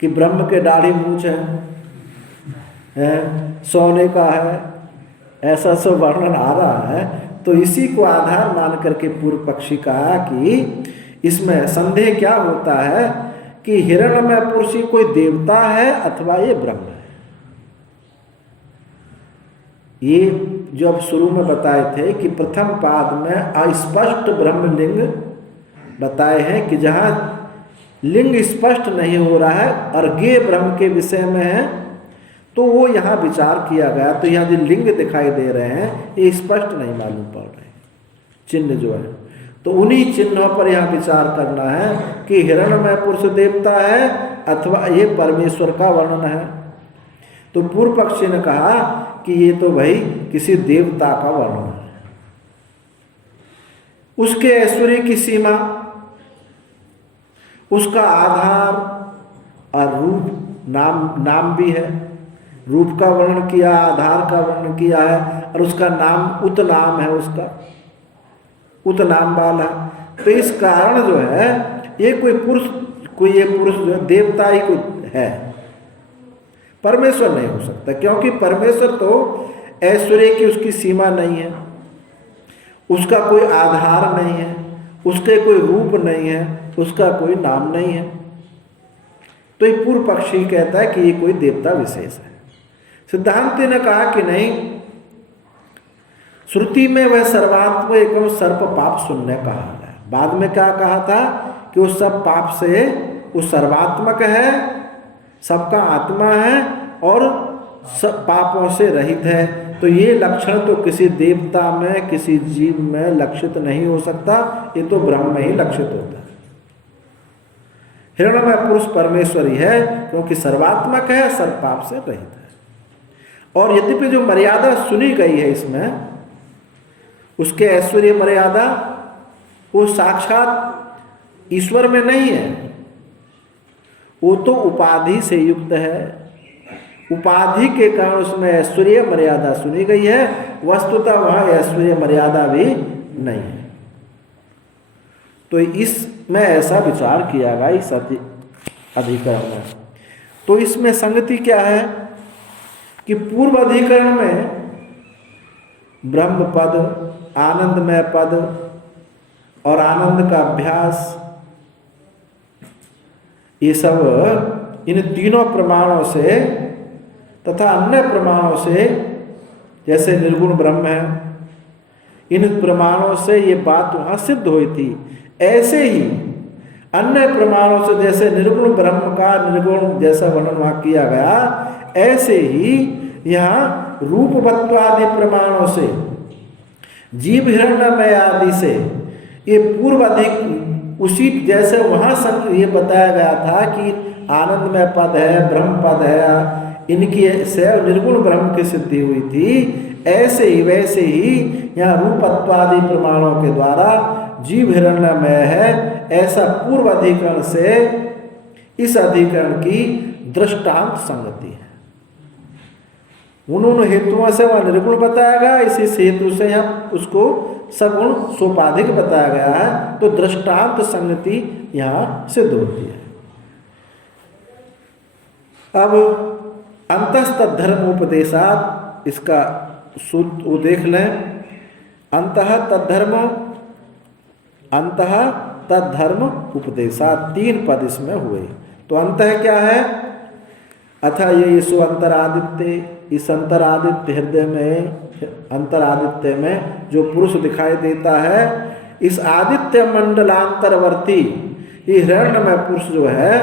कि ब्रह्म के दाढ़ी मूछ है, सोने का है, ऐसा सब वर्णन आ रहा है। तो इसी को आधार मान करके पूर्व पक्षी कहा कि इसमें संदेह क्या होता है कि हिरण्यमय पुरुष कोई देवता है अथवा ये ब्रह्म है। ये जो अब शुरू में बताए थे कि प्रथम पाद में अस्पष्ट ब्रह्मलिंग बताए हैं कि जहाँ लिंग स्पष्ट नहीं हो रहा है, अर्घ्य ब्रह्म के विषय में है, तो वो यहाँ विचार किया गया। तो यहाँ जो लिंग दिखाई दे रहे हैं ये स्पष्ट नहीं मालूम पड़ रहे, चिन्ह जो है, तो उन्हीं चिन्हों पर यहाँ विचार करना है कि हिरण्यमय पुरुष देवता है अथवा ये परमेश्वर का वर्णन है। तो पूर्व पक्षी ने कहा कि ये तो भाई किसी देवता का वर्णन है। उसके ऐश्वर्य की सीमा, उसका आधार और रूप, नाम भी है, रूप का वर्णन किया, आधार का वर्णन किया है, और उसका नाम उत नाम है, उसका उत नाम वाला। तो इस कारण जो है ये कोई पुरुष जो है देवता ही कोई है, परमेश्वर नहीं हो सकता, क्योंकि परमेश्वर तो ऐश्वर्य की उसकी सीमा नहीं है, उसका कोई आधार नहीं है, उसके कोई रूप नहीं है, उसका कोई नाम नहीं है। तो ये पूर्व पक्षी कहता है कि ये कोई देवता विशेष है। सिद्धांति ने कहा कि नहीं, श्रुति में वह सर्वात्म एवं सर्प पाप शून्य कहा है। बाद में क्या कहा था कि वो सब पाप से, वो सर्वात्मक है, सबका आत्मा है और सब पापों से रहित है। तो ये लक्षण तो किसी देवता में, किसी जीव में लक्षित नहीं हो सकता, ये तो ब्रह्म में ही लक्षित होता है। हिरण्यमय पुरुष परमेश्वर ही है, क्योंकि सर्वात्मक है, सर्व पाप से रहित है। और यद्यपि जो मर्यादा सुनी गई है इसमें, उसके ऐश्वर्य मर्यादा वो साक्षात ईश्वर में नहीं है, वो तो उपाधि से युक्त है। उपाधि के कारण उसमें ऐश्वर्य मर्यादा सुनी गई है, वस्तुतः वहाँ ऐश्वर्य मर्यादा भी नहीं है। तो इसमें ऐसा विचार किया गया इस अधिकरण में। तो इसमें संगति क्या है कि पूर्व अधिकरण में ब्रह्म पद, आनंदमय पद और आनंद का अभ्यास, ये सब इन तीनों प्रमाणों से तथा अन्य प्रमाणों से, जैसे निर्गुण ब्रह्म है, इन प्रमाणों से ये बात वहाँ सिद्ध हुई थी। ऐसे ही अन्य प्रमाणों से, जैसे निर्गुण ब्रह्म का निर्गुण जैसा वर्णन वहाँ किया गया, ऐसे ही यहाँ रूपवत्वादि प्रमाणों से, जीव हिरण्यमय आदि से, ये पूर्व अधिक उसी जैसे वहाँ ये बताया गया था कि आनंदमय पद है, ब्रह्म पद है, इनकी से निर्गुण ब्रह्म की सिद्धि हुई थी, ऐसे ही वैसे ही यहाँ रूपत्वादि प्रमाणों के द्वारा जीव हिरण्यमय है, ऐसा पूर्व अधिकरण से इस अधिकरण की दृष्टांत संगति है। उन हेतुओं से वह निर्गुण बताया गया, इसी हेतु से यहाँ उसको सगुण सोपाधिक बताया गया है, तो दृष्टांत संगति यहाँ सिद्ध होती है। अब अंतस्तद धर्म उपदेशात, इसका सूत्र वो देख लें। अंतः तद्धर्म उपदेशात, 3 पद इसमें हुए। तो अंतः क्या है? अथ ये सो अंतरादित्य, इस अंतरादित्य हृदय में, अंतरादित्य में जो पुरुष दिखाई देता है, इस आदित्य मंडलांतरवर्ती ये हिरण्यमय पुरुष जो है,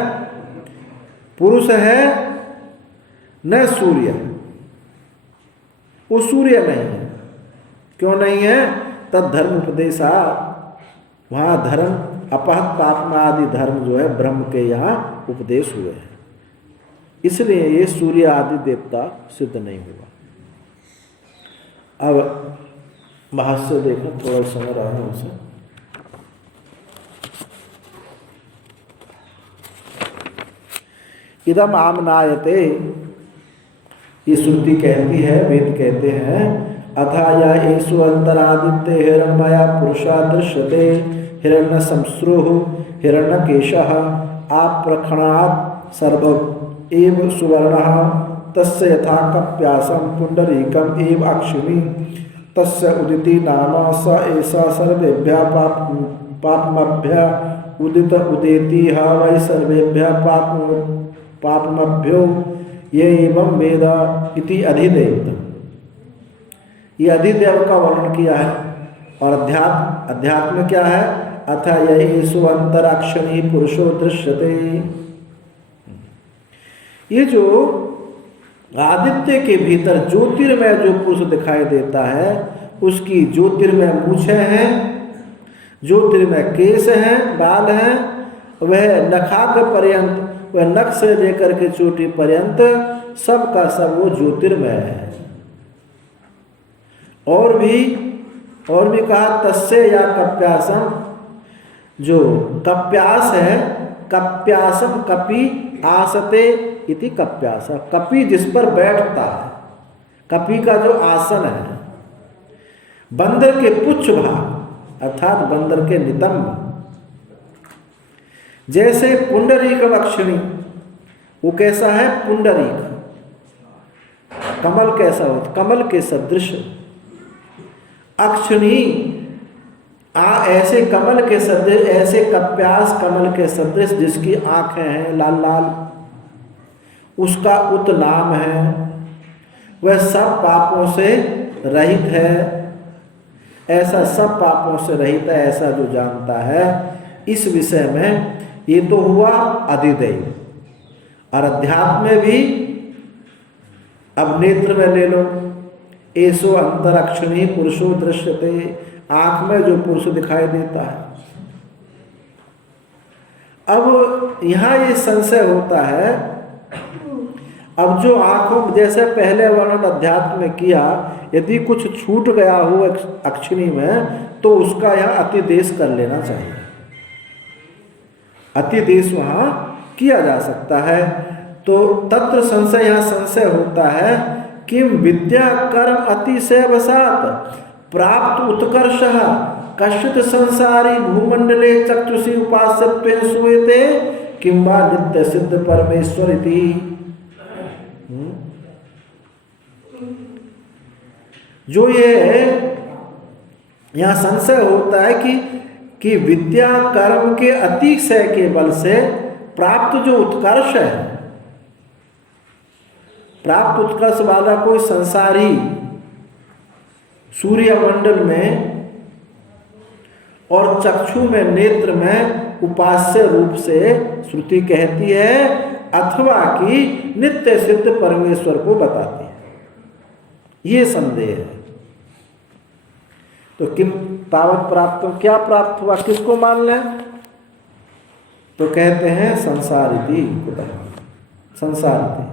पुरुष है न सूर्य, वो सूर्य नहीं है। क्यों नहीं है? तद धर्म उपदेशा, वहाँ धर्म अपहत पापमा आदि धर्म जो है ब्रह्म के यहाँ उपदेश हुए हैं, इसलिए ये सूर्य आदि देवता सिद्ध नहीं हुआ। अब भाष्य देखो, थोड़ा समय रहा है उसे। इदम आमनायते, ये श्रुति कहती है, वेद कहते हैं, अथा या एषु अंतरादित्य हिरण्मया पुरुषा दृश्यते हिरण्य संस्रुः हिरण्यकेशः आप्रखणात् सर्व एव सुवर्णः तस्य यथा कप्यासं पुंडरीकम् एव अक्षिणी तस्य उदिति नाम स एषा सर्वेभ्यः पापमभ्यः उदित उदेति हा वै सर्वेभ्यः पापमभ्यो ये एवं वेद इति अधिदेव। ये अधिदेव का वर्णन किया है। और अध्यात्म क्या है? अथ येषु अंतराक्षणी पुरुषो दृश्यते। ये जो आदित्य के भीतर ज्योतिर्मय जो पुरुष दिखाई देता है, उसकी ज्योतिर्मय मूछें हैं, ज्योतिर्मय केश हैं, बाल हैं, वह नखाग्र पर्यंत, वह नख से लेकर के चोटी पर्यंत सब का सब वो ज्योतिर्मय है। और भी कहा तस्य या कप्यासम, जो कप्यास है, कप्यासम कपि आसते इति कप्यास, कपि जिस पर बैठता है, कपि का जो आसन है, बंदर के पुच्छ भाग अर्थात बंदर के नितंब, जैसे पुंडरीक अक्षिणी, वो कैसा है? पुंडरीक, कमल कैसा हो? कमल के सदृश। अक्षिणी ऐसे कमल के सदृश, ऐसे कप्यास कमल के सदृश जिसकी आंखें हैं लाल लाल, उसका उत नाम है, वह सब पापों से रहित है। ऐसा सब पापों से रहित है, ऐसा जो जानता है, इस विषय में ये तो हुआ अधिदैव। और अध्यात्म में भी, अब नेत्र में ले लो, एसो अंतरक्षणी पुरुषो दृश्यते, आंख में जो पुरुष दिखाई देता है। अब यहाँ ये संशय होता है, अब जो आंखों, जैसे पहले वर्णन अध्यात्म में किया, यदि कुछ छूट गया हो अक्षिणी में, तो उसका यहाँ अतिदेश कर लेना चाहिए, अतिदेश वहाँ किया जा सकता है। तो तत्र संशय, यहाँ संशय होता है, किम विद्या कर्म अतिशय वसात प्राप्त उत्कर्ष कश्चित संसारी भूमंडले चक्षुषी उपास्यत्वेन श्रूयते किंबा नित्य सिद्ध परमेश्वर इति। जो ये यहाँ संशय होता है कि विद्या कर्म के अतिशय के बल से प्राप्त जो उत्कर्ष है, प्राप्त उत्कर्ष वाला कोई संसारी सूर्य मंडल में और चक्षु में, नेत्र में उपास्य रूप से श्रुति कहती है, अथवा कि नित्य सिद्ध परमेश्वर को बताती है, ये संदेह है। तो किम तावत प्राप्त, क्या प्राप्त हुआ, किसको मान लें? तो कहते हैं संसारिति, संसारिति,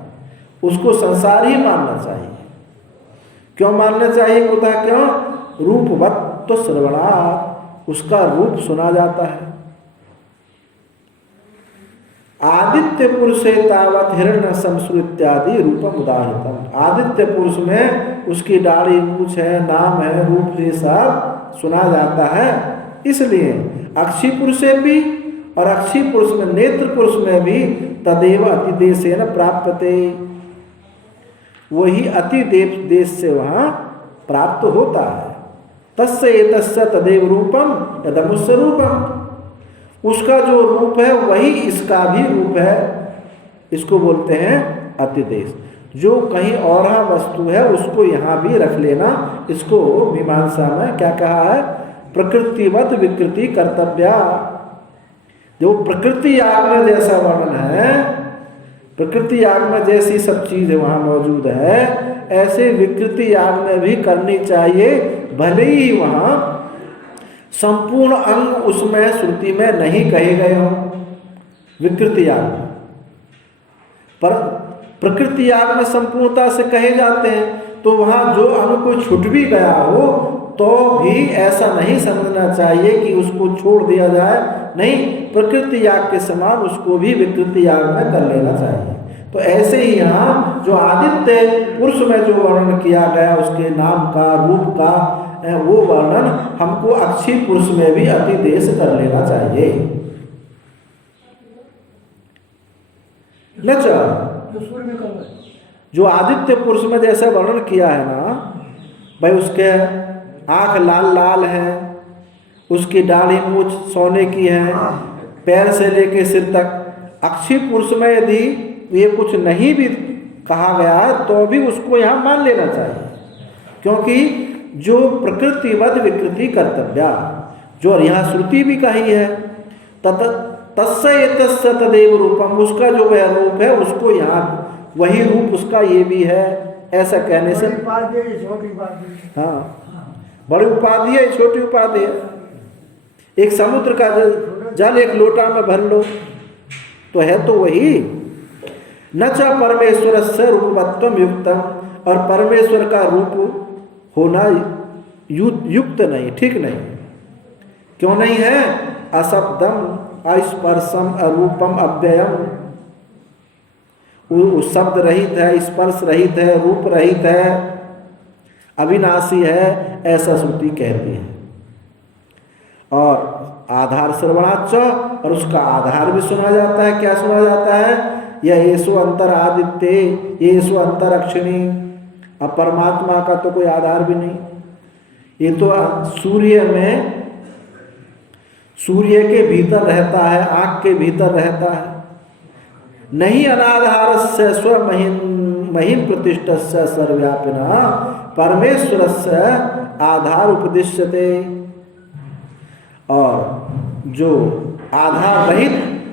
उसको संसार ही मानना चाहिए। क्यों मानना चाहिए? कुतः क्यों? रूपवत तो श्रवणात्, उसका रूप सुना जाता है। आदित्य पुरुषे तावत हिरण्य समसु इत्यादि रूपम उदाहृतम। आदित्य पुरुष में उसकी दाढ़ी, मूछ है, नाम है, रूप, ये सब सुना जाता है। इसलिए अक्षी पुरुषे भी, और अक्षी पुरुष में, नेत्र पुरुष में भी तदेव अतिदेशेन प्राप्यते, वही अति देश से वहाँ प्राप्त होता है। तस्य एतस्य तदेव रूपम यदमुस्य रूपम, उसका जो रूप है वही इसका भी रूप है। इसको बोलते हैं अतिदेश। जो कहीं और वस्तु है उसको यहाँ भी रख लेना। इसको मीमांसा में क्या कहा है? प्रकृतिवत विकृति कर्तव्या। जो प्रकृति याग में जैसा वर्णन है, प्रकृति याग में जैसी सब चीज़ वहाँ मौजूद है, ऐसे विकृति याग में भी करनी चाहिए। भले ही वहाँ संपूर्ण अंग उसमें श्रुति में नहीं कहे गए हों विकृति याग में, पर प्रकृति याग में संपूर्णता से कहे जाते हैं। तो वहाँ जो अंग कोई छूट भी गया हो तो भी ऐसा नहीं समझना चाहिए कि उसको छोड़ दिया जाए। नहीं, प्रकृति याग के समान उसको भी विकृति याग में कर लेना चाहिए। तो ऐसे ही यहाँ जो आदित्य पुरुष में जो वर्णन किया गया, उसके नाम का, रूप का, वो वर्णन हमको अक्षी पुरुष में भी अतिदेश कर लेना चाहिए। जो आदित्य पुरुष में जैसा वर्णन किया है ना भाई, उसके आंख लाल लाल है, उसकी दाढ़ी मूछ सोने की है, पैर से लेके सिर तक। अक्षी पुरुष में यदि ये कुछ नहीं भी कहा गया है तो भी उसको यहाँ मान लेना चाहिए, क्योंकि जो प्रकृतिवद विकृति कर्तव्या, जो यहाँ श्रुति भी कही है, तस्य एतस्य तदेव रूपम, उसका जो वह रूप है उसको यहाँ वही रूप उसका ये भी है। ऐसा कहने से हाँ, बड़ी उपाधि है, छोटी उपाधि है। एक समुद्र का जल एक लोटा में भर लो तो है तो वही। न च परमेश्वर से रूपवत्व युक्तम, और परमेश्वर का रूप होना युक्त नहीं, ठीक नहीं। क्यों नहीं है? अशब्दम अस्पर्शम अरूपम अव्ययम, वो शब्द रहित है, स्पर्श रहित है, रूप रहित है, अविनाशी है, ऐसा श्रुति कहती है। और आधार श्रवणाच, और उसका आधार भी सुना जाता है। क्या सुना जाता है? यह येषु अंतर आदित्य, येषु अंतर अक्षिणी। अब परमात्मा का तो कोई आधार भी नहीं। ये तो सूर्य में, सूर्य के भीतर रहता है, आँख के भीतर रहता है। नहीं अनाधार से स्वमहिम प्रतिष्ठ से सर्वव्यापिना परमेश्वर से आधार उपदिश्यते। और जो आधार रहित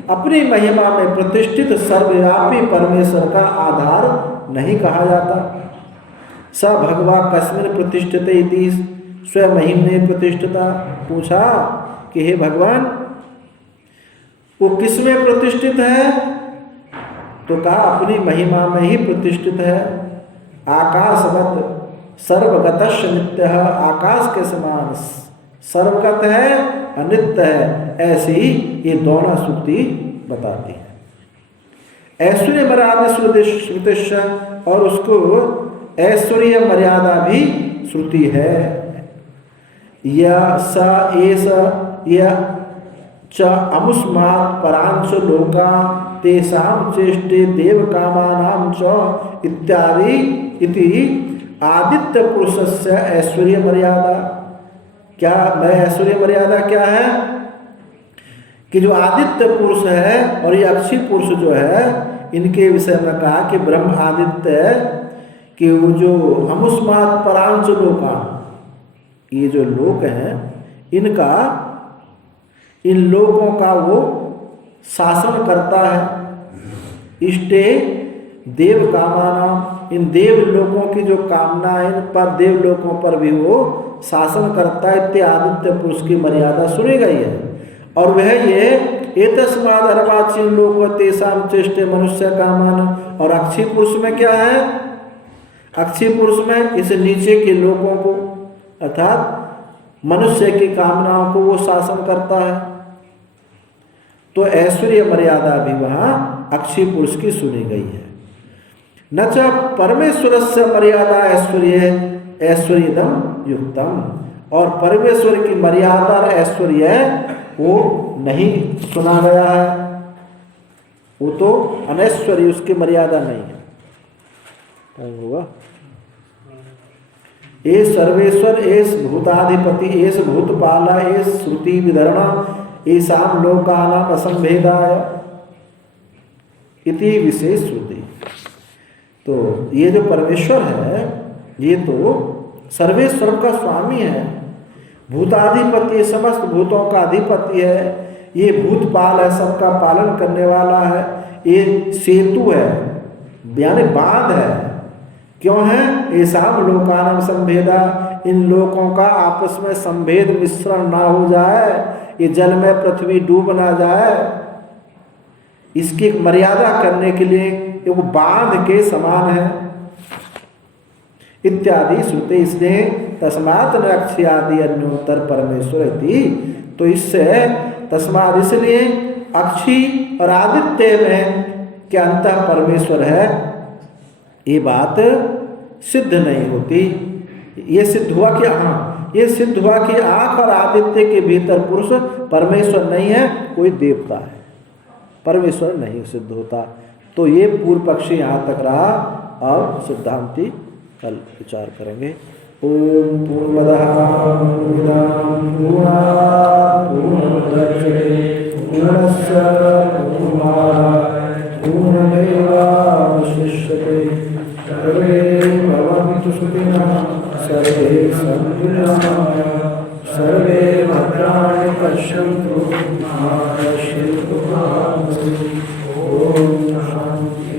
अपनी महिमा में प्रतिष्ठित सर्वव्यापी परमेश्वर का आधार नहीं कहा जाता। स भगवा कस्मिन प्रतिष्ठिते इति स्वमहिम ने प्रतिष्ठिता। पूछा कि हे भगवान, वो किस में प्रतिष्ठित है? तो कहा अपनी महिमा में ही प्रतिष्ठित है। आकाशवत सर्वगतश्च नित्य, आकाश के समान सर्वगत है, अनित्य है। ऐसी ही ये दोनों श्रुति बताती है। ऐश्वर्य मर्यादा श्रुतिश्च, और उसको ऐश्वर्य मर्यादा भी श्रुति है। या स एष या च अमुष्मात् परांश लोका तेषां चेष्टे देव कामानां च इत्यादि इति आदित्य पुरुषस्य ऐश्वर्य मर्यादा। क्या मैं ऐश्वर्य मर्यादा क्या है कि जो आदित्य पुरुष है और ये अक्षी पुरुष जो है इनके विषय में कहा कि ब्रह्म आदित्य कि वो जो अमुष्मात् परांश लोका, ये जो लोक हैं इनका, इन लोगों का वो शासन करता है। इष्टे देव कामानाम, इन देव लोगों की जो कामना है इन पर, देव लोगों पर भी वो शासन करता है। इत्य आदित्य पुरुष की मर्यादा सुनी गई है। और वह ये एतस्माद् अर्वाचीन लोक तेषां चेष्टे मनुष्य कामान। और अक्षी पुरुष में क्या है? अक्षी पुरुष में इस नीचे के लोगों को अर्थात मनुष्य की कामनाओं को वो शासन करता है। तो ऐश्वर्य मर्यादा भी वहाँ अक्षी पुरुष की सुनी गई है। न च परमेश्वरस्य मर्यादा ऐश्वर्य ऐश्वर्यदम युक्तम, और परमेश्वर की मर्यादा और ऐश्वर्य वो नहीं सुना गया है। वो तो अनैश्वर्य, उसकी मर्यादा नहीं है। होगा ये सर्वेश्वर, एस भूताधिपति, एस भूतपाला, एस श्रुति विधरणा, एसाम लोकानाम असंभेदाय इति विशेष श्रुति। तो ये जो परमेश्वर है ये तो सर्वेश्वर का स्वामी है, भूताधिपति, समस्त भूतों का अधिपति है। ये भूतपाल है, सबका पालन करने वाला है। ये सेतु है यानी बांध है। क्यों है? ऐसाम लोकानाम संभेदा, इन लोगों का आपस में संभेद मिश्रण ना हो जाए, ये जल में पृथ्वी डूब ना जाए, इसकी मर्यादा करने के लिए वो बांध के समान है इत्यादि श्रुति। इसलिए तस्मात् न अक्षी आदि अन्योत्तर परमेश्वर इति। तो इससे तस्मात् इसलिए अक्षी और आदित्य में क्या अंतः परमेश्वर है, ये बात सिद्ध नहीं होती। ये सिद्ध हुआ कि हाँ, ये सिद्ध हुआ कि आँख और आदित्य के भीतर पुरुष परमेश्वर नहीं है, कोई देवता है, परमेश्वर नहीं सिद्ध होता। तो ये पूर्व पक्षी यहाँ तक रहा। और सिद्धांति कल विचार करेंगे। ओम पूर्णमदः पूर्णमिदं पूर्णात् पूर्णमुदच्यते पूर्णस्य पूर्णमादाय पूर्णमेवावशिष्यते। सर्वे भवन्तु सुखिनः, सर्वे सन्तु निरामयाः, सर्वे भद्राणि पश्यन्तु मा कश्चित् दुःखं। ओम शांति।